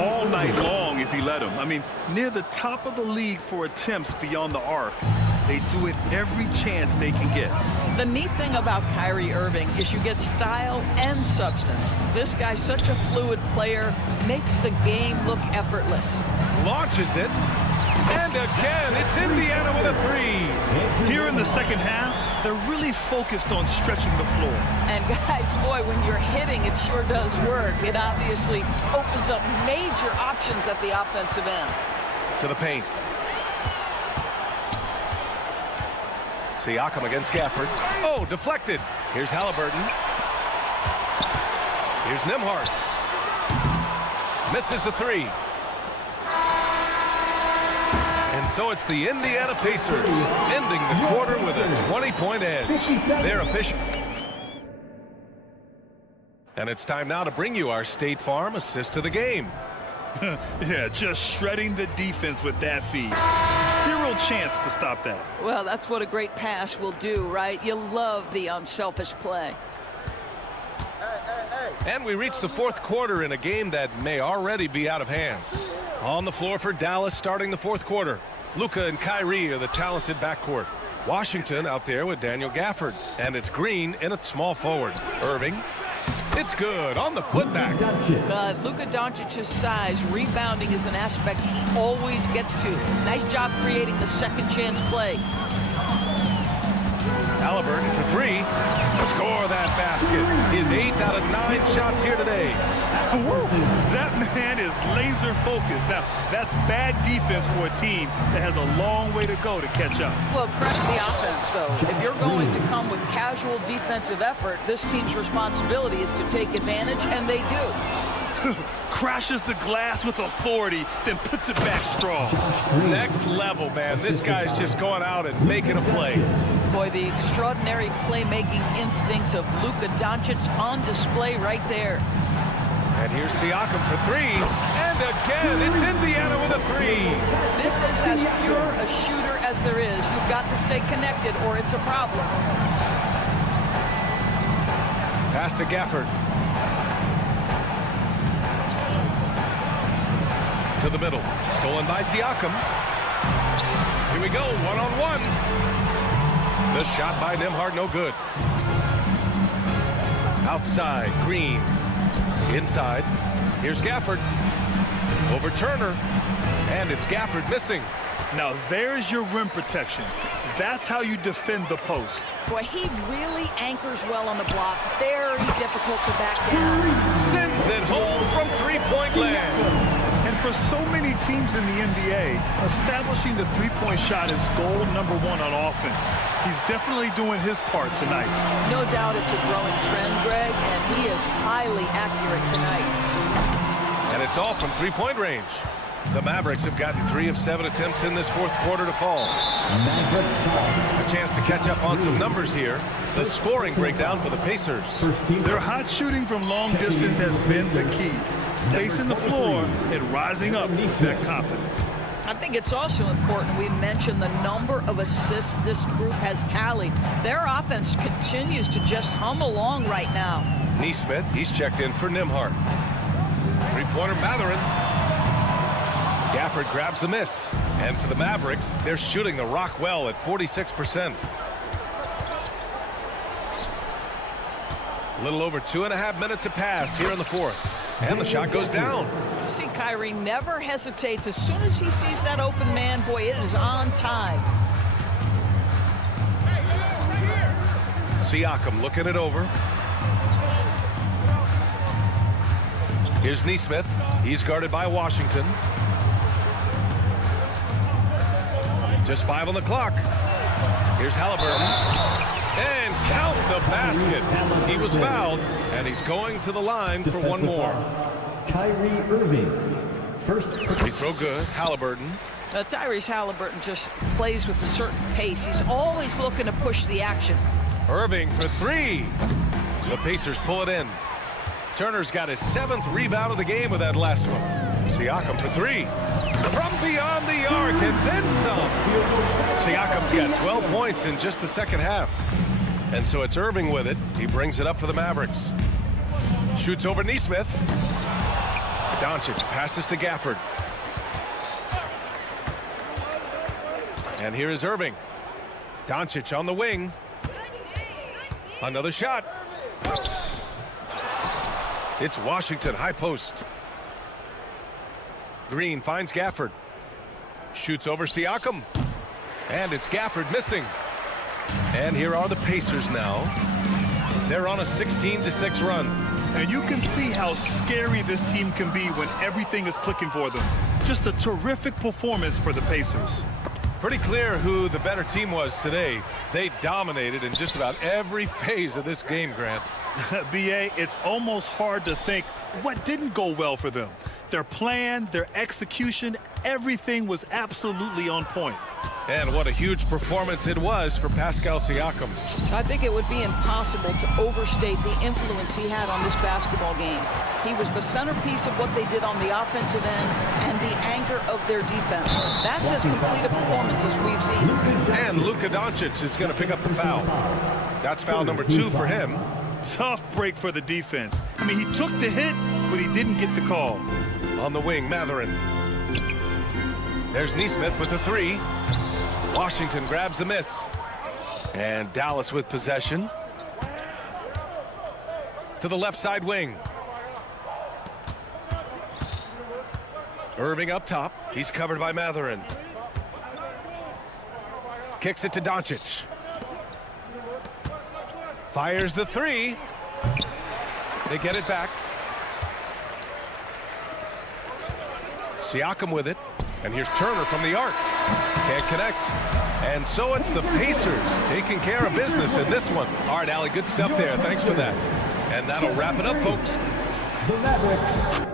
All night long if he let them. I mean, near the top of the league for attempts beyond the arc. They do it every chance they can get. The neat thing about Kyrie Irving is you get style and substance. This guy's such a fluid player, makes the game look effortless. Launches it. And again, it's Indiana with a 3. Here in the second half, they're really focused on stretching the floor. And guys, boy, when you're hitting, it sure does work. It obviously opens up major options at the offensive end. To the paint. Siakam against Gafford. Oh, deflected. Here's Halliburton. Here's Nembhard. Misses the 3. And so it's the Indiana Pacers ending the quarter with a 20-point edge. They're efficient. And it's time now to bring you our State Farm assist of the game. Yeah, just shredding the defense with that feed. Zero chance to stop that. Well, that's what a great pass will do, right? You love the unselfish play. And we reach the fourth quarter in a game that may already be out of hand. On the floor for Dallas starting the fourth quarter. Luka and Kyrie are the talented backcourt. Washington out there with Daniel Gafford. And it's Green in at small forward. Irving. It's good on the putback. Luka Doncic's size, rebounding is an aspect he always gets to. Nice job creating the second chance play. Halliburton for three. Score that basket. His 8th out of 9 shots here today. That man is laser focused. Now, that's bad defense for a team that has a long way to go to catch up. Well, credit the offense, though. If you're going to come with casual defensive effort, this team's responsibility is to take advantage, and they do. Crashes the glass with authority, then puts it back strong. Next level, man. This guy's just going out and making a play. Boy, the extraordinary playmaking instincts of Luka Doncic on display right there. And here's Siakam for three. And again, it's Indiana with a three. This is as pure a shooter as there is. You've got to stay connected or it's a problem. Pass to Gafford. To the middle. Stolen by Siakam. Here we go, one-on-one. The shot by Nembhard, no good. Outside, Green. Inside. Here's Gafford. Over Turner. And it's Gafford missing. Now there's your rim protection. That's how you defend the post. Boy, he really anchors well on the block. Very difficult to back down. Sends it home from three-point land. And for so many teams in the NBA, establishing the three-point shot is goal number 1 on offense. He's definitely doing his part tonight. No doubt it's a growing trend, Greg, and he is highly accurate tonight. And it's all from three-point range. The Mavericks have gotten 3 of 7 attempts in this fourth quarter to fall. A chance to catch up on some numbers here. The scoring breakdown for the Pacers. Their hot shooting from long distance has been the key. Spacing the floor and rising up that confidence. I think it's also important we mention the number of assists this group has tallied. Their offense continues to just hum along right now. Nesmith, he's checked in for Nembhard. Three-pointer Mathurin. Gafford grabs the miss. And for the Mavericks, they're shooting the rock well at 46%. A little over 2.5 minutes have passed here in the fourth. And the shot goes down. See, Kyrie never hesitates. As soon as he sees that open man, boy, it is on time. Siakam looking it over. Here's Nesmith. He's guarded by Washington. Just 5 on the clock. Here's Halliburton. And count the basket. He was fouled, and he's going to the line for one more. Kyrie Irving. First Free throw good. Halliburton. Tyrese Halliburton just plays with a certain pace. He's always looking to push the action. Irving for three. The Pacers pull it in. Turner's got his 7th rebound of the game with that last one. Siakam for three. From beyond the arc and then some. Siakam's got 12 points in just the second half. And so it's Irving with it. He brings it up for the Mavericks. Shoots over Nesmith. Doncic passes to Gafford. And here is Irving. Doncic on the wing. Another shot. It's Washington, high post. Green finds Gafford. Shoots over Siakam. And it's Gafford missing. And here are the Pacers now. They're on a 16-6 run. And you can see how scary this team can be when everything is clicking for them. Just a terrific performance for the Pacers. Pretty clear who the better team was today. They dominated in just about every phase of this game, Grant. B.A., it's almost hard to think what didn't go well for them. Their plan, their execution, everything was absolutely on point. And what a huge performance it was for Pascal Siakam. I think it would be impossible to overstate the influence he had on this basketball game. He was the centerpiece of what they did on the offensive end and the anchor of their defense. That's as complete a performance as we've seen. And Luka Doncic is going to pick up the foul. That's foul number 2 for him. Tough break for the defense. I mean, he took the hit, but he didn't get the call. On the wing, Mathurin. There's Nesmith with the three. Washington grabs the miss. And Dallas with possession. To the left side wing. Irving up top. He's covered by Mathurin. Kicks it to Doncic. Fires the three. They get it back. Siakam with it. And here's Turner from the arc. Can't connect. And so it's the Pacers taking care of business in this one. All right, Allie, good stuff there. Thanks for that. And that'll wrap it up, folks. The Mavericks.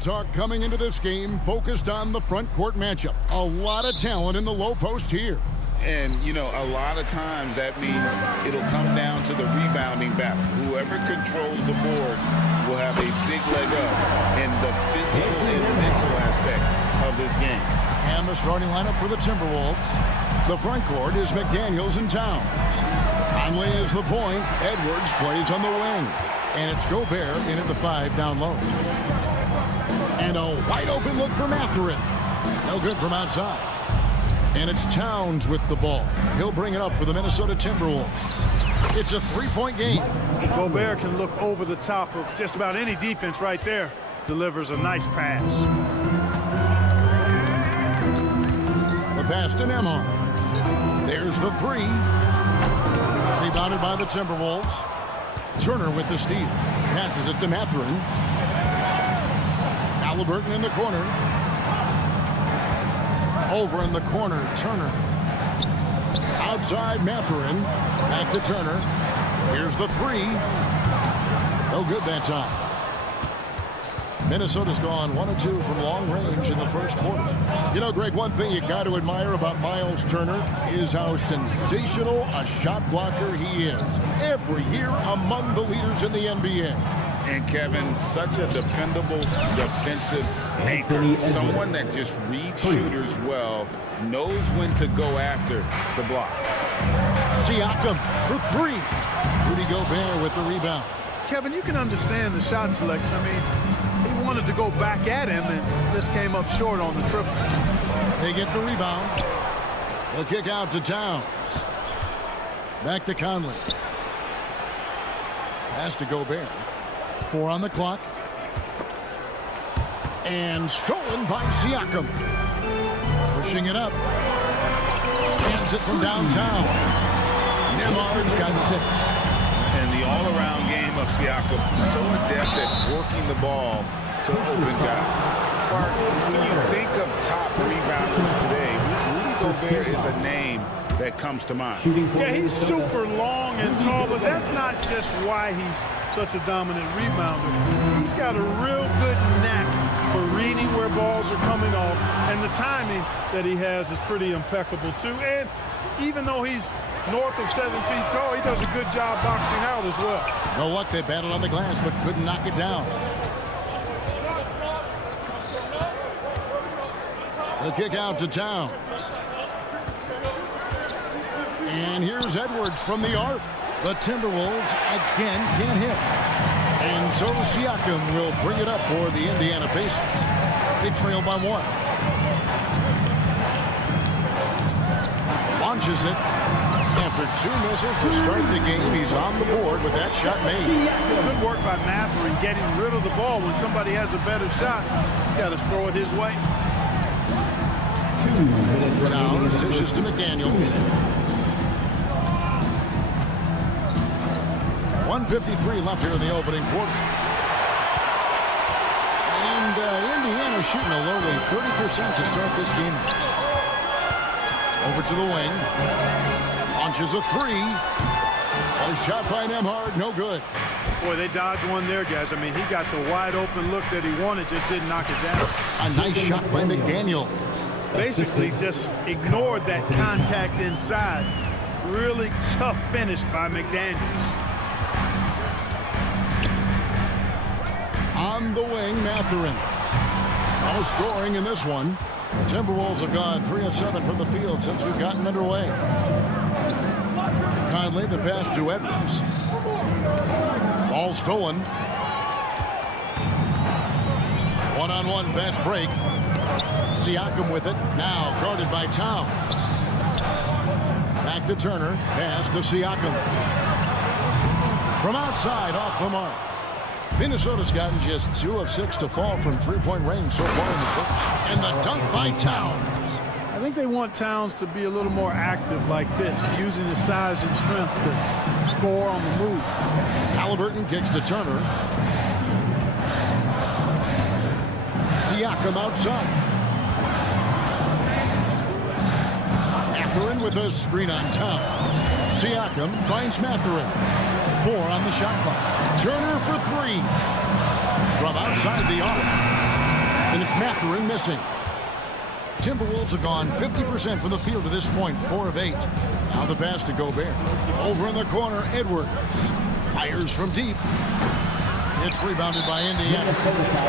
Minnesota talk coming into this game focused on the front court matchup. A lot of talent in the low post here. And, you know, a lot of times that means it'll come down to the rebounding battle. Whoever controls the boards will have a big leg up in the physical and mental aspect of this game. And the starting lineup for the Timberwolves. The front court is McDaniels and Towns. Conley is the point. Edwards plays on the wing. And it's Gobert in at the 5 down low. And a wide open look for Mathurin. No good from outside. And it's Towns with the ball. He'll bring it up for the Minnesota Timberwolves. It's a 3-point game. Gobert can look over the top of just about any defense right there. Delivers a nice pass. The pass to Nemhard. There's the 3. Rebounded by the Timberwolves. Turner with the steal. Passes it to Mathurin. Halliburton in the corner. Over in the corner, Turner. Outside Mathurin. Back to Turner. Here's the 3. No good that time. Minnesota's gone 1 of 2 from long range in the first quarter. You know, Greg, one thing you got to admire about Miles Turner is how sensational a shot blocker he is. Every year among the leaders in the NBA. And Kevin, such a dependable defensive anchor. Someone that just reads shooters well, knows when to go after the block. Siakam for 3. Rudy Gobert with the rebound. Kevin, you can understand the shot selection. I mean, he wanted to go back at him and just came up short on the triple. They get the rebound. They'll kick out to Towns. Back to Conley. Pass to Gobert. 4 on the clock. And stolen by Siakam. Pushing it up. Hands it from downtown. Nemhard's got 6. And the all-around game of Siakam, so adept at working the ball to open guys. Clark, when you think of top rebounders today, Rudy Gobert is a name that comes to mind. Yeah, he's super long and tall, but that's not just why he's such a dominant rebounder. He's got a real good knack for reading where balls are coming off, and the timing that he has is pretty impeccable too. And even though he's north of 7 feet tall, he does a good job boxing out as well. No luck, they battled on the glass, but couldn't knock it down. The kick out to Towns. And here's Edwards from the arc. The Timberwolves again can't hit. And so Siakam will bring it up for the Indiana Pacers. They trail by 1. Launches it. After 2 misses to start the game, he's on the board with that shot made. Good work by Mathurin getting rid of the ball. When somebody has a better shot, you got to throw it his way. Towns dishes to McDaniels. 1:53 left here in the opening quarter. And Indiana shooting a lowly 30% to start this game. Over to the wing. Launches a 3. A shot by Nemhard, no good. Boy, they dodged one there, guys. I mean, he got the wide open look that he wanted, just didn't knock it down. A nice shot by McDaniels. Basically just ignored that contact inside. Really tough finish by McDaniels. On the wing, Mathurin. No scoring in this one. The Timberwolves have gone 3 of 7 from the field since we've gotten underway. Conley, the pass to Edwards. Ball stolen. One-on-one fast break. Siakam with it. Now guarded by Towns. Back to Turner. Pass to Siakam. From outside, off the mark. Minnesota's gotten just 2 of 6 to fall from 3-point range so far in the first. And the dunk by Towns. I think they want Towns to be a little more active like this, using his size and strength to score on the move. Halliburton kicks to Turner. Siakam outside. Mathurin with a screen on Towns. Siakam finds Mathurin. 4 on the shot clock. Turner for 3. From outside the arc. And it's Mathurin missing. Timberwolves have gone 50% from the field to this point, 4 of 8. Now the pass to Gobert. Over in the corner, Edwards. Fires from deep. It's rebounded by Indiana.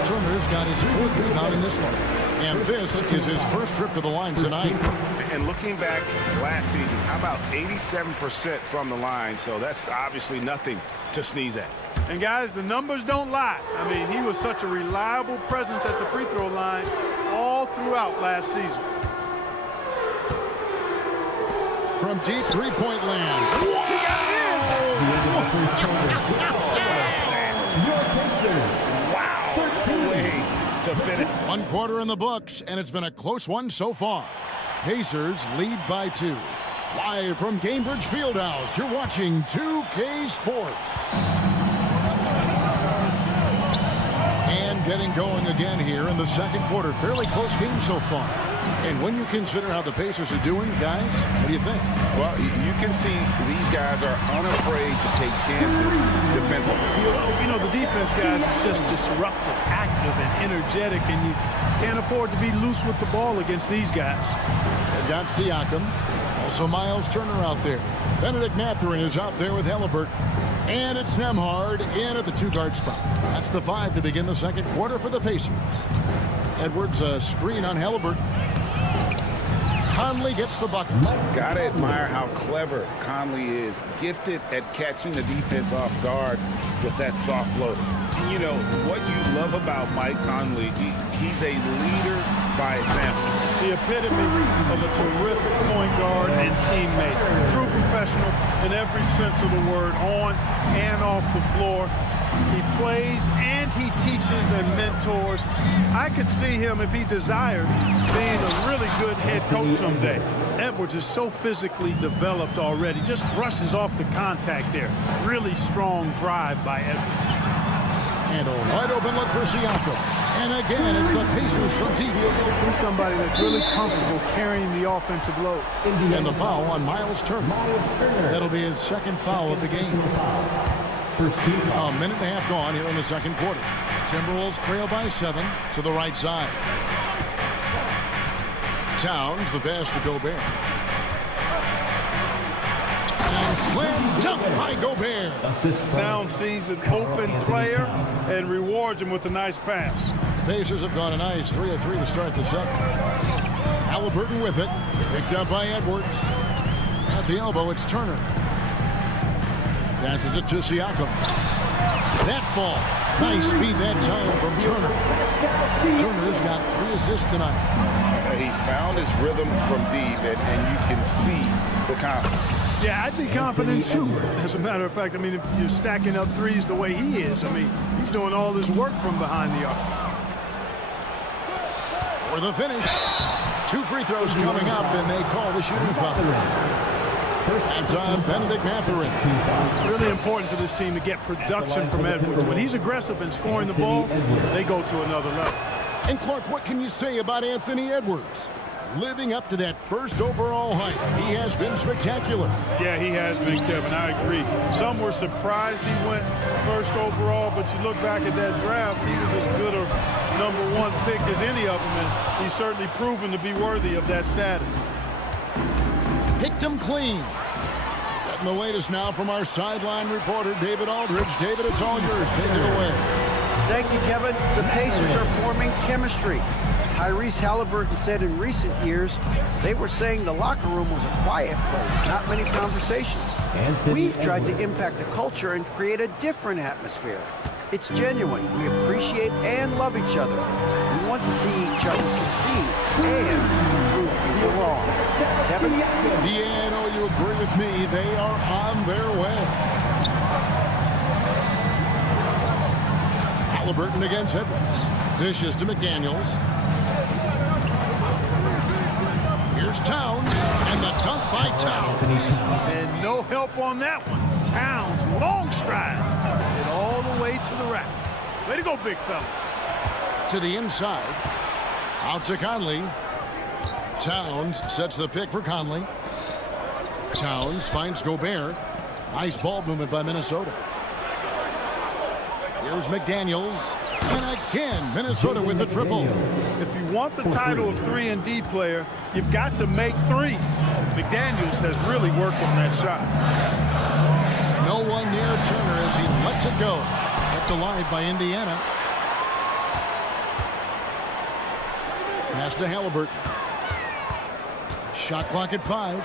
Turner's got his 4th rebound in this one. And this is his first trip to the line tonight. And looking back last season, how about 87% from the line? So that's obviously nothing to sneeze at. And guys, the numbers don't lie. I mean, he was such a reliable presence at the free throw line all throughout last season. From deep three-point land. Wow. Way to finish. 1 quarter in the books, and it's been a close one so far. Pacers lead by 2. Live from Cambridge Fieldhouse, you're watching 2K Sports. And getting going again here in the second quarter. Fairly close game so far. And when you consider how the Pacers are doing, guys, what do you think? Well, you can see these guys are unafraid to take chances defensively. You know, the defense, guys, is just disruptive, active, and energetic, and you can't afford to be loose with the ball against these guys. They've got Siakam. Also Miles Turner out there. Benedict Mathurin is out there with Halliburton. And it's Nembhard in at the 2-guard spot. That's the 5 to begin the second quarter for the Pacers. Edwards, a screen on Halliburton. Conley gets the bucket. Gotta admire how clever Conley is. Gifted at catching the defense off guard with that soft floater. You know, what you love about Mike Conley, he's a leader by example. The epitome of a terrific point guard and teammate. True professional in every sense of the word, on and off the floor. He plays and he teaches and mentors. I could see him, if he desired, being a really good head coach someday. Edwards is so physically developed already. Just brushes off the contact there. Really strong drive by Edwards. And a wide open look for Siakam. And again, it's the Pacers from TV. He's somebody that's really comfortable carrying the offensive load. And the foul on Miles Turner. That'll be his second foul of the game. A minute and a half gone here in the second quarter. Timberwolves trail by 7 to the right side. Towns, the pass to Gobert. And slam dunk by Gobert. Towns sees an open player and rewards him with a nice pass. The Pacers have gone a nice 3 of 3 to start the second. Halliburton with it. Picked up by Edwards. At the elbow, it's Turner. Passes it to Siakam. That ball. Nice speed that time from Turner. Turner's got 3 assists tonight. He's found his rhythm from deep, and you can see the confidence. Yeah, I'd be confident too. As a matter of fact, I mean, if you're stacking up threes the way he is, I mean, he's doing all this work from behind the arc. For the finish. 2 free throws coming up, and they call the shooting foul. That's on Benedict Mathurin. Really important for this team to get production from Edwards. When he's aggressive and scoring the ball, they go to another level. And Clark, what can you say about Anthony Edwards? Living up to that first overall hype, he has been spectacular. Yeah, he has been, Kevin. I agree. Some were surprised he went first overall, but you look back at that draft, he was as good a #1 pick as any of them, and he's certainly proven to be worthy of that status. Picked him clean. Getting the latest now from our sideline reporter, David Aldridge. David, it's all yours. Take it away. Thank you, Kevin. The Pacers are forming chemistry. Tyrese Halliburton said in recent years, they were saying the locker room was a quiet place, not many conversations. We've tried to impact the culture and create a different atmosphere. It's genuine. We appreciate and love each other. We want to see each other succeed and prove people wrong. Kevin? Yeah, I know you agree with me. They are on their way. Halliburton against Edwards. Dishes to McDaniels. Here's Towns, and the dunk by Towns. And no help on that one. Towns, long strides, and all the way to the rack. Way to go, big fella. To the inside. Out to Conley. Towns sets the pick for Conley. Towns finds Gobert. Nice ball movement by Minnesota. Here's McDaniels. And again, Minnesota with the triple. If you want the title of 3-and-D player, you've got to make threes. McDaniels has really worked on that shot. No one near Turner as he lets it go. Kept alive by Indiana. Pass to Halliburton. Shot clock at 5.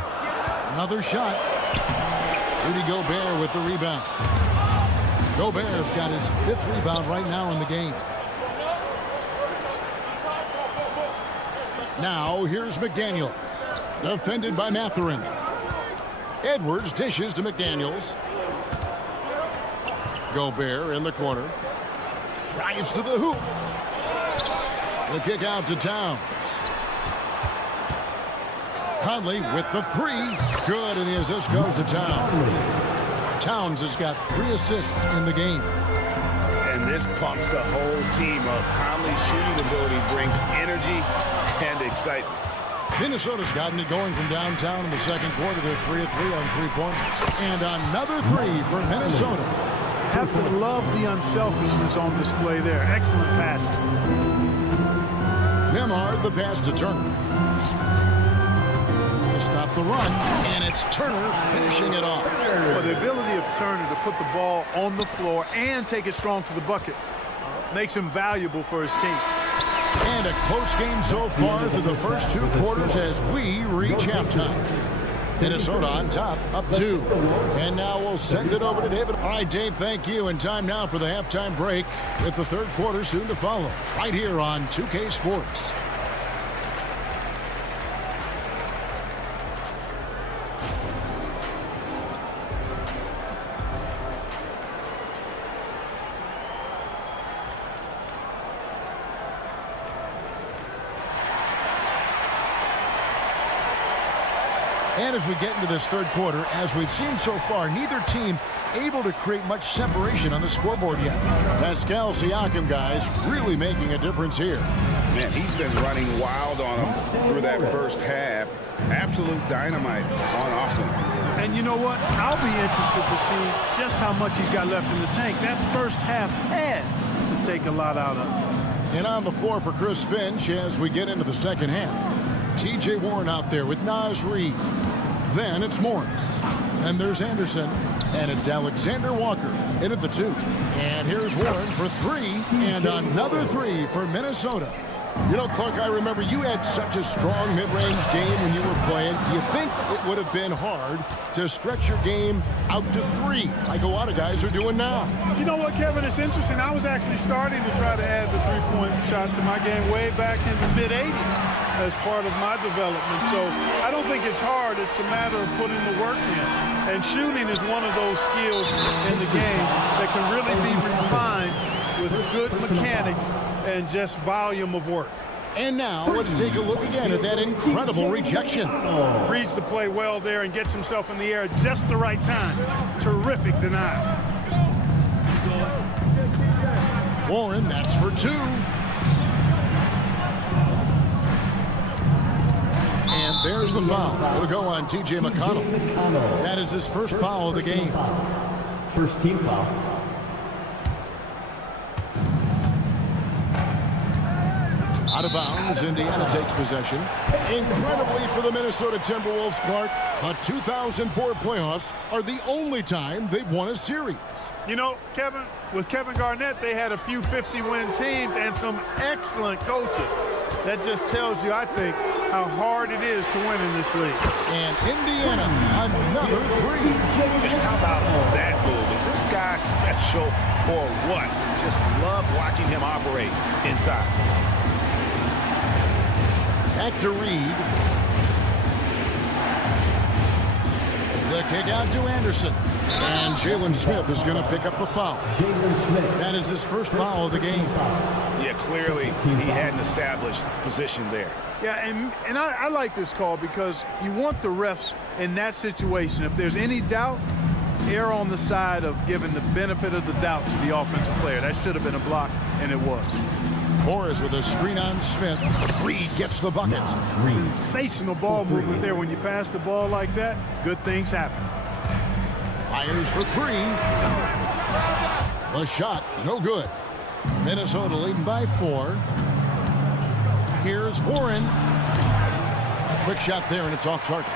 Another shot. Rudy Gobert with the rebound. Gobert's got his 5th rebound right now in the game. Now here's McDaniels. Defended by Mathurin. Edwards dishes to McDaniels. Gobert in the corner. Drives to the hoop. The kick out to Towns. Conley with the 3. Good, and the assist goes to Towns. Towns has got 3 assists in the game. And this pumps the whole team up. Conley's shooting ability brings energy and excitement. Minnesota's gotten it going from downtown in the second quarter. They're 3 of 3 on 3-pointers. And another 3 for Minnesota. Have to love the unselfishness on display there. Excellent passing. Nemhard the pass to Turner. To stop the run, and it's Turner finishing it off. Well, the ability of Turner to put the ball on the floor and take it strong to the bucket makes him valuable for his team. And a close game so far through the first 2 quarters as we reach halftime. Minnesota on top, up 2. And now we'll send it over to David. All right, Dave, thank you. And time now for the halftime break with the 3rd quarter soon to follow. Right here on 2K Sports. And as we get into this 3rd quarter, as we've seen so far, neither team able to create much separation on the scoreboard yet. Pascal Siakam, guys, really making a difference here. Man, he's been running wild on him through that first half. Absolute dynamite on offense. And you know what? I'll be interested to see just how much he's got left in the tank. That first half had to take a lot out of him. And on the floor for Chris Finch as we get into the second half. T.J. Warren out there with Naz Reid. Then it's Morris. And there's Anderson. And it's Alexander Walker in at the 2. And here's Warren for 3. And another 3 for Minnesota. You know, Clark, I remember you had such a strong mid-range game when you were playing. Do you think it would have been hard to stretch your game out to 3 like a lot of guys are doing now? You know what, Kevin? It's interesting. I was actually starting to try to add the 3-point shot to my game way back in the mid-'80s as part of my development. So I don't think it's hard. It's a matter of putting the work in. And shooting is one of those skills in the game that can really be refined with good mechanics and just volume of work. And now let's take a look again at that incredible rejection. Reads the play well there and gets himself in the air at just the right time. Terrific denial. Warren, that's for 2. And there's the foul. It'll go on T.J. McConnell. That is his first foul of the game. First team foul. Out of bounds, Indiana takes possession. Incredibly for the Minnesota Timberwolves, Clark, the 2004 playoffs are the only time they've won a series. You know, Kevin, with Kevin Garnett, they had a few 50-win teams and some excellent coaches. That just tells you, I think, how hard it is to win in this league. And Indiana, another 3. How about that move? Is this guy special or what? Just love watching him operate inside. Back to Reed. The kick out to Anderson. And Jalen Smith is going to pick up the foul. Jalen Smith. That is his first foul of the game. Yeah, clearly he had an established position there. Yeah, and I like this call because you want the refs in that situation. If there's any doubt, err on the side of giving the benefit of the doubt to the offensive player. That should have been a block, and it was. Morris with a screen on Smith. Reed gets the bucket. Sensational ball movement there. When you pass the ball like that, good things happen. Fires for 3. The shot, no good. Minnesota leading by 4. Here's Warren. Quick shot there, and it's off target.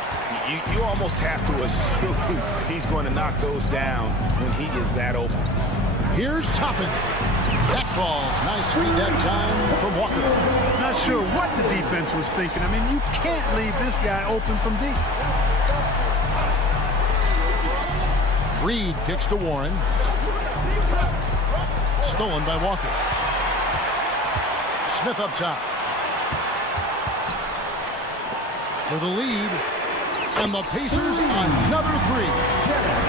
You almost have to assume he's going to knock those down when he is that open. Here's Toppin. That falls. Nice feed that time from Walker. Not sure what the defense was thinking. I mean, you can't leave this guy open from deep. Reed kicks to Warren. Stolen by Walker. Smith up top. For the lead. And the Pacers another 3.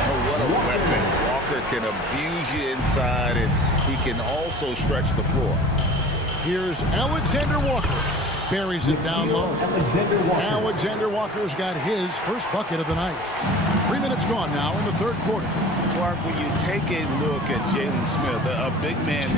Oh, what a weapon. Walker can abuse you inside, and he can also stretch the floor. Here's Alexander Walker. Buries it down low. Alexander Walker's got his first bucket of the night. 3 minutes gone now in the third quarter. Clark, when you take a look at Jalen Smith, a big man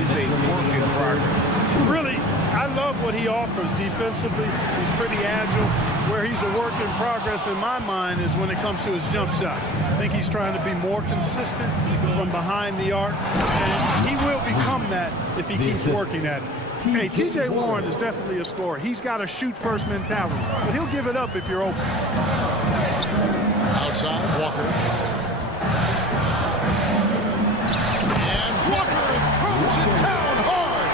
is a work in progress. Really, I love what he offers defensively. He's pretty agile. Where he's a work in progress in my mind is when it comes to his jump shot. I think he's trying to be more consistent from behind the arc, and he will become that if he keeps working at it. Hey, T.J. Warren is definitely a scorer. He's got a shoot-first mentality, but he'll give it up if you're open. Outside, Walker. And Walker throws it down hard.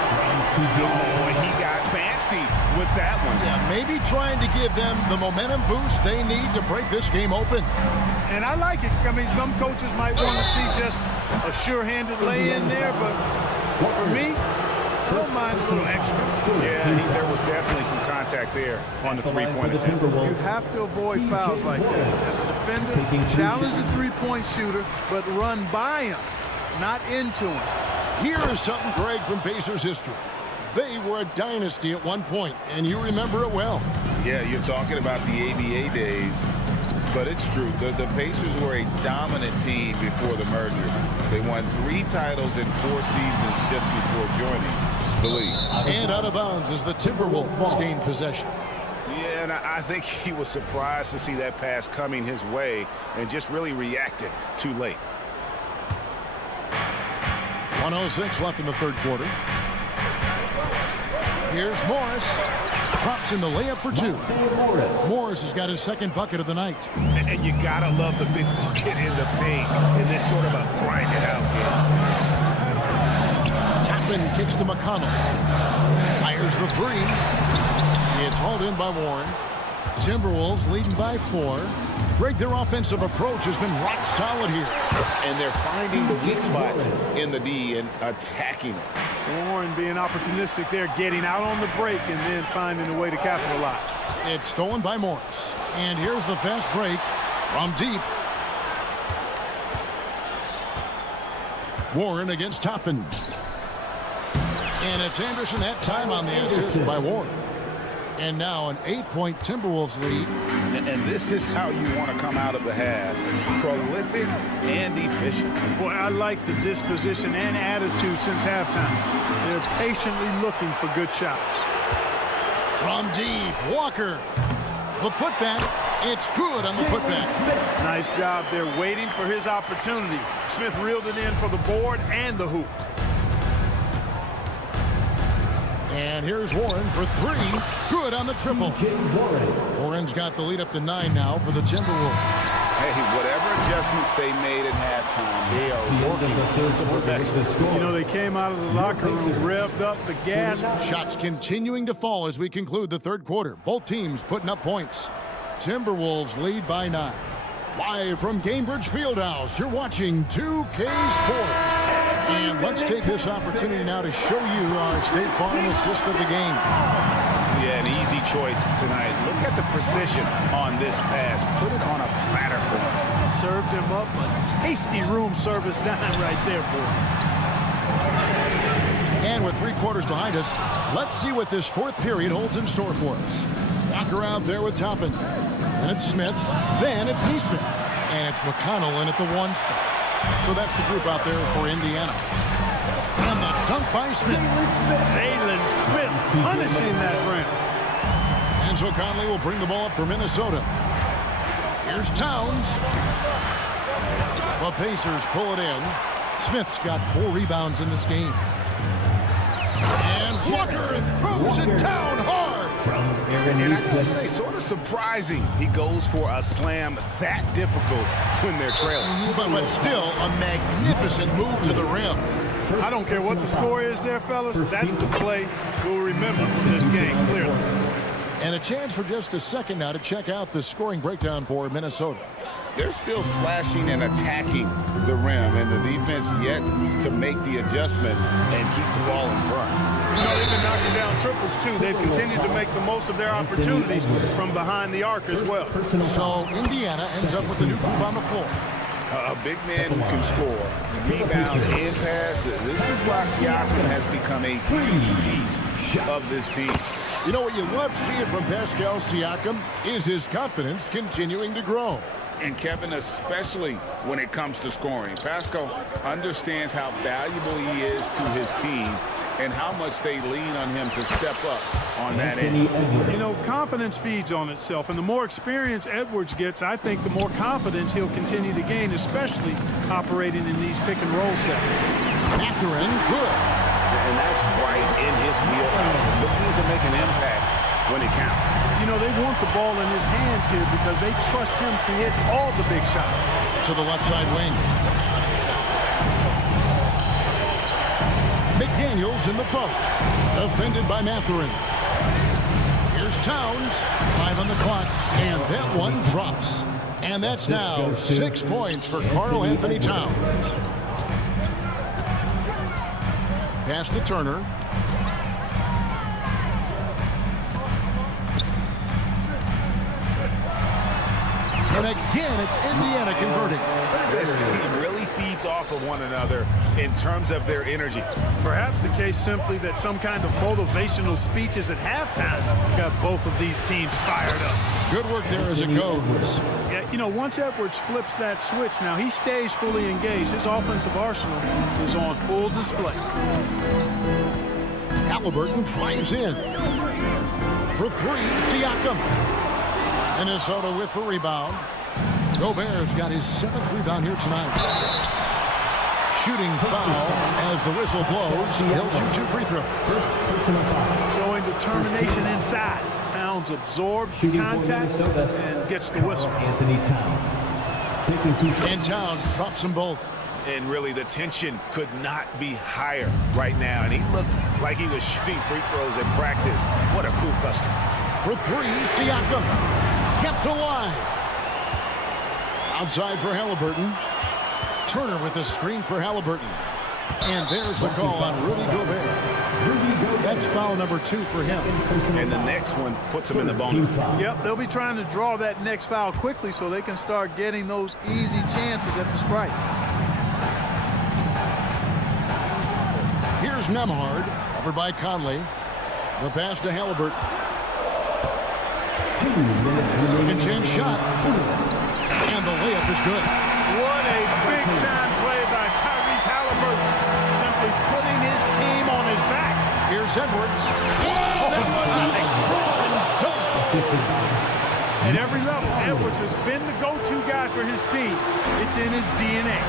Oh, he got fancy with that one. Yeah, maybe trying to give them the momentum boost they need to break this game open. And I like it. I mean, some coaches might want to see just a sure-handed lay-in there, but for me, I don't mind a little extra. Yeah, there was definitely some contact there on the three-point attempt. You have to avoid fouls like that. As a defender, challenge the three-point shooter, but run by him, not into him. Here is something, Greg, from Pacers history. They were a dynasty at one point, and you remember it well. Yeah, you're talking about the ABA days, but it's true. The Pacers were a dominant team before the merger. They won 3 titles in 4 seasons just before joining the league. And out of bounds as the Timberwolves gained possession. Yeah, and I think he was surprised to see that pass coming his way and just really reacted too late. 1:06 left in the third quarter. Here's Morris. Drops in the layup for 2. Morris has got his second bucket of the night. And you gotta love the big bucket in the paint in this sort of a grind it out game. Chapman kicks to McConnell. Fires the 3. It's hauled in by Warren. Timberwolves leading by 4. Greg, their offensive approach has been rock solid here. And they're finding the weak spots in the D and attacking them. Warren being opportunistic there, getting out on the break and then finding a way to capitalize. It's stolen by Morris. And here's the fast break from deep. Warren against Toppin. And it's Anderson that time on the assist by Warren. And now an 8-point Timberwolves lead. And this is how you want to come out of the half. Prolific and efficient. Boy, I like the disposition and attitude since halftime. They're patiently looking for good shots. From deep, Walker. The putback. It's good on the putback. Nice job there waiting for his opportunity. Smith reeled it in for the board and the hoop. And here's Warren for 3. Good on the triple. Warren's got the lead up to 9 now for the Timberwolves. Hey, whatever adjustments they made at halftime, they are working to perfection. You know, they came out of the locker room, revved up the gas. Shots continuing to fall as we conclude the third quarter. Both teams putting up points. Timberwolves lead by 9. Live from Cambridge Fieldhouse, you're watching 2K Sports. And let's take this opportunity now to show you our State Farm assist of the game. Yeah, an easy choice tonight. Look at the precision on this pass. Put it on a platter for him. Served him up a tasty room service dime right there, boy. And with 3 quarters behind us, let's see what this fourth period holds in store for us. Walker out there with Toppin. And it's Smith. Then it's Neesmith. And it's McConnell in at the 1 spot. So that's the group out there for Indiana. And the dunk by Smith. Jalen Smith punishing that rim. And so Conley will bring the ball up for Minnesota. Here's Towns. The Pacers pull it in. Smith's got 4 rebounds in this game. And Walker throws it down hard. And I gotta say, sort of surprising he goes for a slam that difficult when they're trailing. But still a magnificent move to the rim. I don't care what the score is there, fellas. That's the play we'll remember from this game, clearly. And a chance for just a second now to check out the scoring breakdown for Minnesota. They're still slashing and attacking the rim, and the defense yet to make the adjustment and keep the ball in front. You know, they've been knocking down triples, too. They've continued to make the most of their opportunities from behind the arc as well. So Indiana ends up with a new move on the floor. A big man who can score, rebound, and pass. This is why Siakam has become a huge piece of this team. You know what you love seeing from Pascal Siakam is his confidence continuing to grow. And Kevin, especially when it comes to scoring. Pascal understands how valuable he is to his team and how much they lean on him to step up on that end. You know, confidence feeds on itself, and the more experience Edwards gets, I think the more confidence he'll continue to gain, especially operating in these pick-and-roll sets. Mathurin, good. And that's right in his wheelhouse, looking to make an impact when it counts. You know, they want the ball in his hands here because they trust him to hit all the big shots. To the left side wing. McDaniels in the post. Defended by Mathurin. Here's Towns. 5 on the clock. And that one drops. And that's now 6 points for Karl Anthony Towns. Pass to Turner. And again, it's Indiana converting. This team really feeds off of one another in terms of their energy. Perhaps the case simply that some kind of motivational speeches at halftime got both of these teams fired up. Good work there as it goes. Yeah, you know, once Edwards flips that switch, now he stays fully engaged. His offensive arsenal is on full display. Halliburton drives in. For 3, Siakam. Minnesota with the rebound. Gobert's got his 7th rebound here tonight. Shooting foul as the whistle blows. He'll shoot 2 free throws. Showing determination inside. Towns absorbs the contact and gets the whistle. And Towns drops them both. And really, the tension could not be higher right now. And he looked like he was shooting free throws at practice. What a cool customer. For 3, Siakam. Kept alive. Outside for Halliburton. Turner with the screen for Halliburton. And there's the call on Rudy Gobert. That's foul number 2 for him. And the next one puts him in the bonus. Yep, they'll be trying to draw that next foul quickly so they can start getting those easy chances at the strike. Here's Nembhard, covered by Conley. The pass to Halliburton. Second chance shot. And the layup is good. What a big-time play by Tyrese Halliburton. Simply putting his team on his back. Here's Edwards. That was a strong dunk. At every level, Edwards has been the go-to guy for his team. It's in his DNA.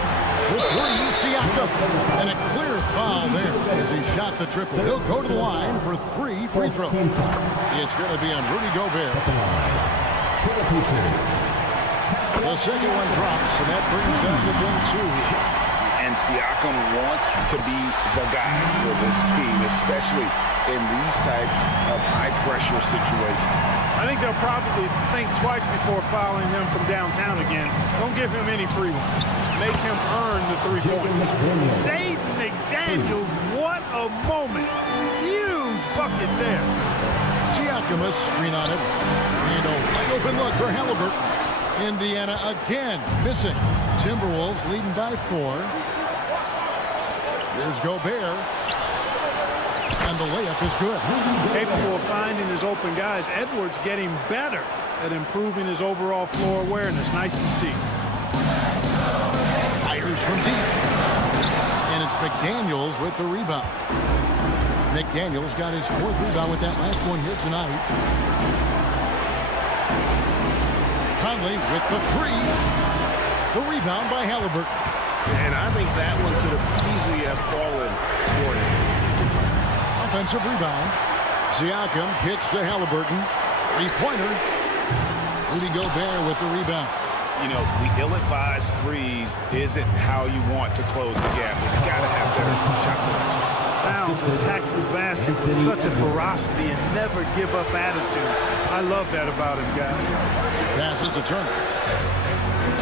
With 3, Siakam. And a clear foul there as he shot the triple. He'll go to the line for 3 free throws. It's going to be on Rudy Gobert. The second one drops, and that brings them within 2. And Siakam wants to be the guy for this team, especially in these types of high-pressure situations. I think they'll probably think twice before fouling him from downtown again. Don't give him any free ones. Make him earn the 3 points. Jaden McDaniels, what a moment. Huge bucket there. Siakam a screen on it. And a wide open look for Halliburton. Indiana again missing. Timberwolves leading by 4. There's Gobert. And the layup is good. Capable of finding his open guys. Edwards getting better at improving his overall floor awareness. Nice to see. Fires from deep. And it's McDaniels with the rebound. McDaniels got his 4th rebound with that last one here tonight. Conley with the 3. The rebound by Halliburton. And I think that one could have easily have fallen for him. Offensive rebound. Siakam kicks to Halliburton. Three-pointer. Rudy Gobert with the rebound. You know, the ill-advised threes isn't how you want to close the gap. You got to have better shot selection. Towns attacks the basket with such a ferocity and never give up attitude. I love that about him, guys. Passes to Turner.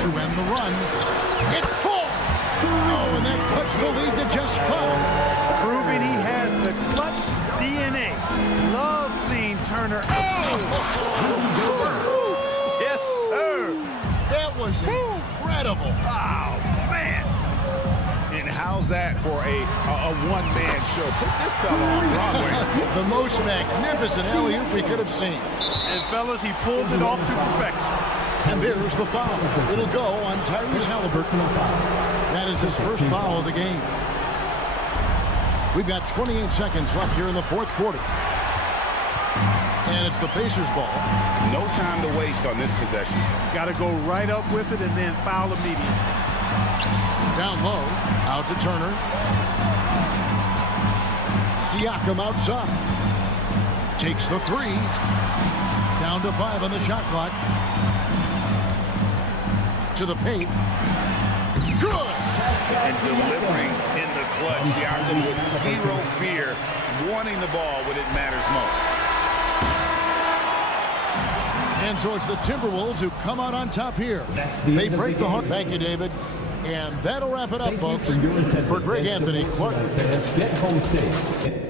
To end the run. It falls! Oh, and that cuts the lead to just 5. Proving he has the clutch DNA. Love seeing Turner. Oh! Yes, sir. That was incredible. Oh, man. And how's that for a one-man show? Put this fella on Broadway. The most magnificent alley-oop we could have seen. And, fellas, he pulled it off to perfection. And there's the foul. It'll go on Tyrese Halliburton. That is his first foul of the game. We've got 28 seconds left here in the fourth quarter. And it's the Pacers' ball. No time to waste on this possession. Got to go right up with it and then foul immediately. Down low, out to Turner. Siakam outside. Takes the 3. Down to 5 on the shot clock. To the paint. Good! And delivering in the clutch. Siakam with zero fear, wanting the ball when it matters most. And so it's the Timberwolves who come out on top here. They break the heart. Thank you, David. And that'll wrap it up, folks. For Greg Anthony, Clark. Get home safe.